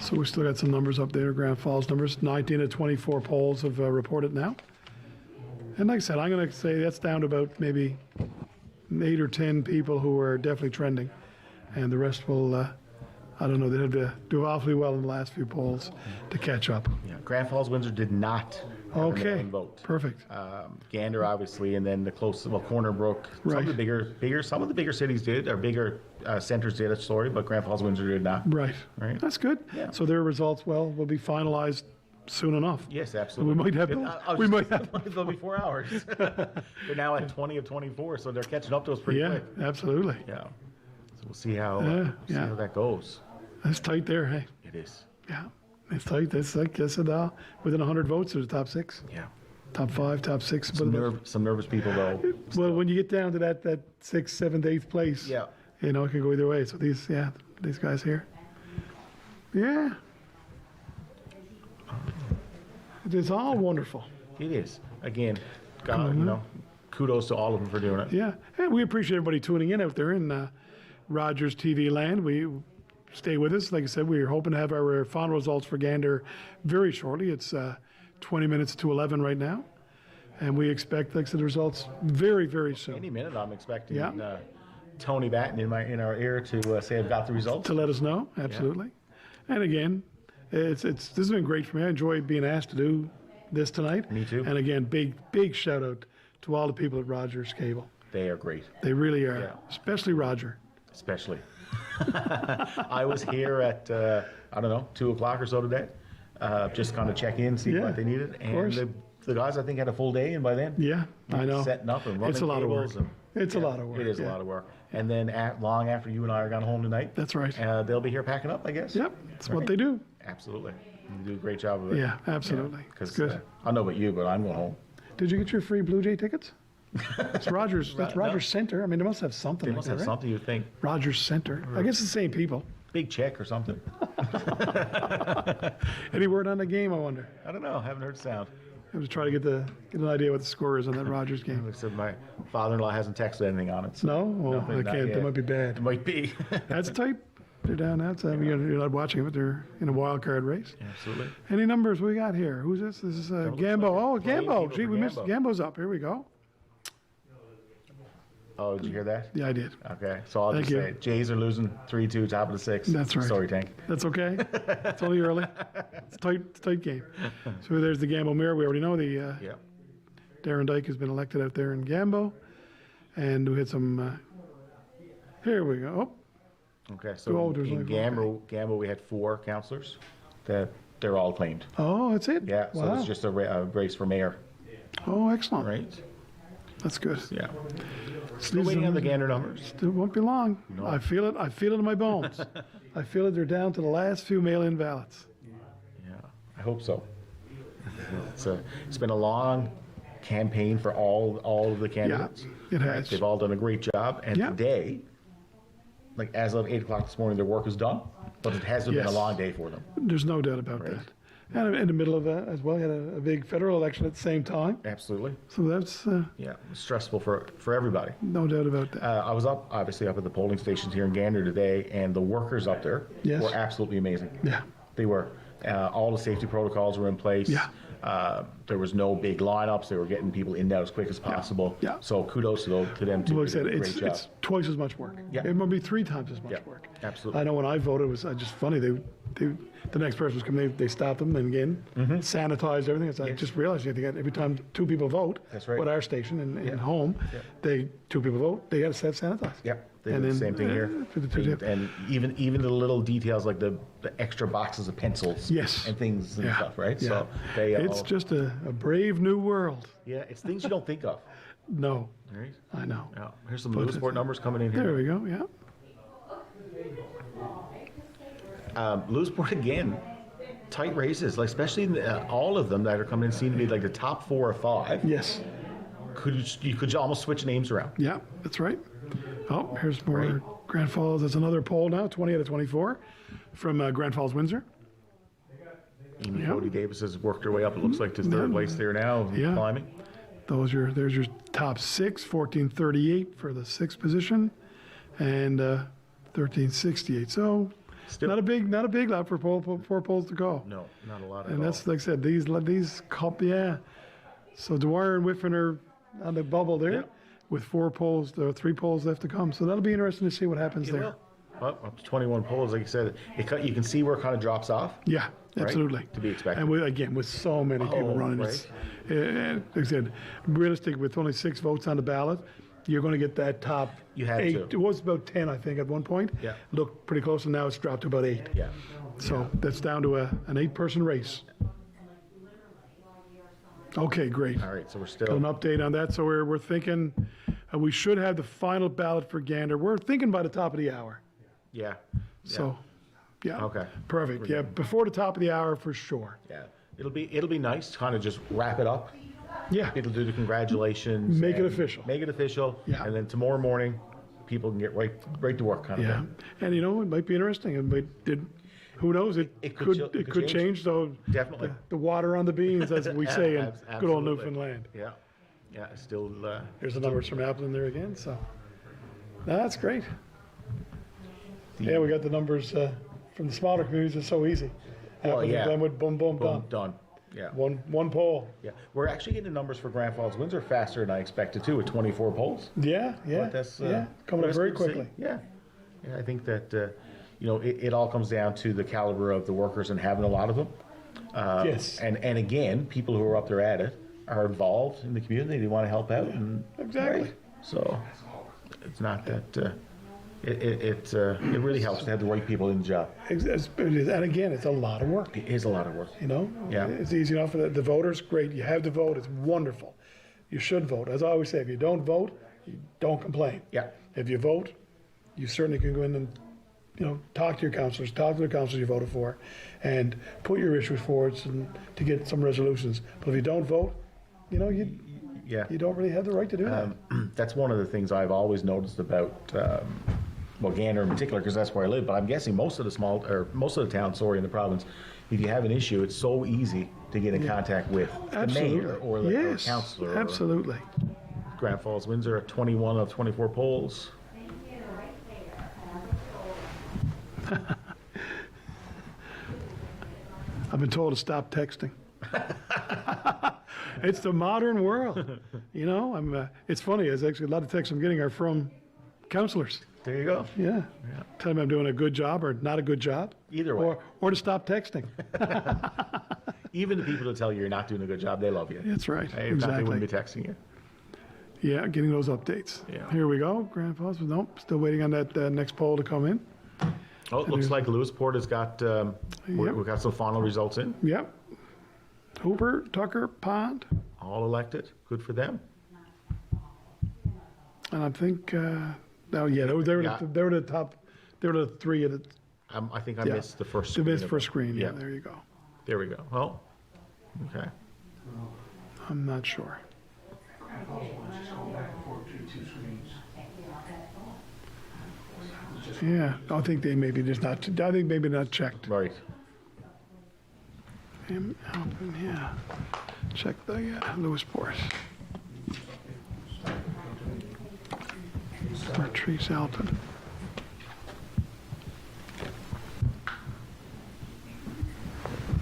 So we still got some numbers up there. Grand Falls numbers. 19 of 24 polls have reported now. And like I said, I'm going to say that's down to about maybe 8 or 10 people who are definitely trending, and the rest will. I don't know. They had to do awfully well in the last few polls to catch up. Yeah, Grand Falls, Windsor did not have a Okay, mail-in vote. perfect. Gander, obviously, and then the Corner Brook. Some Right. of the bigger cities did, or bigger centers did, but Grand Falls, Windsor did not. Right. Right. That's good. Yeah. So their results, will be finalized soon enough. Yes, absolutely. We might have It- those. I was We just might thinking they'll be 4 hours. They're now at 20 of 24, so they're catching up to us pretty Yeah, quick. absolutely. Yeah. So we'll see how see yeah. how that goes. That's tight there, hey. It is. Yeah, it's tight. That's like I said, within 100 votes, there's the top 6, Yeah. top 5, top 6. Some nervous people though. Well, when you get down to that 6th, 7th, 8th place, Yeah. it can go either way. So these guys here, yeah, it is all wonderful. It is. Again, God, kudos to all of them for doing it. Yeah, and we appreciate everybody tuning in out there in Rogers TV land. We stay with us. Like I said, we're hoping to have our final results for Gander very shortly. It's 20 minutes to 11 right now, and we expect, like I said, the results very, very soon. Any minute, I'm expecting Yeah. Tony Batten in our ear to say I've got the results. To let us know, absolutely. And again, this has been great for me. I enjoy being asked to do this tonight. Me too. And again, big shout out to all the people at Rogers Cable. They are great, They really are, Yeah. especially Roger. especially. I was here at 2 o'clock or so today, just kind of check in, see Yeah, what they needed, and course. the guys I think had a full day, and by then Yeah, I know. setting up and running It's a lot of work. cables and- It's a lot of work. It is a yeah. lot of work. And then long after you and I are gone home tonight, That's right. they'll be here packing up, I guess. Yep, that's what Right. they do. Absolutely. You do a great job of it. Yeah, absolutely. Because Good. I don't know about you, but I'm going home. Did you get your free Blue Jay tickets? It's Rogers. That's No. Rogers Center. I mean, they must have something. They like must that, have right? something you think. Rogers Center. I guess it's the same people. Big check or something. Any word on the game? I wonder. I don't know. Haven't heard sound. I was trying to get an idea what the score is on that Rogers game. Except my father-in-law hasn't texted anything on it. So No, well, nothing, I not can't. yet. That might be It bad. might be. That's tight. They're down. That's you're not watching it, but they're in a wild card race. Absolutely. Any numbers we got here? Who's this? This is looks Gambo. like Oh, plenty of Gambo. people Gee, for we missed. Gambo. Gambo's up. Here we go. Oh, did you hear that? Yeah, I did. Okay. So I'll Thank just you. say Jays are losing 3-2, top of the 6th. That's right. Sorry, Tank. That's okay. It's only early. It's a tight game. So there's the Gambo Mayor. We already know the Yeah. Darren Dyke has been elected out there in Gambo, and we had some. Here we go. Okay. Oh, So there's in only Gambo, we had 4 councillors that they're all claimed. Oh, that's it. Yeah. So Wow. it's just a race for mayor, Oh, excellent. right? That's good. Yeah. These Still waiting are- on the Gander numbers. Still won't be long. No. I feel it. I feel it in my bones. I feel it. They're down to the last few mail-in ballots. Yeah. I hope so. It's been a long campaign for all of the candidates. it Right? has. They've all done a great job. And Yeah. today, as of 8 o'clock this morning, their work is done. But it hasn't been Yes. a long day for them. There's no doubt about Right. that. And in the middle of that as well, you had a big federal election at the same time. Absolutely. So that's Yeah, stressful for everybody. no doubt about that. I was obviously up at the polling stations here in Gander today, and the workers up there Yes. were absolutely amazing. Yeah. They were. All the safety protocols were in place. Yeah. There was no big lineups. They were getting people in and out as quick as possible. Yeah. So kudos to them too. Like I They said, did a great job. it's twice as much work. Yeah. It might be 3 times as much Yeah, work. absolutely. I know when I voted, it was just funny. The next person was coming, they stopped them and again, sanitized everything. It's like, I just realized you have to get, every time 2 people vote, That's right. at our station in home, Yeah. 2 people vote, they got to sanitize. Yep. They And did the then, same thing here. for the two- And even the little details like the extra boxes of pencils. Yes. And things and Yeah. stuff, right? Yeah. So they It's all, just a brave new world. yeah, it's things you don't think of. No, All right. I know. Yeah. Here's some Lewisport numbers coming in here. There we go, yeah. Lewisport again, tight races, like especially all of them that are coming in seem to be like the top 4 or 5. Yes, You could almost switch names around. yeah, that's right. Oh, here's more Right. Grand Falls. There's another poll now, 20 out of 24 from Grand Falls, Windsor. Amy Yeah. Cody Davis has worked her way up. It looks like to 3rd place there now, Yeah. climbing. There's your top 6, 1438 for the 6th position, and 1368. So Still- not a big lap for 4 polls to go. No, not a lot at And all. that's like I said, these cup, yeah. So Dwyer and Whiffen are on the bubble there, Yeah. with 4 polls, 3 polls left to come. So that'll be interesting to see what happens It there. will. Well, up to 21 polls, like you said, you can see where it kind of drops off. Yeah, Right? absolutely. To be expected. And with so many people Oh, running, right. like I said, realistic with only 6 votes on the ballot, you're going to get that top You had 8. to. It was about 10, I think, at one point. Yeah. Looked pretty close, and now it's dropped to about 8. Yeah. So that's down to an 8-person race. Okay, great. All right, so we're An still, update on that. So we're thinking we should have the final ballot for Gander. We're thinking by the top of the hour. yeah. So, yeah. Okay. Perfect. Yeah, before the top of the hour for sure. Yeah. It'll be nice to kind of just wrap it up. Yeah. It'll do the congratulations. Make it and official. Make it official. Yeah. And then tomorrow morning, people can get right to work kind of Yeah, thing. and it might be interesting. Who knows? It It could could change. So Definitely. the water on the beans, as we say in good old Absolutely. Newfoundland. Yeah. Yeah, still, Here's the numbers from Appleton there again. So that's great. Yeah, we got the numbers from the smaller communities. It's so easy. Well, Appleton, yeah. Glenwood, boom, boom, boom, done. done. Yeah. One poll. Yeah. We're actually getting the numbers for Grand Falls Windsor faster than I expected too, with 24 polls. Yeah, But that's coming up that's very good to see. quickly. Yeah. Yeah, I think that it all comes down to the caliber of the workers and having a lot of them. Yes. And again, people who are up there at it are involved in the community. They want to help out. And, Exactly. right? So it's not that. It really helps to have the right people in the job. It is. And again, it's a lot of work. It is a lot of work. You know, Yeah. it's easy enough for the voters. Great, you have to vote. It's wonderful. You should vote. As I always say, if you don't vote, you don't complain. Yeah. If you vote, you certainly can go in and talk to your councillors, talk to the councillors you voted for, and put your issues forward to get some resolutions. But if you don't vote, Yeah. you don't really have the right to do that. That's one of the things I've always noticed about, Gander in particular, because that's where I live. But I'm guessing most of the towns, in the province, if you have an issue, it's so easy to get in contact with the mayor or the yes, councillor. absolutely. Grand Falls Windsor at 21 of 24 polls. I've been told to stop texting. It's the modern world. It's funny. It's actually a lot of texts I'm getting are from councillors. There you go. Yeah. Tell them I'm doing a good job or not a good job. Either way. Or to stop texting. Even the people that tell you you're not doing a good job, they love you. That's right. If not, they Exactly. wouldn't be texting you. Yeah, getting those updates. Yeah. Here we go. Grand Falls. Nope. Still waiting on that next poll to come in. Oh, it looks like Lewisport has got, we've got some final results in. Yep. Hooper, Tucker, Pond. All elected. Good for them. And I think, they were Yeah. the top, they were the 3 of the. I think I Yeah. missed the first The screen. missed of first it. screen. Yeah, there you go. There we go. Oh, okay. I'm not sure. Yeah, I think they maybe just not. I think maybe not checked. Right. Open, yeah. Check the Lewisport. Patrice Alton.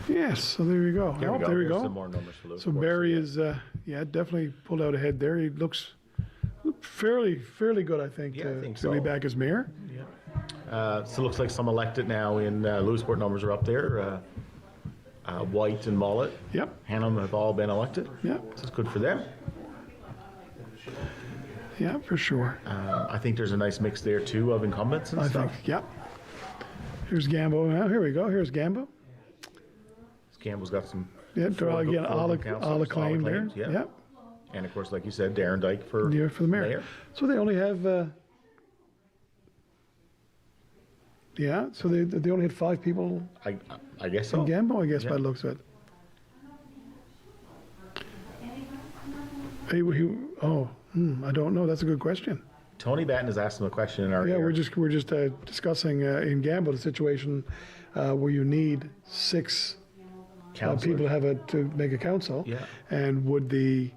Yes, so there you go. There we go. There we There's go. some more numbers for Lewisport. So Barry is, definitely pulled out ahead there. He looks fairly good, I think, Yeah, I think to so. be back as mayor. So it looks like some elected now in Lewisport numbers are up there. White and Mullet. Yep, Hannum have all been elected. yep, This is good for them. yeah, for sure. I think there's a nice mix there too of incumbents and I stuff. think, yep. Here's Gambo. Now, here we go. Here's Gambo. Campbell's got some. Yeah, four again, good all councillors, acclaim there. claims, yeah. Yep. And of course, like you said, Darren Dyke for For the mayor. So they only have, so they only had 5 people I guess so. in Gambo, I guess, Yeah. by the looks of it. I don't know. That's a good question. Tony Batten has asked him a question in our Yeah, ear. we're just discussing in Gambo the situation where you need 6 Councillors. people to make a council. Yeah. And would the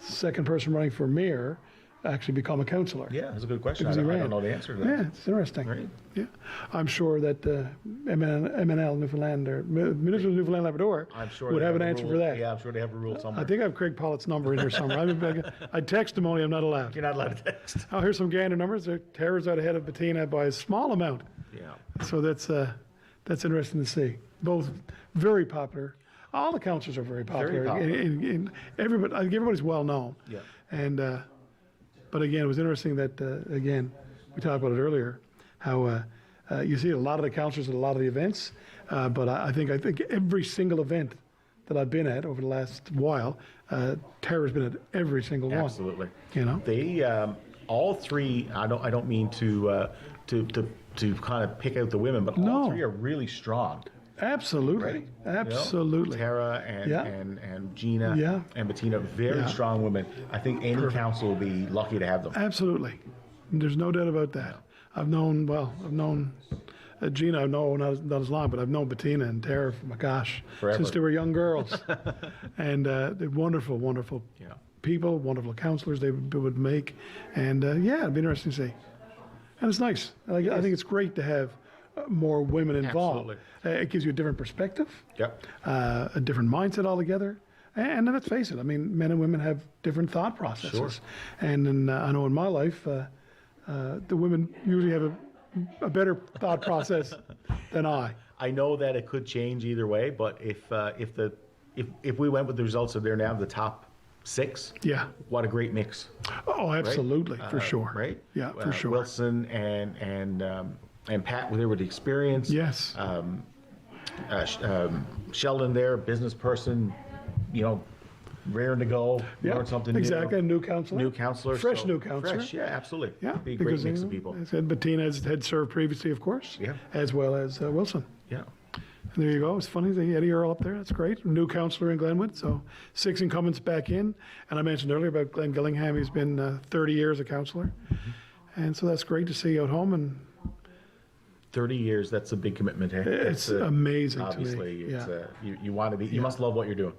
second person running for mayor actually become a councillor? Yeah, that's a good question. I Because he don't ran. know the answer to that. Yeah, it's interesting. Right. Yeah, I'm sure that MNL Newfoundland or Municipal Newfoundland Labrador I'm sure would they have an a answer rule. for that. Yeah, I'm sure they have a rule somewhere. I think I have Craig Pollitt's number in here somewhere. I text him, only I'm not allowed. You're not allowed to text. Oh, here's some Gander numbers. Tara's out ahead of Bettina by a small amount. Yeah. So that's interesting to see. Both very popular. All the councillors are very popular. popular. In everybody, I think everybody's well known. Yeah. And but again, it was interesting that again we talked about it earlier, how you see a lot of the councillors at a lot of the events, but I think every single event that I've been at over the last while, Tara's been at every single one. Absolutely. You know. They all 3. I don't mean to kind of pick out the women, but all 3 are really strong. Absolutely. Right? Absolutely. You know, Tara and, Yeah. and Gina Yeah. and Bettina, very Yeah. strong women. I think any council will be lucky to have them. Absolutely. There's no doubt about that. I've known Gina, no, not as long, but I've known Bettina and Tara, my gosh, Forever. since they were young girls. And they're wonderful, wonderful Yeah. people, wonderful counselors they would make. And it'd be interesting to see. And it's nice. I think it's great to have more women involved. Absolutely. It gives you a different perspective, Yep. a different mindset altogether. And let's face it, I mean, men and women have different thought processes. Sure. And in, I know in my life, the women usually have a better thought process than I. I know that it could change either way, but if we went with the results of there now, the top 6, Yeah. what a great mix. Oh, absolutely, for sure. Right? Yeah, for sure. Wilson and Pat were there with the experience. Yes. Sheldon there, business person, raring to go, learn something exactly. A new. new counselor. New counselor. Fresh new counselor. Fresh, yeah, absolutely. Yeah. Be a great because, mix of people. I said Bettina had served previously, of course. Yeah. As well as Wilson. Yeah. And there you go. It's funny, the Eddie Earl up there. That's great. New councillor in Glenwood. So 6 incumbents back in. And I mentioned earlier about Glenn Gillingham. He's been 30 years a councillor. And so that's great to see out home. And 30 years, that's a big commitment. Hey? it's amazing obviously, to me. it's, you want to be, you must love what you're doing.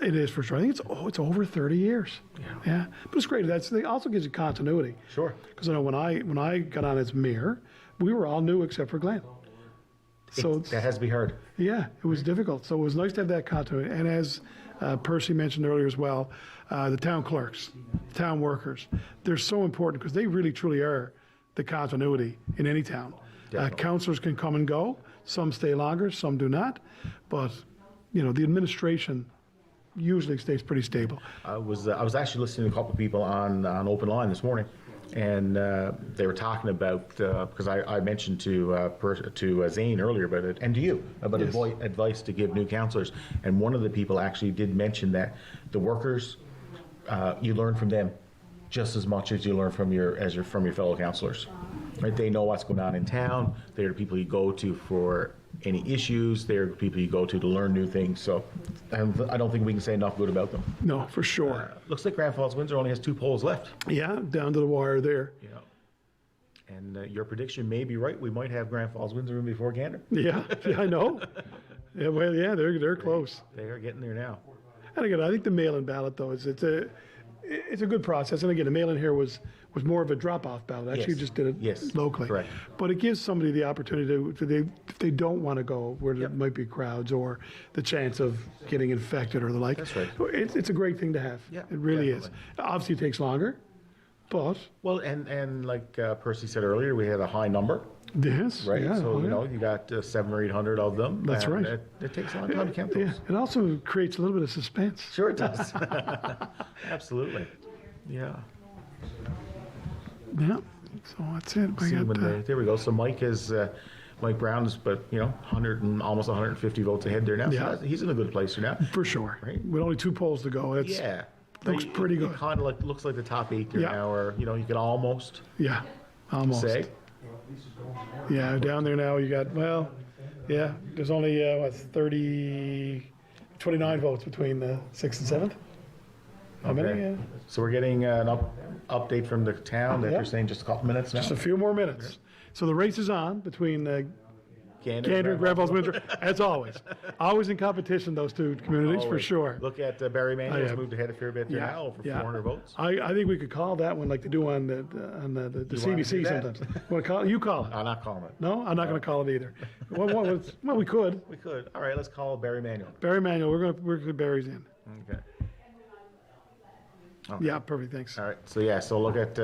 It is for sure. I think it's over 30 years. Yeah. But it's great. It also gives you continuity. Sure. Because I know when I got on as mayor, we were all new except for Glenn. So That has to be hard. yeah, it was difficult. So it was nice to have that continuity. And as Percy mentioned earlier as well, the town clerks, the town workers, they're so important because they really truly are the continuity in any town. Councillors can come and go. Some stay longer, some do not. But, the administration usually stays pretty stable. I was actually listening to a couple of people on Open Line this morning, and they were talking about because I mentioned to Zane earlier about it, and to you about Yes. advice to give new councillors, and one of the people actually did mention that the workers you learn from them just as much as you learn from your fellow councillors. Right? They know what's going on in town. They're the people you go to for any issues. They're the people you go to learn new things. So I don't think we can say enough good about them. No, for sure. Looks like Grand Falls Windsor only has 2 polls left. Yeah, down to the wire there. And your prediction may be right. We might have Grand Falls Windsor in before Gander. Yeah, I know. Yeah, well, yeah, they're close. They are getting there now. And again, I think the mail-in ballot, though, it's a good process. And again, the mail-in here was more of a drop-off ballot. Actually, Yes. just did it Yes, locally. correct. But it gives somebody the opportunity if they don't want to go where there might be crowds or the chance of getting infected or the like. That's right. It's a great thing to have. Yeah, it really definitely. is. Obviously, it takes longer, but Well, and like Percy said earlier, we had a high number, yes, right? yeah, So, oh, you yeah. know, you got 700 or 800 of them. That's and right. It takes a long time to count Yeah, those. it also creates a little bit of suspense. Sure it does. Absolutely. Yeah. Yeah, so that's it. See when there we go. So Mike Brown's, but 100 and almost 150 votes ahead there now. Yeah. So he's in a good place there now. For sure. Right. With only 2 polls to go, it's Yeah. looks pretty good. It kind of looks like the top 8 there Yeah. now, or you could almost Yeah, almost. say. Yeah, down there now you got, well, yeah, there's only, 29 votes between the 6th and 7th. How many? Okay. So we're getting an update from the town that Yeah. they're saying just a couple minutes now. Just a few more minutes. So the race is on between Gander and Grand Falls Windsor, as always. Always in competition, those two communities, for Always. sure. Look at Barry Manuel's yeah. moved ahead a fair bit there Yeah, now, over yeah. 400 votes. I think we could call that one like they do on the wanna do CBC that? sometimes. You call it. I'm not calling it. No, I'm not going to call it either. Well, we could. We could. All right, let's call Barry Manuel. Barry Manuel, we're going to Barry's in. Okay. Yeah, perfect, thanks. All right. So yeah. So look at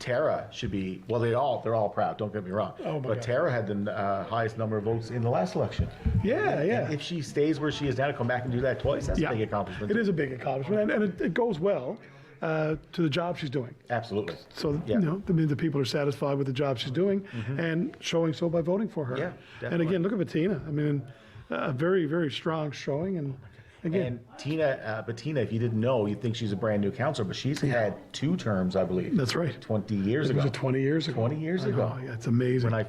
Tara should be. Well, they're all proud. Don't get me wrong. Oh, my but God. Tara had the highest number of votes in the last election. Yeah, yeah. And if she stays where she is now to come back and do that twice, that's a big accomplishment. It is a big accomplishment, and it goes well to the job she's doing. Absolutely. So, Yeah. that means the people are satisfied with the job she's doing and showing so by voting for her. Yeah, And definitely. again, look at Bettina. I mean, a very, very strong showing. And again, And Tina, if you didn't know, you'd think she's a brand new counselor, but she's had 2 terms, I believe. that's right. 20 years It ago. was 20 years ago. 20 years I know, ago. yeah, it's amazing. I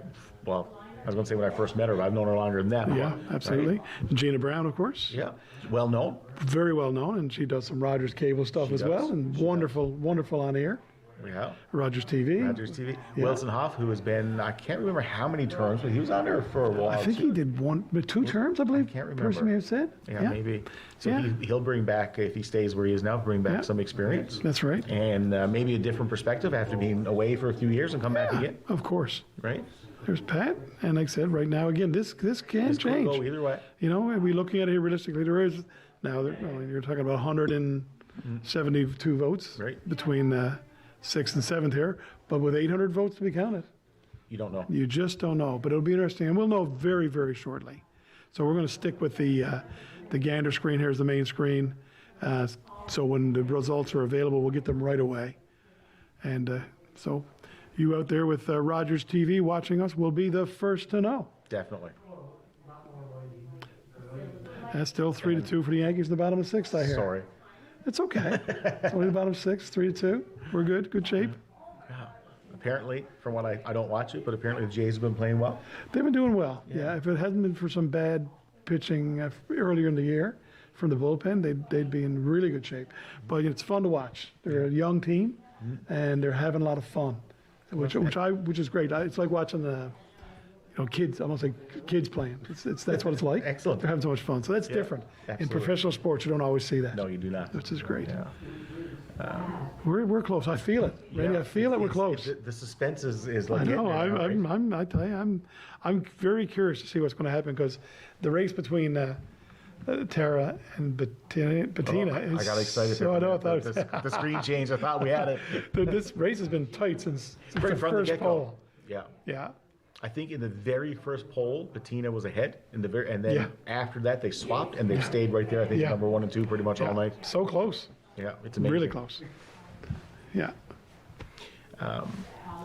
was going to say when I first met her, but I've known her longer than that. Yeah, Right? absolutely. Gina Brown, of course. Yeah. Well known. Very well known, and she does some Rogers Cable stuff She as does. well, and wonderful on air. Yeah. Rogers TV. Rogers TV. Yeah. Wilson Hoff, who has been, I can't remember how many terms, but he was on there for a while. I think too. he did 2 terms, I believe. can't remember. Person may have said. Yeah, maybe. So Yeah. he'll bring back, if he stays where he is now, bring back Yeah. some experience. That's right. And maybe a different perspective after being away for a few years and come back again, Of course. right? There's Pat, and like I said, right now, again, this can This could change. go either way. Are we looking at it here realistically? There is now. You're talking about 172 votes Right. between 6th and 7th here, but with 800 votes to be counted, You don't know. you just don't know. But it'll be interesting, and we'll know very, very shortly. So we're going to stick with the Gander screen. Here's the main screen. So when the results are available, we'll get them right away. And so you out there with Rogers TV watching us will be the first to know. Definitely. That's still 3-2 for the Yankees in the bottom of 6th, I hear. Sorry. It's okay. It's only the bottom 6, 3-2. We're good. Good shape. Apparently, from what I don't watch it, but apparently the Jays have been playing well. They've been doing well. Yeah. If it hadn't been for some bad pitching earlier in the year from the bullpen, they'd be in really good shape. But it's fun to watch. They're a young team, and they're having a lot of fun, which is great. It's like watching kids, almost like kids playing. That's what it's like. Excellent. They're having so much fun. So that's different. In absolutely. professional sports, you don't always see that. No, you do not. Which is great. Yeah. We're close. I feel it. Randy, I feel it. We're close. The suspense is like I getting know. there now, right? I tell you, I'm very curious to see what's going to happen because the race between Tara and Bettina is. I got excited. So I know. I thought the screen changed. I thought we had it. This race has been tight since Right the from the first get-go. poll. Yeah. Yeah. I think in the very first poll, Bettina was ahead, and then Yeah. after that they swapped and they've stayed right there. I think Yeah. number 1 and 2 pretty much all night. So close. Yeah, it's amazing. Really close. Yeah.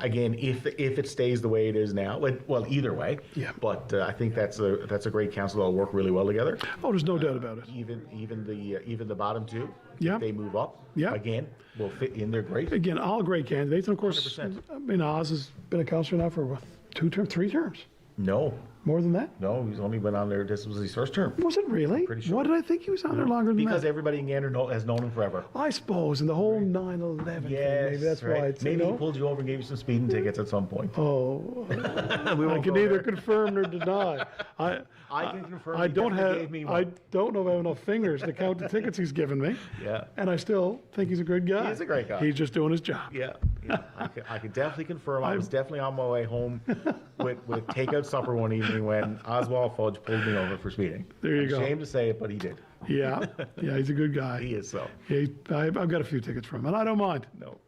Again, if it stays the way it is now, well, either way. Yeah. But I think that's a great council that'll work really well together. Oh, there's no doubt about it. Even the bottom 2, Yeah. if they move up. Yeah. Again, will fit in there great. Again, all great candidates, and of course, 100%. I mean, Oz has been a councillor now for what, 3 terms. No, More than that? no, he's only been on there, this was his first term. Was it really? Pretty sure. Why did I think he was on there longer than Because that? everybody in Gander has known him forever. I suppose, and the whole 9/11 thing, Yes, maybe that's right. why it's, Maybe you he know? pulled you over and gave you some speeding tickets at some point. Oh, We I won't can go neither there. confirm nor deny. I can confirm I he don't definitely have. gave me I one. don't know if I have enough fingers to count the tickets he's given me. Yeah. And I still think he's a good guy. He is a great guy. He's just doing his job. Yeah, I could definitely confirm. I was definitely on my way home with takeout supper one evening when Oswald Fudge pulled me over for speeding. There you I'm go. ashamed to say it, but he did. Yeah, he's a good guy. He is so. I've got a few tickets from him, and I don't mind. No,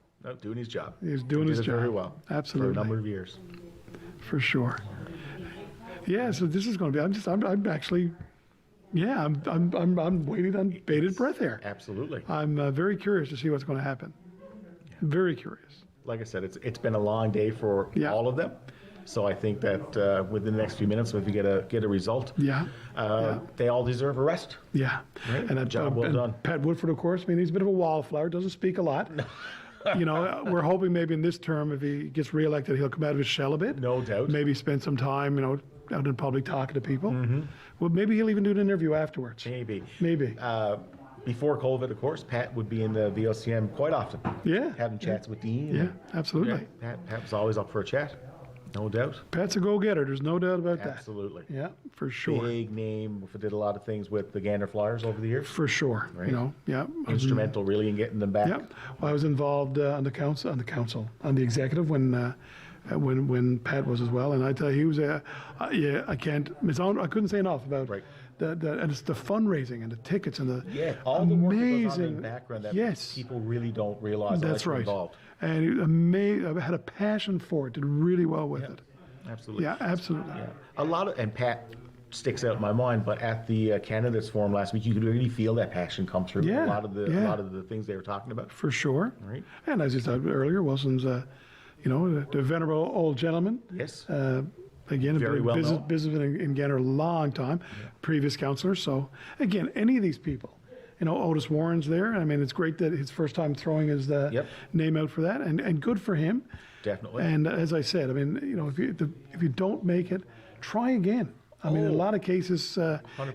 doing his job. He's doing He his did it job. very well. Absolutely. For a number of years. For sure. Yeah, so this is going to be. I'm actually. Yeah, I'm waiting on bated breath here. Absolutely. I'm very curious to see what's going to happen. Very curious. Like I said, it's been a long day for all of them. So I think that within the next few minutes, if we get a result, they all deserve a rest. Yeah. Right? And Job well done. Pat Woodford, of course, I mean, he's a bit of a wallflower, doesn't speak a lot. You know, we're hoping maybe in this term, if he gets reelected, he'll come out of his shell a bit. No doubt. Maybe spend some time, you know, out in public talking to people. Mm-hmm. Well, maybe he'll even do an interview afterwards. Maybe. Before COVID, of course, Pat would be in the VOCM quite often. Yeah. Having chats with Dean. Yeah, absolutely. Pat was always up for a chat. No doubt. Pat's a go-getter. There's no doubt about that. Absolutely. Yeah, for sure. Big name. Did a lot of things with the Gander Flyers over the years. For sure. Right. You know, yeah. Instrumental, really, in getting them back. Yeah. Well, I was involved on the executive when Pat was as well, and I tell you, he was I couldn't say enough about and it's the fundraising and the tickets and the all the work that goes on in amazing the background that people really don't realize. That's right. Involved. And he was amazing. I had a passion for it. Did really well with it. Absolutely. Yeah, absolutely. Yeah. And Pat sticks out in my mind, but at the candidates forum last week, you could really feel that passion come through. Yeah, A lot of the things they were talking about. For sure. Right. And as you said earlier, Wilson's, the venerable old gentleman. Yes. Again, Very well known. businessman in Gander a long time, previous councillor. So again, any of these people, you know, Otis Warren's there. I mean, it's great that his first time throwing his name out for that, and good for him. Definitely. And as I said, I mean, you know, if you don't make it, try again. I mean, in a lot of cases,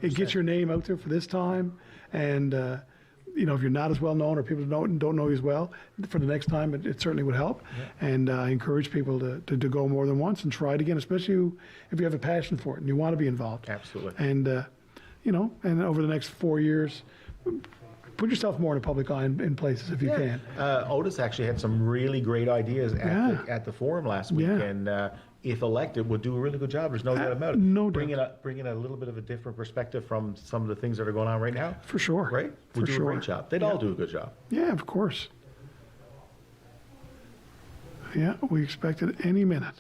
it gets your name out there for this time, and you know, if you're not as well known or people don't know you as well, for the next time, it certainly would help. Yeah. And I encourage people to go more than once and try it again, especially if you have a passion for it and you want to be involved. Absolutely. And you know, and over the next 4 years, put yourself more in the public eye in places if you can. Otis actually had some really great ideas at the forum last week, and if elected, would do a really good job. There's no doubt about it. No doubt. Bringing a little bit of a different perspective from some of the things that are going on right now. For sure. Right? Would do a great job. They'd all do a good job. Yeah, of course. Yeah, we expect it any minute.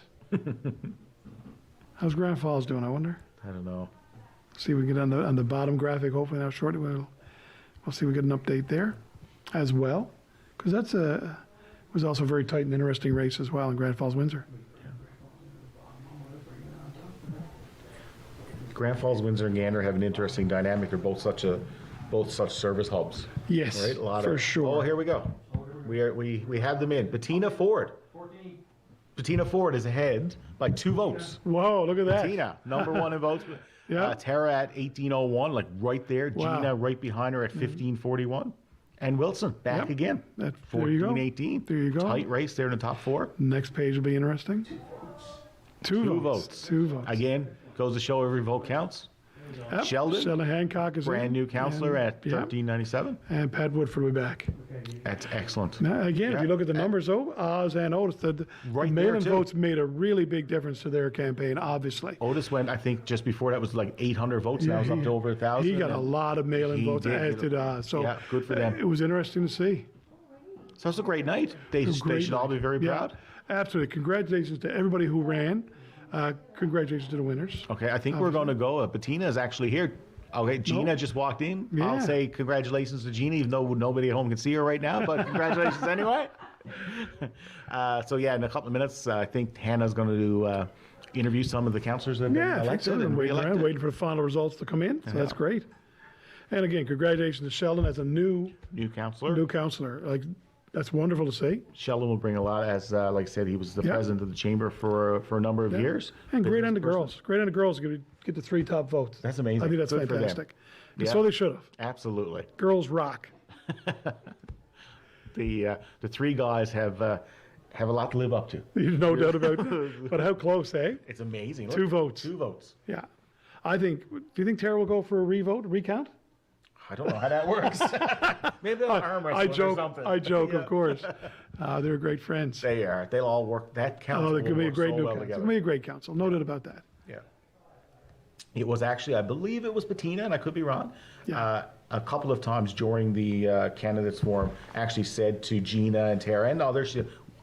How's Grand Falls doing, I wonder? I don't know. See if we get on the bottom graphic, hopefully now shortly we'll see if we get an update there as well. Because was also a very tight and interesting race as well in Grand Falls, Windsor. Grand Falls, Windsor, and Gander have an interesting dynamic. They're both such service hubs. Yes, right? for sure. Oh, here we go. We have them in. Bettina Ford. 14. Bettina Ford is ahead by 2 votes. Whoa, look at that. Bettina, number 1 in votes. Tara at 1801, like right there. Wow. Gina right behind her at 1541. And Wilson back again. 1418. There you go. Tight race there in the top 4. Next page will be interesting. 2 votes. 2 votes. Again, goes to show every vote counts. Yep. Sheldon Hancock is brand new counselor at 1397. And Pat Woodford will be back. That's excellent. Now, again, if you look at the numbers, Oz and Otis, the mail-in votes made a really big difference to their campaign, obviously. Otis went, I think, just before that was like 800 votes. Now it's up to over 1,000. He got a lot of mail-in votes, as did Oz. So good for them. It was interesting to see. So it's a great night. They should all be very proud. Absolutely. Congratulations to everybody who ran. Congratulations to the winners. Okay, I think we're going to go. Bettina is actually here. Okay, Gina just walked in. Yeah. I'll say congratulations to Gina, even though nobody at home can see her right now, but congratulations anyway. So yeah, in a couple of minutes, I think Hannah's going to interview some of the councillors that have been elected and re-elected. Waiting for the final results to come in, so that's great. And again, congratulations to Sheldon as a new councillor. New councillor. Like, That's wonderful to see. Sheldon will bring a lot, as like I said, he was the Yeah. president of the chamber for a number of Yeah. years. And great on the Business person. girls. Great on the girls to get the 3 top votes. That's amazing. I think that's Good for them. fantastic. And Yeah. so they should have. Absolutely. Girls rock. The 3 guys have a lot to live up to. No doubt about it. But how close, eh? It's amazing. 2 votes. 2 votes. Yeah. Do you think Tara will go for a recount? I don't know how that works. Maybe they'll arm wrestle I or joke, something. of Yeah. course. They're great friends. They are. They'll all work. That council Oh, they will could be a work great so new well council. together. It could be a great council. No doubt about that. Yeah. It was actually, I believe it was Bettina, and I could be wrong. Yeah. A couple of times during the candidates forum, actually said to Gina and Tara and others,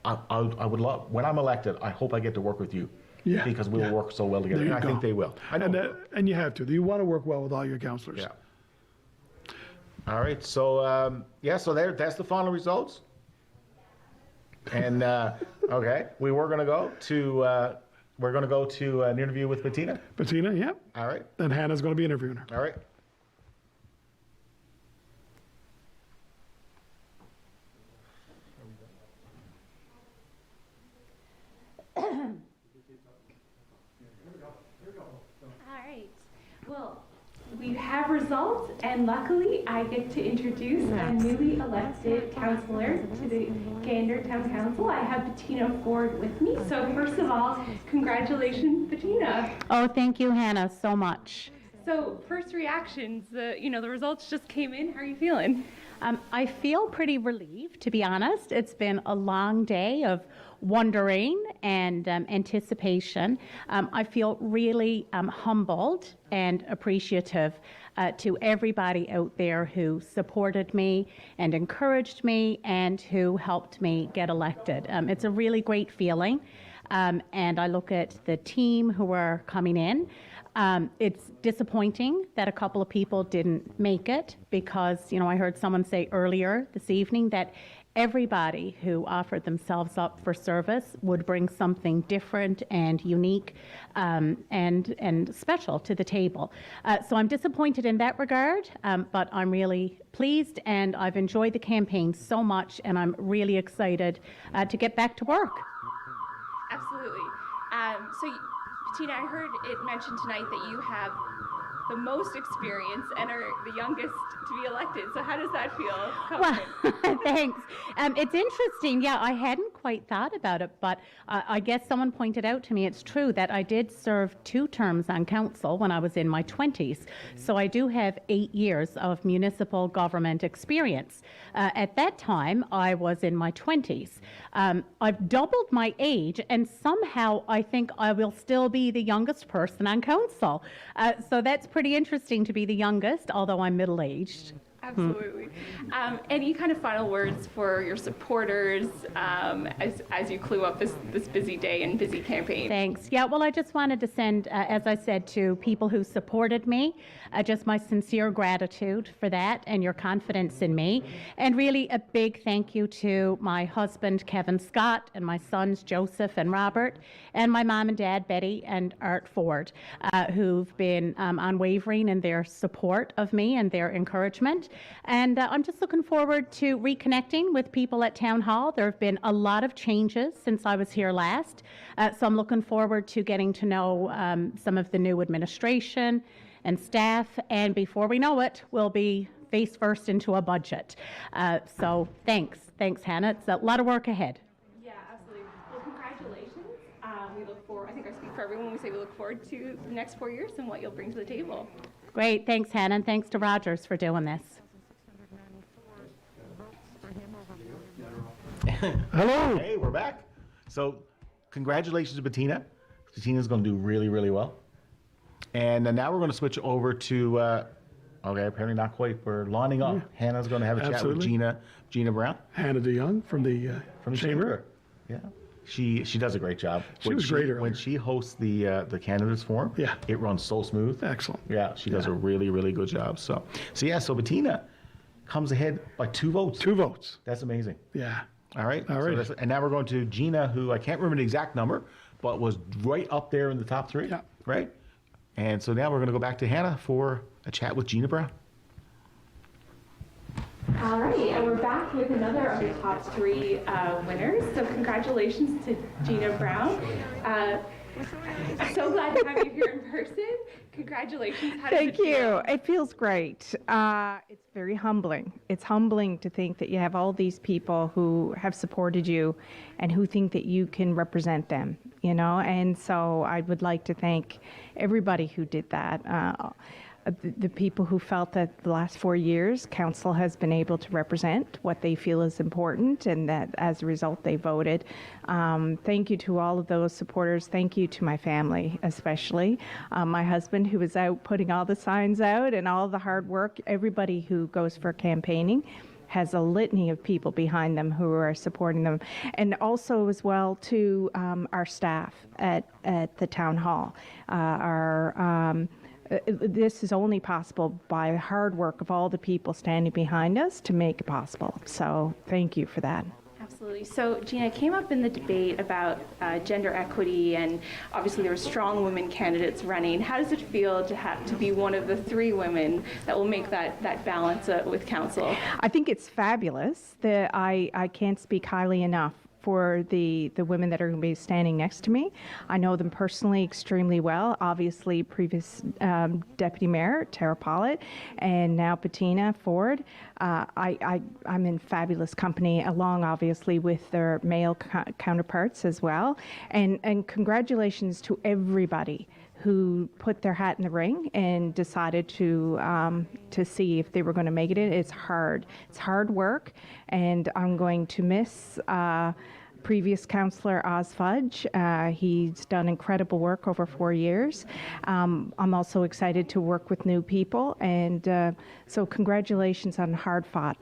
I would love, when I'm elected, I hope I get to work with you. Yeah, Because we will yeah. work so well together. There And you I think go. they will. I know they will. And you have to. You want to work well with all your councillors. Yeah. All right. So so that's the final results. And okay, we were going to go to an interview with Bettina. Bettina, yeah. All right. And Hannah's going to be interviewing her. All right. All right. Well, we have results, and luckily I get to introduce a newly elected councillor to the Gander Town Council. I have Bettina Ford with me. So first of all, congratulations, Bettina. Oh, thank you, Hannah, so much. So first reactions, the results just came in. How are you feeling? I feel pretty relieved, to be honest. It's been a long day of wondering and anticipation. I feel really humbled and appreciative to everybody out there who supported me and encouraged me and who helped me get elected. It's a really great feeling. And I look at the team who are coming in. It's disappointing that a couple of people didn't make it because, I heard someone say earlier this evening that everybody who offered themselves up for service would bring something different and unique and special to the table. So I'm disappointed in that regard, but I'm really pleased and I've enjoyed the campaign so much and I'm really excited to get back to work. Absolutely. So, Bettina, I heard it mentioned tonight that you have the most experience and are the youngest to be elected. So how does that feel? Well, thanks. It's interesting. Yeah, I hadn't quite thought about it, but I guess someone pointed out to me it's true that I did serve 2 terms on council when I was in my 20s. So I do have 8 years of municipal government experience. At that time, I was in my 20s. I've doubled my age, and somehow I think I will still be the youngest person on council. So that's pretty interesting to be the youngest, although I'm middle-aged. Absolutely. Any kind of final words for your supporters as you clue up this busy day and busy campaign? Thanks. Yeah, well, I just wanted to send, as I said, to people who supported me, just my sincere gratitude for that and your confidence in me. And really a big thank you to my husband, Kevin Scott, and my sons, Joseph and Robert, and my mom and dad, Betty and Art Ford, who've been unwavering in their support of me and their encouragement. And I'm just looking forward to reconnecting with people at Town Hall. There have been a lot of changes since I was here last. So I'm looking forward to getting to know some of the new administration and staff. And before we know it, we'll be face first into a budget. So thanks. Thanks, Hannah. It's a lot of work ahead. Yeah, absolutely. Well, congratulations. We look forward, I think I speak for everyone when we say we look forward to the next 4 years and what you'll bring to the table. Great. Thanks, Hannah. And thanks to Rogers for doing this. Hello. Hey, we're back. So, congratulations to Bettina. Bettina's going to do really, really well. And now we're going to switch over to, okay, apparently not quite. We're lining up. Hannah's going to have a chat with Gina Brown. Hannah DeYoung from the chamber. Yeah. She does a great job. She was great earlier. When she hosts the candidates forum, Yeah. it runs so smooth. Excellent. Yeah, she does a really, really good job. So Bettina comes ahead by 2 votes. 2 votes. That's amazing. Yeah. All right. All right. And now we're going to Gina, who I can't remember the exact number, but was right up there in the top 3. Yeah. Right. And so now we're going to go back to Hannah for a chat with Gina Brown. All right, and we're back with another of the top three winners. So congratulations to Gina Brown. So glad to have you here in person. Congratulations. How does Thank it feel? you. It feels great. It's very humbling. It's humbling to think that you have all these people who have supported you and who think that you can represent them, you know? And so I would like to thank everybody who did that. The people who felt that the last 4 years, council has been able to represent what they feel is important, and that as a result they voted. Thank you to all of those supporters. Thank you to my family, especially. My husband, who was out putting all the signs out and all the hard work. Everybody who goes for campaigning has a litany of people behind them who are supporting them. And also as well to our staff at the town hall. This is only possible by the hard work of all the people standing behind us to make it possible. So thank you for that. Absolutely. So, Gina, it came up in the debate about gender equity, and obviously there were strong women candidates running. How does it feel to be one of the three women that will make that balance with council? I think it's fabulous. I can't speak highly enough for the women that are going to be standing next to me. I know them personally extremely well. Obviously, previous Deputy Mayor Tara Pollitt, and now Bettina Ford. I'm in fabulous company, along obviously with their male counterparts as well. And congratulations to everybody who put their hat in the ring and decided to see if they were going to make it. It's hard. It's hard work, and I'm going to miss previous councillor Oz Fudge. He's done incredible work over 4 years. I'm also excited to work with new people, and so congratulations on hard fought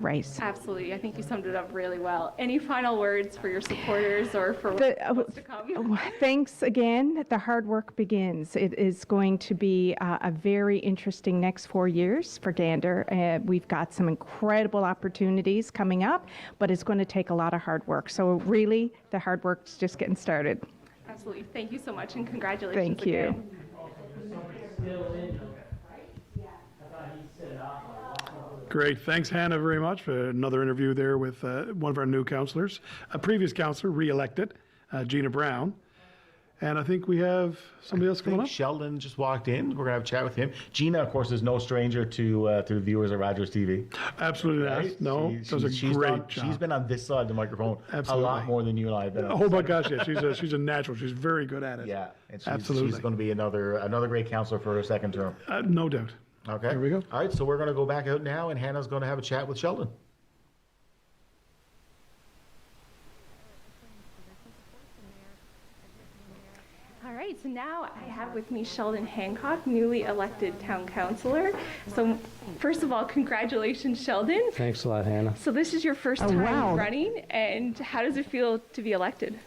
race. Absolutely. I think you summed it up really well. Any final words for your supporters or for what's to come? Thanks again. The hard work begins. It is going to be a very interesting next 4 years for Gander. We've got some incredible opportunities coming up, but it's going to take a lot of hard work. So really, the hard work's just getting started. Absolutely. Thank you so much, and congratulations Thank you. again. Great. Thanks, Hannah, very much for another interview there with one of our new councillors, a previous councillor, re-elected, Gina Brown. And I think we have somebody else coming up. Sheldon just walked in. We're going to have a chat with him. Gina, of course, is no stranger to the viewers of Rogers TV. Absolutely not. Right? No, does a great job. She's been on this side of the microphone Absolutely. a lot more than you and I have been on. Oh my gosh, yeah, she's a natural. She's very good at it. Yeah, and Absolutely. she's going to be another great councillor for her second term. No doubt. Okay. There we go. All right, so we're going to go back out now, and Hannah's going to have a chat with Sheldon. All right, so now I have with me Sheldon Hancock, newly elected town councillor. So first of all, congratulations, Sheldon. Thanks a lot, Hannah. So this is your first time running, and how does it feel to be elected?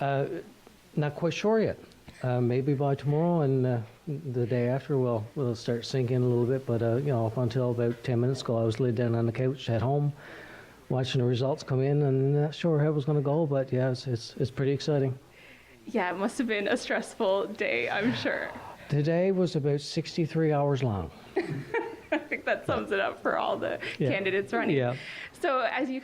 Not quite sure yet. Maybe by tomorrow and the day after we'll start sinking a little bit. But up until about 10 minutes ago, I was laid down on the couch at home, watching the results come in, and not sure how it was going to go. But yeah, it's pretty exciting. Yeah, it must have been a stressful day, I'm sure. Today was about 63 hours long. I think that sums it up for all the candidates running. Yeah. So as you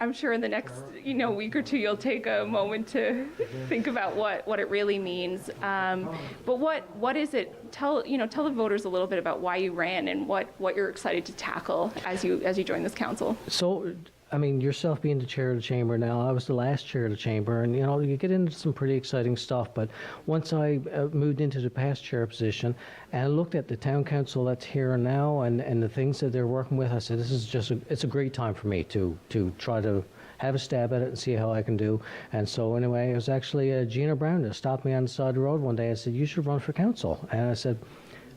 I'm sure in the next week or two, you'll take a moment to think about what it really means. But what is it? Tell the voters a little bit about why you ran and what you're excited to tackle as you join this council. So, I mean, yourself being the chair of the chamber now, I was the last chair of the chamber, and you get into some pretty exciting stuff. But once I moved into the past chair position and looked at the town council that's here and now and the things that they're working with, I said, this is it's a great time for me to try to have a stab at it and see how I can do. And so anyway, it was actually Gina Brown that stopped me on the side of the road one day. I said, you should run for council. And I said,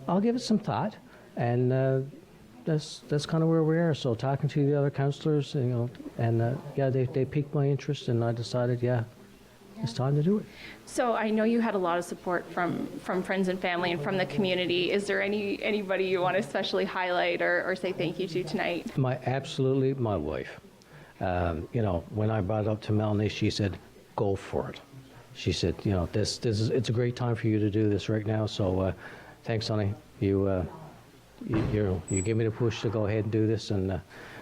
I'll give it some thought. And that's kind of where we are. So talking to the other councillors, they piqued my interest, and I decided, it's time to do it. So I know you had a lot of support from friends and family and from the community. Is there anybody you want to especially highlight or say thank you to tonight? My wife. When I brought it up to Melanie, she said, "Go for it." She said, it's a great time for you to do this right now. So thanks, honey. you give me the push to go ahead and do this, and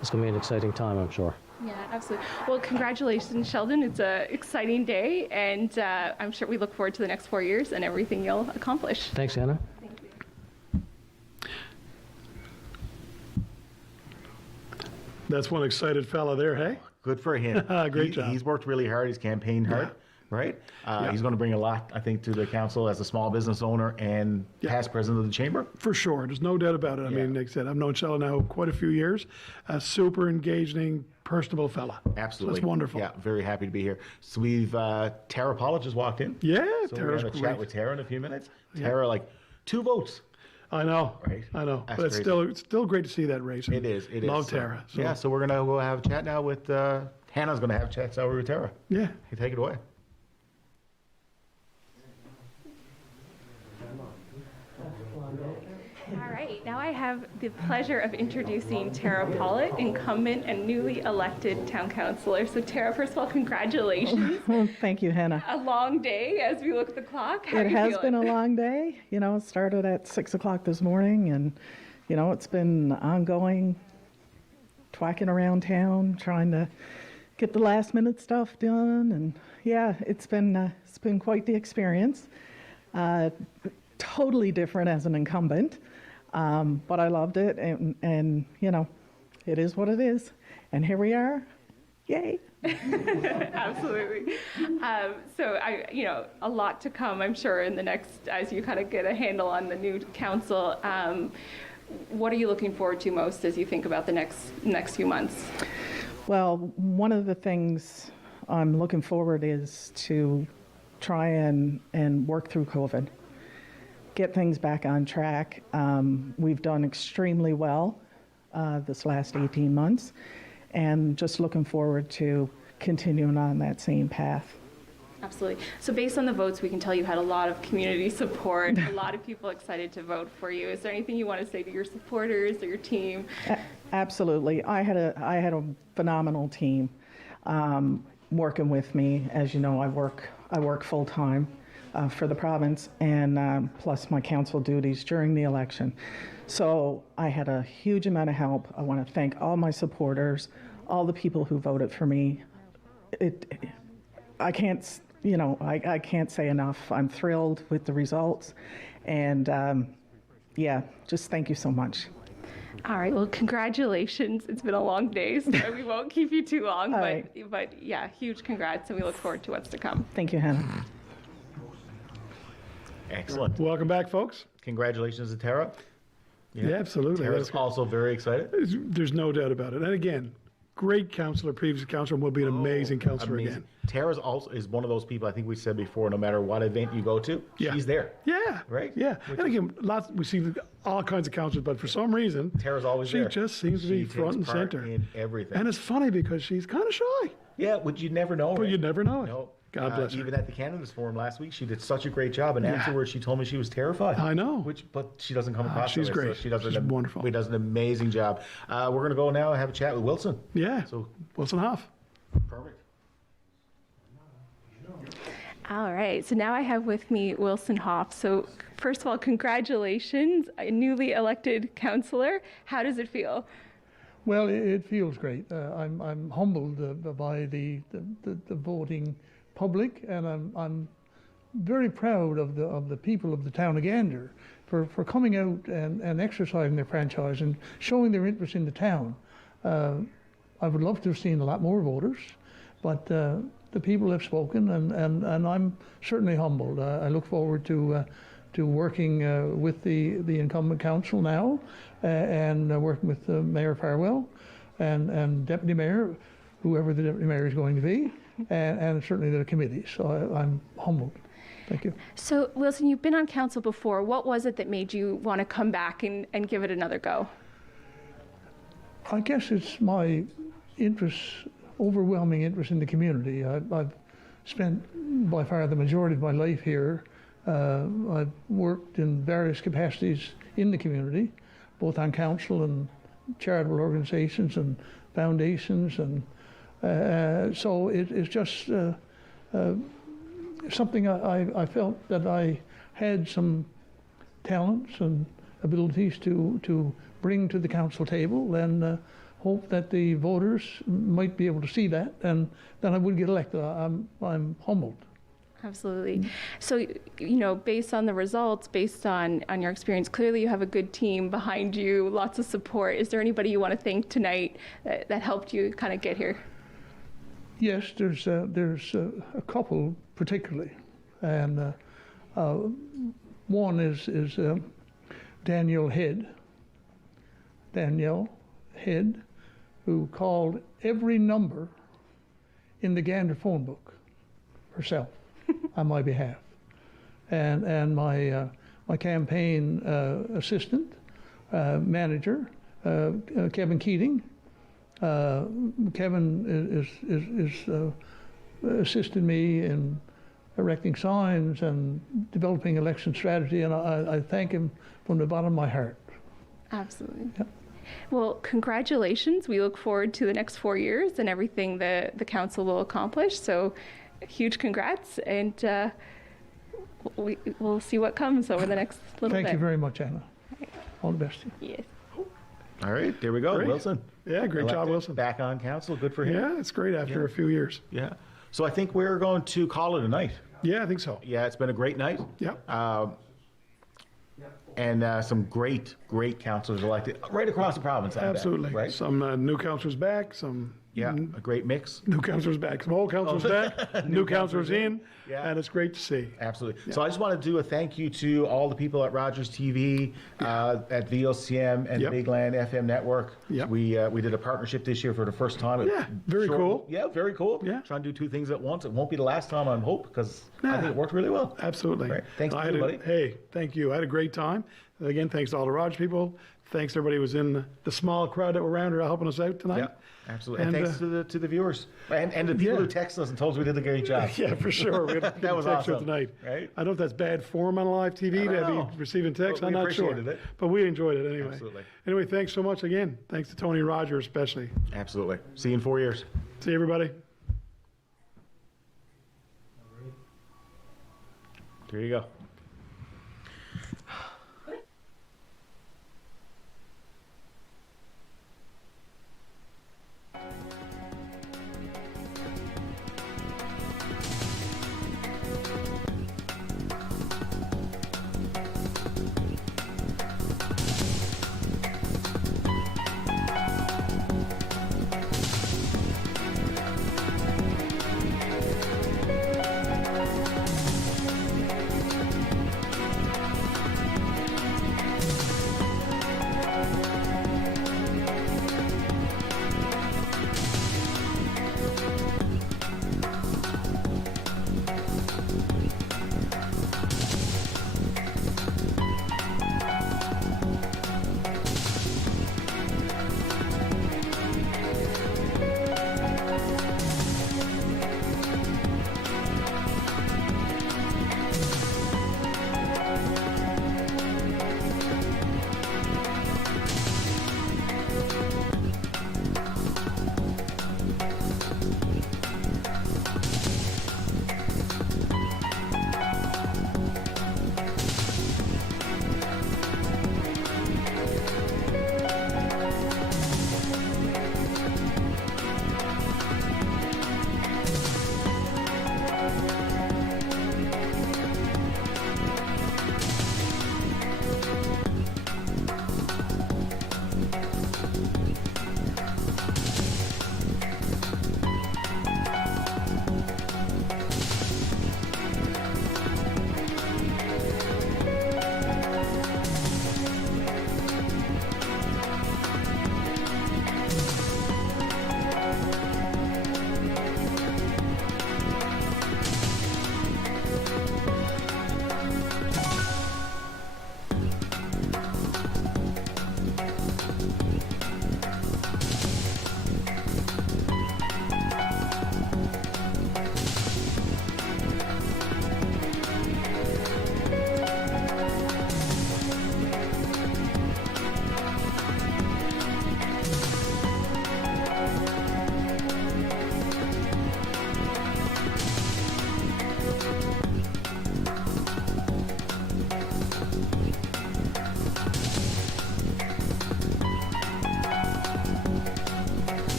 it's going to be an exciting time, I'm sure. Yeah, absolutely. Well, congratulations, Sheldon. It's an exciting day, and I'm sure we look forward to the next 4 years and everything you'll accomplish. Thanks, Anna. That's one excited fella there, hey? Good for him. Great job. He's worked really hard. He's campaigned hard, right? He's going to bring a lot, I think, to the council as a small business owner and past president of the chamber. For sure. There's no doubt about it. I mean, like I said, I've known Sheldon now quite a few years. A super engaging, personable fella. Absolutely. So that's wonderful. Yeah, very happy to be here. So we've, Tara Pollitt just walked in. Yeah, so Tara's we're going to chat with Tara in a few minutes. Yeah. Tara, like, 2 votes. I know. Right. I know. That's but it's crazy. still great to see that race. It is. It Love is. Tara. So. Yeah, so we're going to go have a chat now with, Hannah's going to have chats over with Tara. Yeah. You take it away. All right, now I have the pleasure of introducing Tara Pollitt, incumbent and newly elected town councillor. So Tara, first of all, congratulations. Thank you, Hannah. A long day as we look at the clock. How are It you has feeling? been a long day. You know, it started at 6 o'clock this morning, and, you know, it's been ongoing, twacking around town, trying to get the last minute stuff done. And yeah, it's been quite the experience. Totally different as an incumbent. But I loved it, and you know, it is what it is. And here we are. Yay. Absolutely. So a lot to come, I'm sure, in the next, as you kind of get a handle on the new council. What are you looking forward to most as you think about the next few months? Well, one of the things I'm looking forward is to try and work through COVID. Get things back on track. We've done extremely well this last 18 months, and just looking forward to continuing on that same path. Absolutely. So based on the votes, we can tell you had a lot of community support, a lot of people excited to vote for you. Is there anything you want to say to your supporters or your team? Absolutely. I had a phenomenal team working with me. As you know, I work full time for the province, and plus my council duties during the election. So I had a huge amount of help. I want to thank all my supporters, all the people who voted for me. I can't say enough. I'm thrilled with the results, and just thank you so much. All right. Well, congratulations. It's been a long day, so we won't keep you too long. But yeah, huge congrats, and we look forward to what's to come. Thank you, Hannah. Excellent. Welcome back, folks. Congratulations to Tara. Yeah, absolutely. Tara's also very excited. There's no doubt about it. And again, great counselor, previous counselor, and will be an amazing counselor again. Tara's also is one of those people, I think we said before, no matter what event you go to, she's there. Yeah. Right? Yeah. And again, we see all kinds of counselors, but for some reason, Tara's always there. She just seems to be front and center. In everything. And it's funny because she's kind of shy. Yeah, but you'd never know. But you'd never know it. No. God bless her. Even at the candidates forum last week, she did such a great job, and afterwards she told me she was terrified. I know. But she doesn't come across. She's that way, great. So she's wonderful. She does an amazing job. We're going to go now and have a chat with Wilson. Yeah. So Wilson Hoff. Perfect. All right. So now I have with me Wilson Hoff. So first of all, congratulations, a newly elected councillor. How does it feel? Well, it feels great. I'm humbled by the voting public, and I'm very proud of the people of the town of Gander for coming out and exercising their franchise and showing their interest in the town. I would love to have seen a lot more voters, but the people have spoken, and I'm certainly humbled. I look forward to working with the incumbent council now, and working with Mayor Farwell and Deputy Mayor, whoever the Deputy Mayor is going to be, and certainly the committee. So I'm humbled. Thank you. So Wilson, you've been on council before. What was it that made you want to come back and give it another go? I guess it's my overwhelming interest in the community. I've spent by far the majority of my life here. I've worked in various capacities in the community, both on council and charitable organizations and foundations, and so it's just something I felt that I had some talents and abilities to bring to the council table, and hope that the voters might be able to see that, and then I would get elected. I'm humbled. Absolutely. So, based on the results, based on your experience, clearly you have a good team behind you, lots of support. Is there anybody you want to thank tonight that helped you kind of get here? Yes, there's a couple particularly, and one is Danielle Head, who called every number in the Gander phone book herself on my behalf, and my campaign assistant manager, Kevin Keating. Kevin is assisted me in erecting signs and developing election strategy, and I thank him from the bottom of my heart. Absolutely. Yep. Well, congratulations. We look forward to the next 4 years and everything the council will accomplish. So, huge congrats, and we'll see what comes over the next little bit. Thank you very much, Anna. All the best. Yes. All right, there we go, Great. Wilson. Yeah, great job, Elected, Wilson. Back on council, good for him. Yeah, it's great after a few years. Yeah. So I think we're going to call it a night. Yeah, I think so. Yeah, it's been a great night. Yeah. And some great councillors elected right across the province. I bet, Absolutely. right? Some new councillors back, some Yeah, a great mix. new councillors back, some old councillors back, new councillors in, Yeah. and it's great to see. Absolutely. So I just want to do a thank you to all the people at Rogers TV, at VOCM, and Yep. Big Land FM Network. Yep. We did a partnership this year for the first time. Yeah, very cool. Yeah, very cool. Yeah. Trying to do two things at once. It won't be the last time, I hope, because I think it worked really well. Absolutely. Right. Thanks, I had everybody. Hey, thank you. I had a great time. Again, thanks to all the Rogers people. Thanks to everybody who was in the small crowd that were around here helping us out tonight. Yeah, absolutely. And, And, thanks to the viewers and the people who texted us and told us we did a great job. Yeah, for sure. We had That was text awesome. tonight. Right? I don't know if that's bad form on live TV I to don't know. be receiving texts. But I'm we not sure. appreciated it. But we enjoyed it anyway. Absolutely. Anyway, thanks so much again. Thanks to Tony Rogers especially. Absolutely. See you in 4 years. See you, everybody. There you go.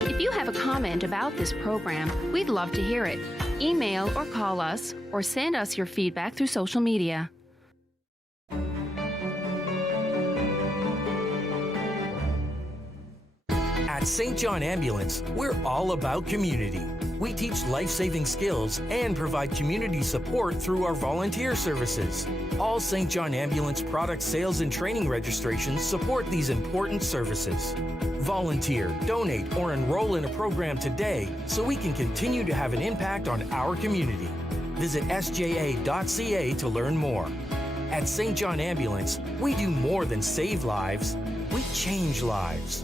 If you have a comment about this program, we'd love to hear it. Email or call us, or send us your feedback through social media. At St. John Ambulance, we're all about community. We teach life-saving skills and provide community support through our volunteer services. All St. John Ambulance product sales and training registrations support these important services. Volunteer, donate, or enroll in a program today so we can continue to have an impact on our community. Visit sja.ca to learn more. At St. John Ambulance, we do more than save lives, we change lives.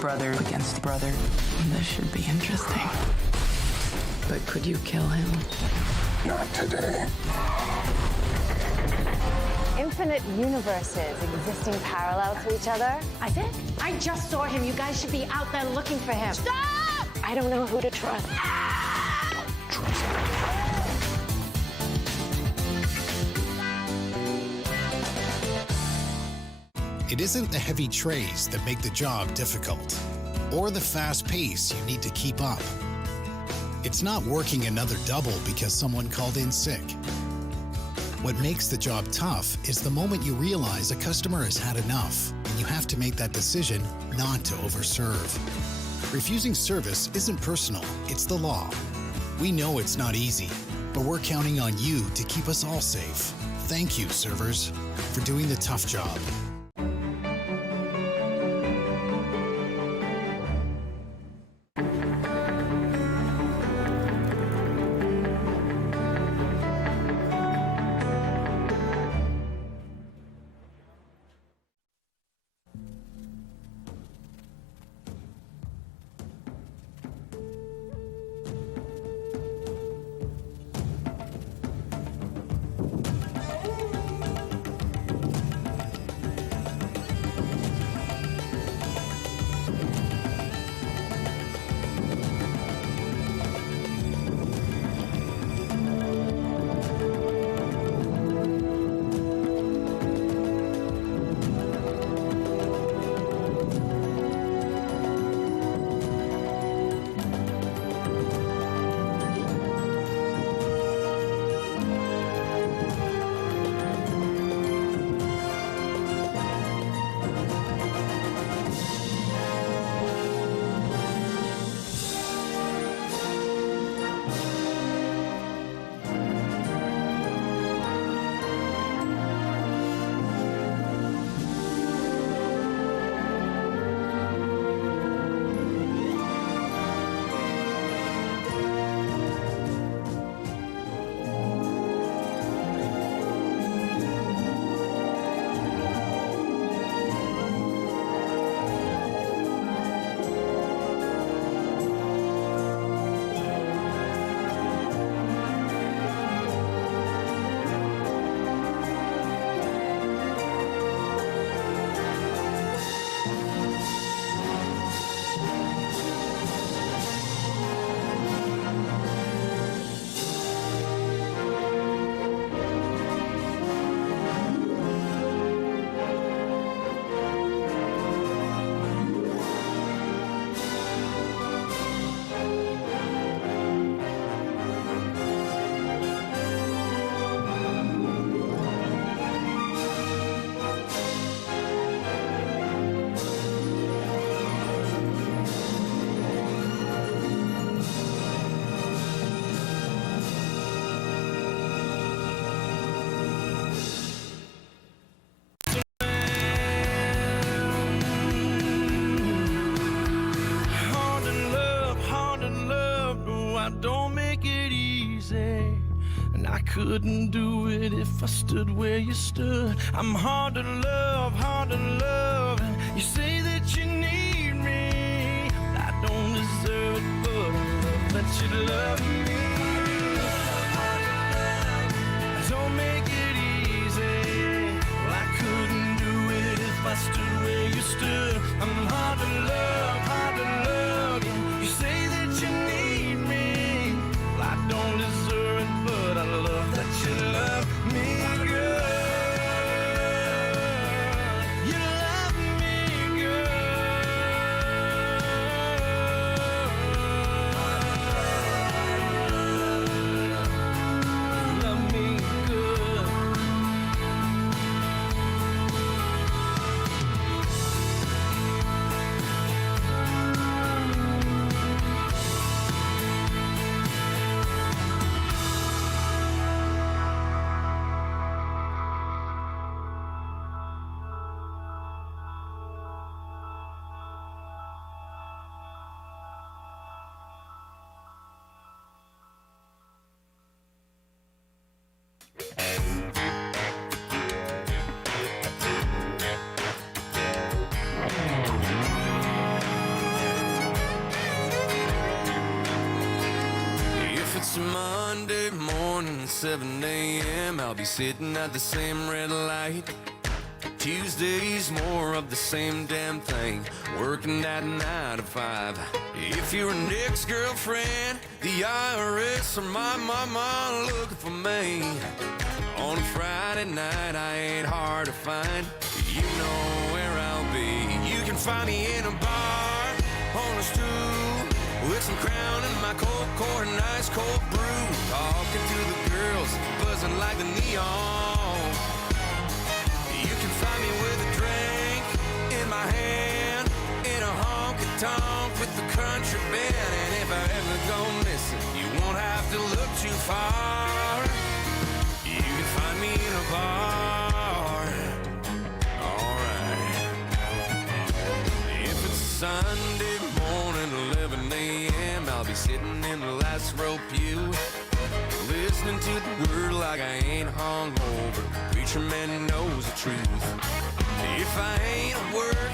Brother against brother. This should be interesting. But could you kill him? Not today. Infinite universes existing parallel to each other. Isaac, I just saw him. You guys should be out there looking for him. Stop! I don't know who to trust. It isn't the heavy trays that make the job difficult, or the fast pace you need to keep up. It's not working another double because someone called in sick. What makes the job tough is the moment you realize a customer has had enough, and you have to make that decision not to overserve. Refusing service isn't personal, it's the law. We know it's not easy, but we're counting on you to keep us all safe. Thank you, servers, for doing the tough job. couldn't do it if I stood where you stood. I'm hard to love, and you say that you need me. I don't deserve it, but I love that you love me. Don't make it easy. Well, I couldn't do it if I stood where you stood. I'm hard to love, and you say that you need me. Well, I don't deserve it, but I love that you love me, girl. You love me, girl. Love me good. If it's Monday morning, 7 a.m., I'll be sitting at the same red light. Tuesday's more of the same damn thing, working that 9 to 5. If you're an ex-girlfriend, the IRS, or my mama looking for me, on a Friday night I ain't hard to find. You know where I'll be. You can find me in a bar, on a stool, with some Crown and my cold core and ice cold brew, talking to the girls, buzzing like the neon. You can find me with a drink in my hand, in a honky-tonk with the country band. And if I ever go missing, you won't have to look too far. You can find me in a bar. Alright. If it's Sunday morning, 11 a.m., I'll be sitting in the last row pew, listening to the word like I ain't hungover. Preacher man knows the truth. If I ain't at work,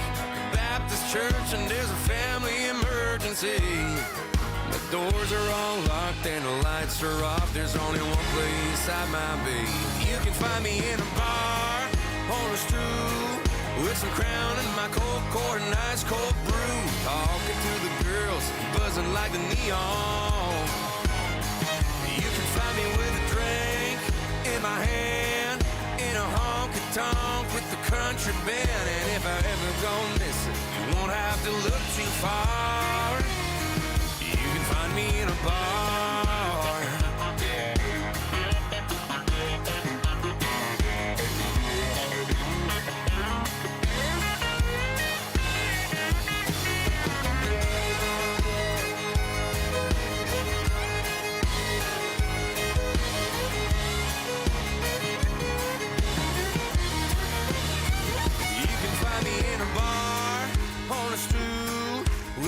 Baptist church, and there's a family emergency, the doors are all locked and the lights are off, there's only one place I might be. You can find me in a bar, on a stool, with some Crown and my cold core and ice cold brew, talking to the girls, buzzing like the neon. You can find me with a drink in my hand, in a honky-tonk with the country band. And if I ever go missing, you won't have to look too far. You can find me in a bar.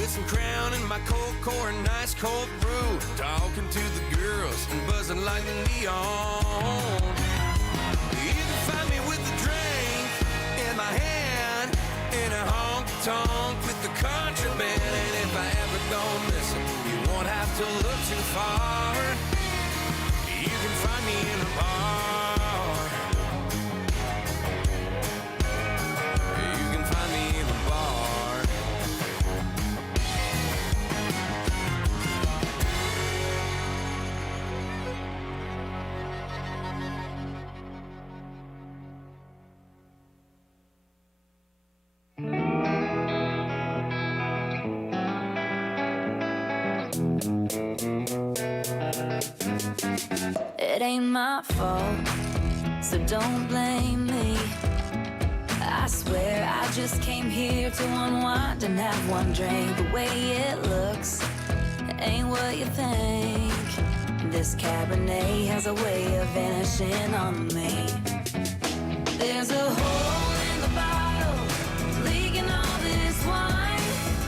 Some Crown and my cold core and ice cold brew, talking to the girls and buzzing like the neon. You can find me with a drink in my hand, in a honky-tonk with the country band. And if I ever go missing, you won't have to look too far. You can find me in a bar. You can find me in a bar. It ain't my fault, so don't blame me. I swear I just came here to unwind and have one drink. The way it looks ain't what you think. This Cabernet has a way of vanishing on me. There's a hole in the bottle, leaking all this wine.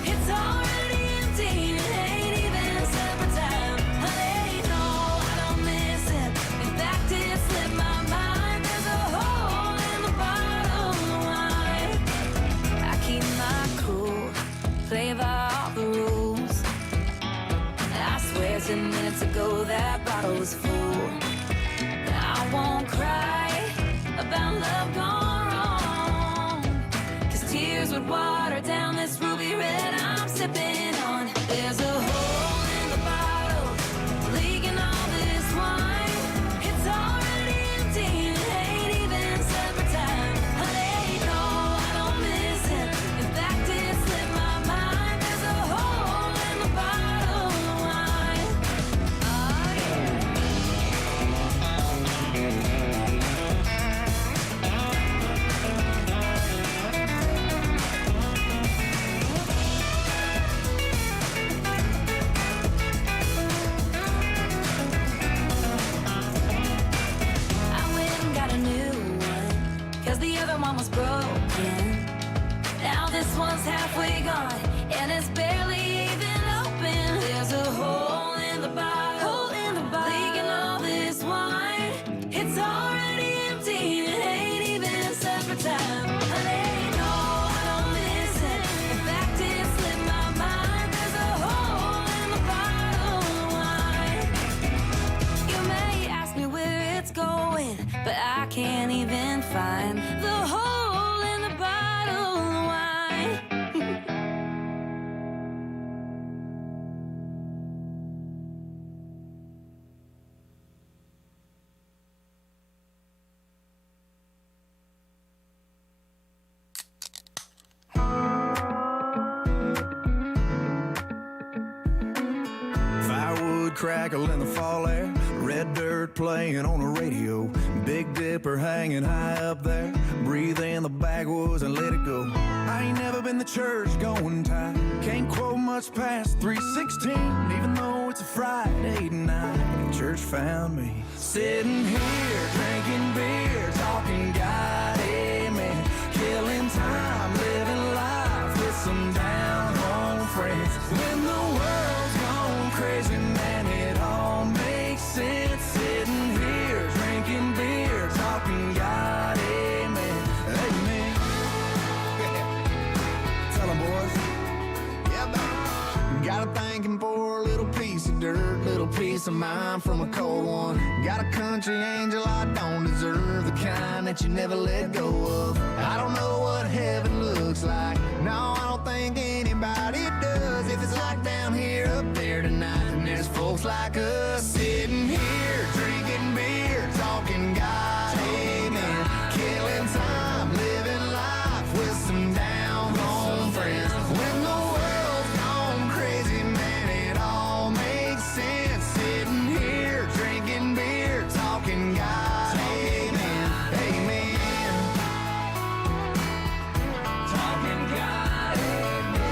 It's already empty, it ain't even supper time. Honey, no, I don't miss it. In fact, it about love gone wrong. 'Cause tears would water down this ruby red I'm sipping on. There's a hole in the bottle, leaking all this wine. It's already empty, it ain't even set for time. Honey, no, I don't miss it. In fact, it slipped my mind. There's a hole in the bottle of wine. Oh, yeah. I went and got a new one, 'cause the other one was broken. Now this one's halfway gone, and it's barely even open. There's a hole in the bottle, leaking all this wine. It's already empty, it ain't even set for time. Honey, no, I don't miss it. In fact, it slipped my mind. There's a hole in the bottle of wine. You may ask me where it's going, but I can't even find the hole in the bottle of wine. Firewood crackle in the fall air, red dirt playing on the radio, Big Dipper hanging high up there, breathe in the backwoods and let it go. I ain't never been to church going type, can't quote much past 3:16, even though it's a Friday night. Church found me sitting here drinking beer, talking God, amen, killing time, living life with some down home friends. When the world's gone crazy, man, it all makes sense. Sitting here drinking beer, talking God, amen, amen. Tell 'em, boys. Yeah, baby. Got a thanking for a little piece of dirt, little piece of mind from a cold one. Got a country angel I don't deserve, the kind that you never let go of. I don't know what heaven looks like, no, I don't think anybody does. If it's like down here, up there tonight, and there's folks like us sitting here drinking beer, talking God, amen, killing time, living life with some down home friends. When the world's gone crazy, man, it all makes sense. Sitting here drinking beer, talking God, amen, amen, talking God, amen.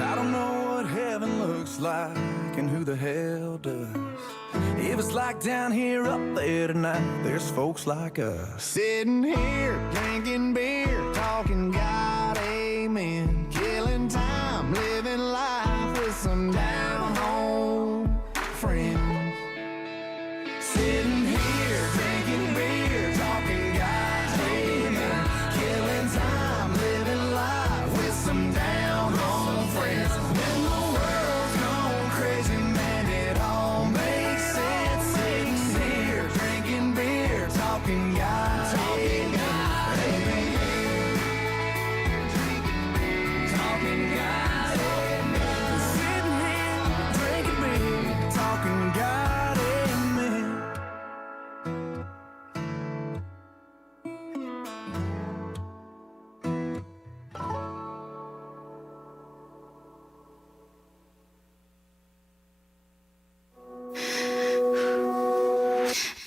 I don't know what heaven looks like and who the hell does. If it's like down here, up there tonight, there's folks like us sitting here drinking beer, talking God, amen, killing time, living life with some down home friends. Sitting here drinking beer, talking God, amen, killing time, living life with some down home friends. When the world's gone crazy, man, it all makes sense. Sitting here drinking beer, talking God, amen, talking God, amen. Sitting here drinking beer, talking God, amen.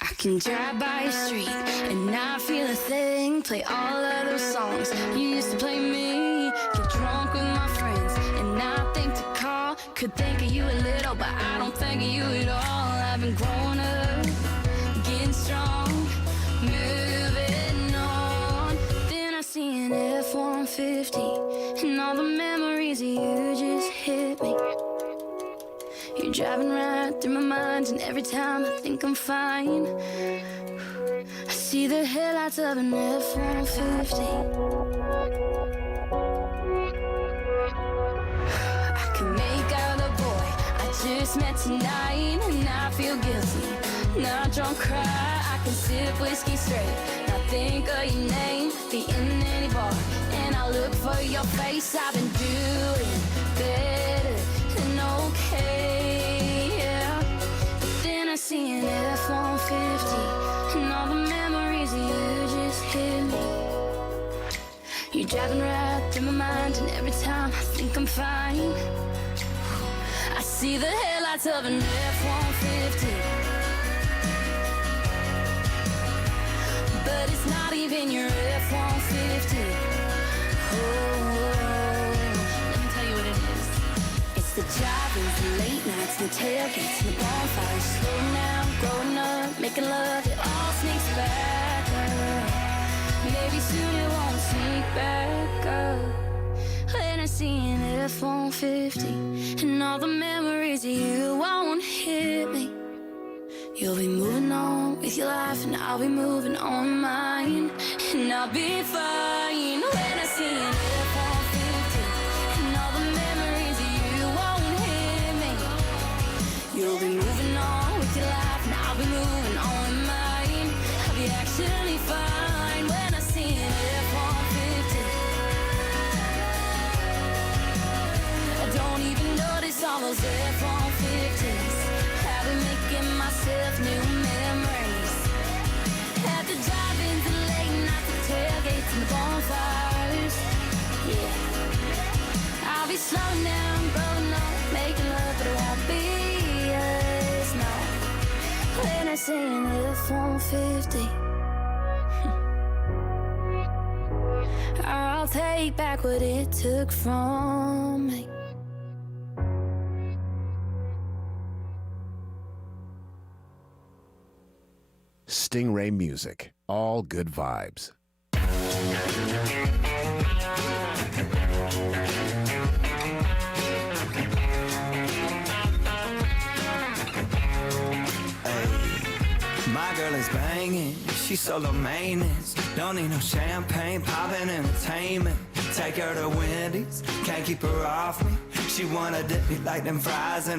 I can drive by your street and not feel a thing. Play all of those songs you used to play me. Get drunk with my friends and not think to call. Could think of you a little, but I don't think of you at all. I've been growing up, getting strong, moving on. Then I see an F-150 and all the memories of you just hit me. You're driving right through my mind, and every time I think I'm fine, I see the headlights of an F-150. I can make out a boy I just met tonight, and I feel guilty Not drunk, cry, I can sip whiskey straight. Not think of your name, be in any bar, and I look for your face. I've been doing better than okay, yeah. But then I see an F-150, and all the memories of you just hit me. You're driving right through my mind, and every time I think I'm fine, I see the headlights of an F-150. But it's not even your F-150. Oh, let me tell you what it is. It's the driving, the late nights, the tailgates, and the bonfires. Slowing down, growing up, making love, it all sneaks back up. Maybe soon it won't sneak back up. When I see an F-150, and all the memories of you won't hit me. You'll be moving on with your life, and I'll be moving on mine, and I'll be fine. When I see an F-150, and all the memories of you won't hit me. You'll be moving on with your life, and I'll be moving on mine. I'll be actually fine when I see an F-150. I don't even notice all those F-150s. I've been making myself new memories. At the drive-ins and late nights, the tailgates and the bonfires. Yeah, I'll be slowing down, growing up, making love, but it won't be us, no. When I see an F-150, I'll take back what it took from me. Stingray Music, all good vibes. My girl is banging, she's solo maintenance. Don't need no champagne, poppin' entertainment. Take her to Wendy's, can't keep her off me. She wanna dip me like them fries in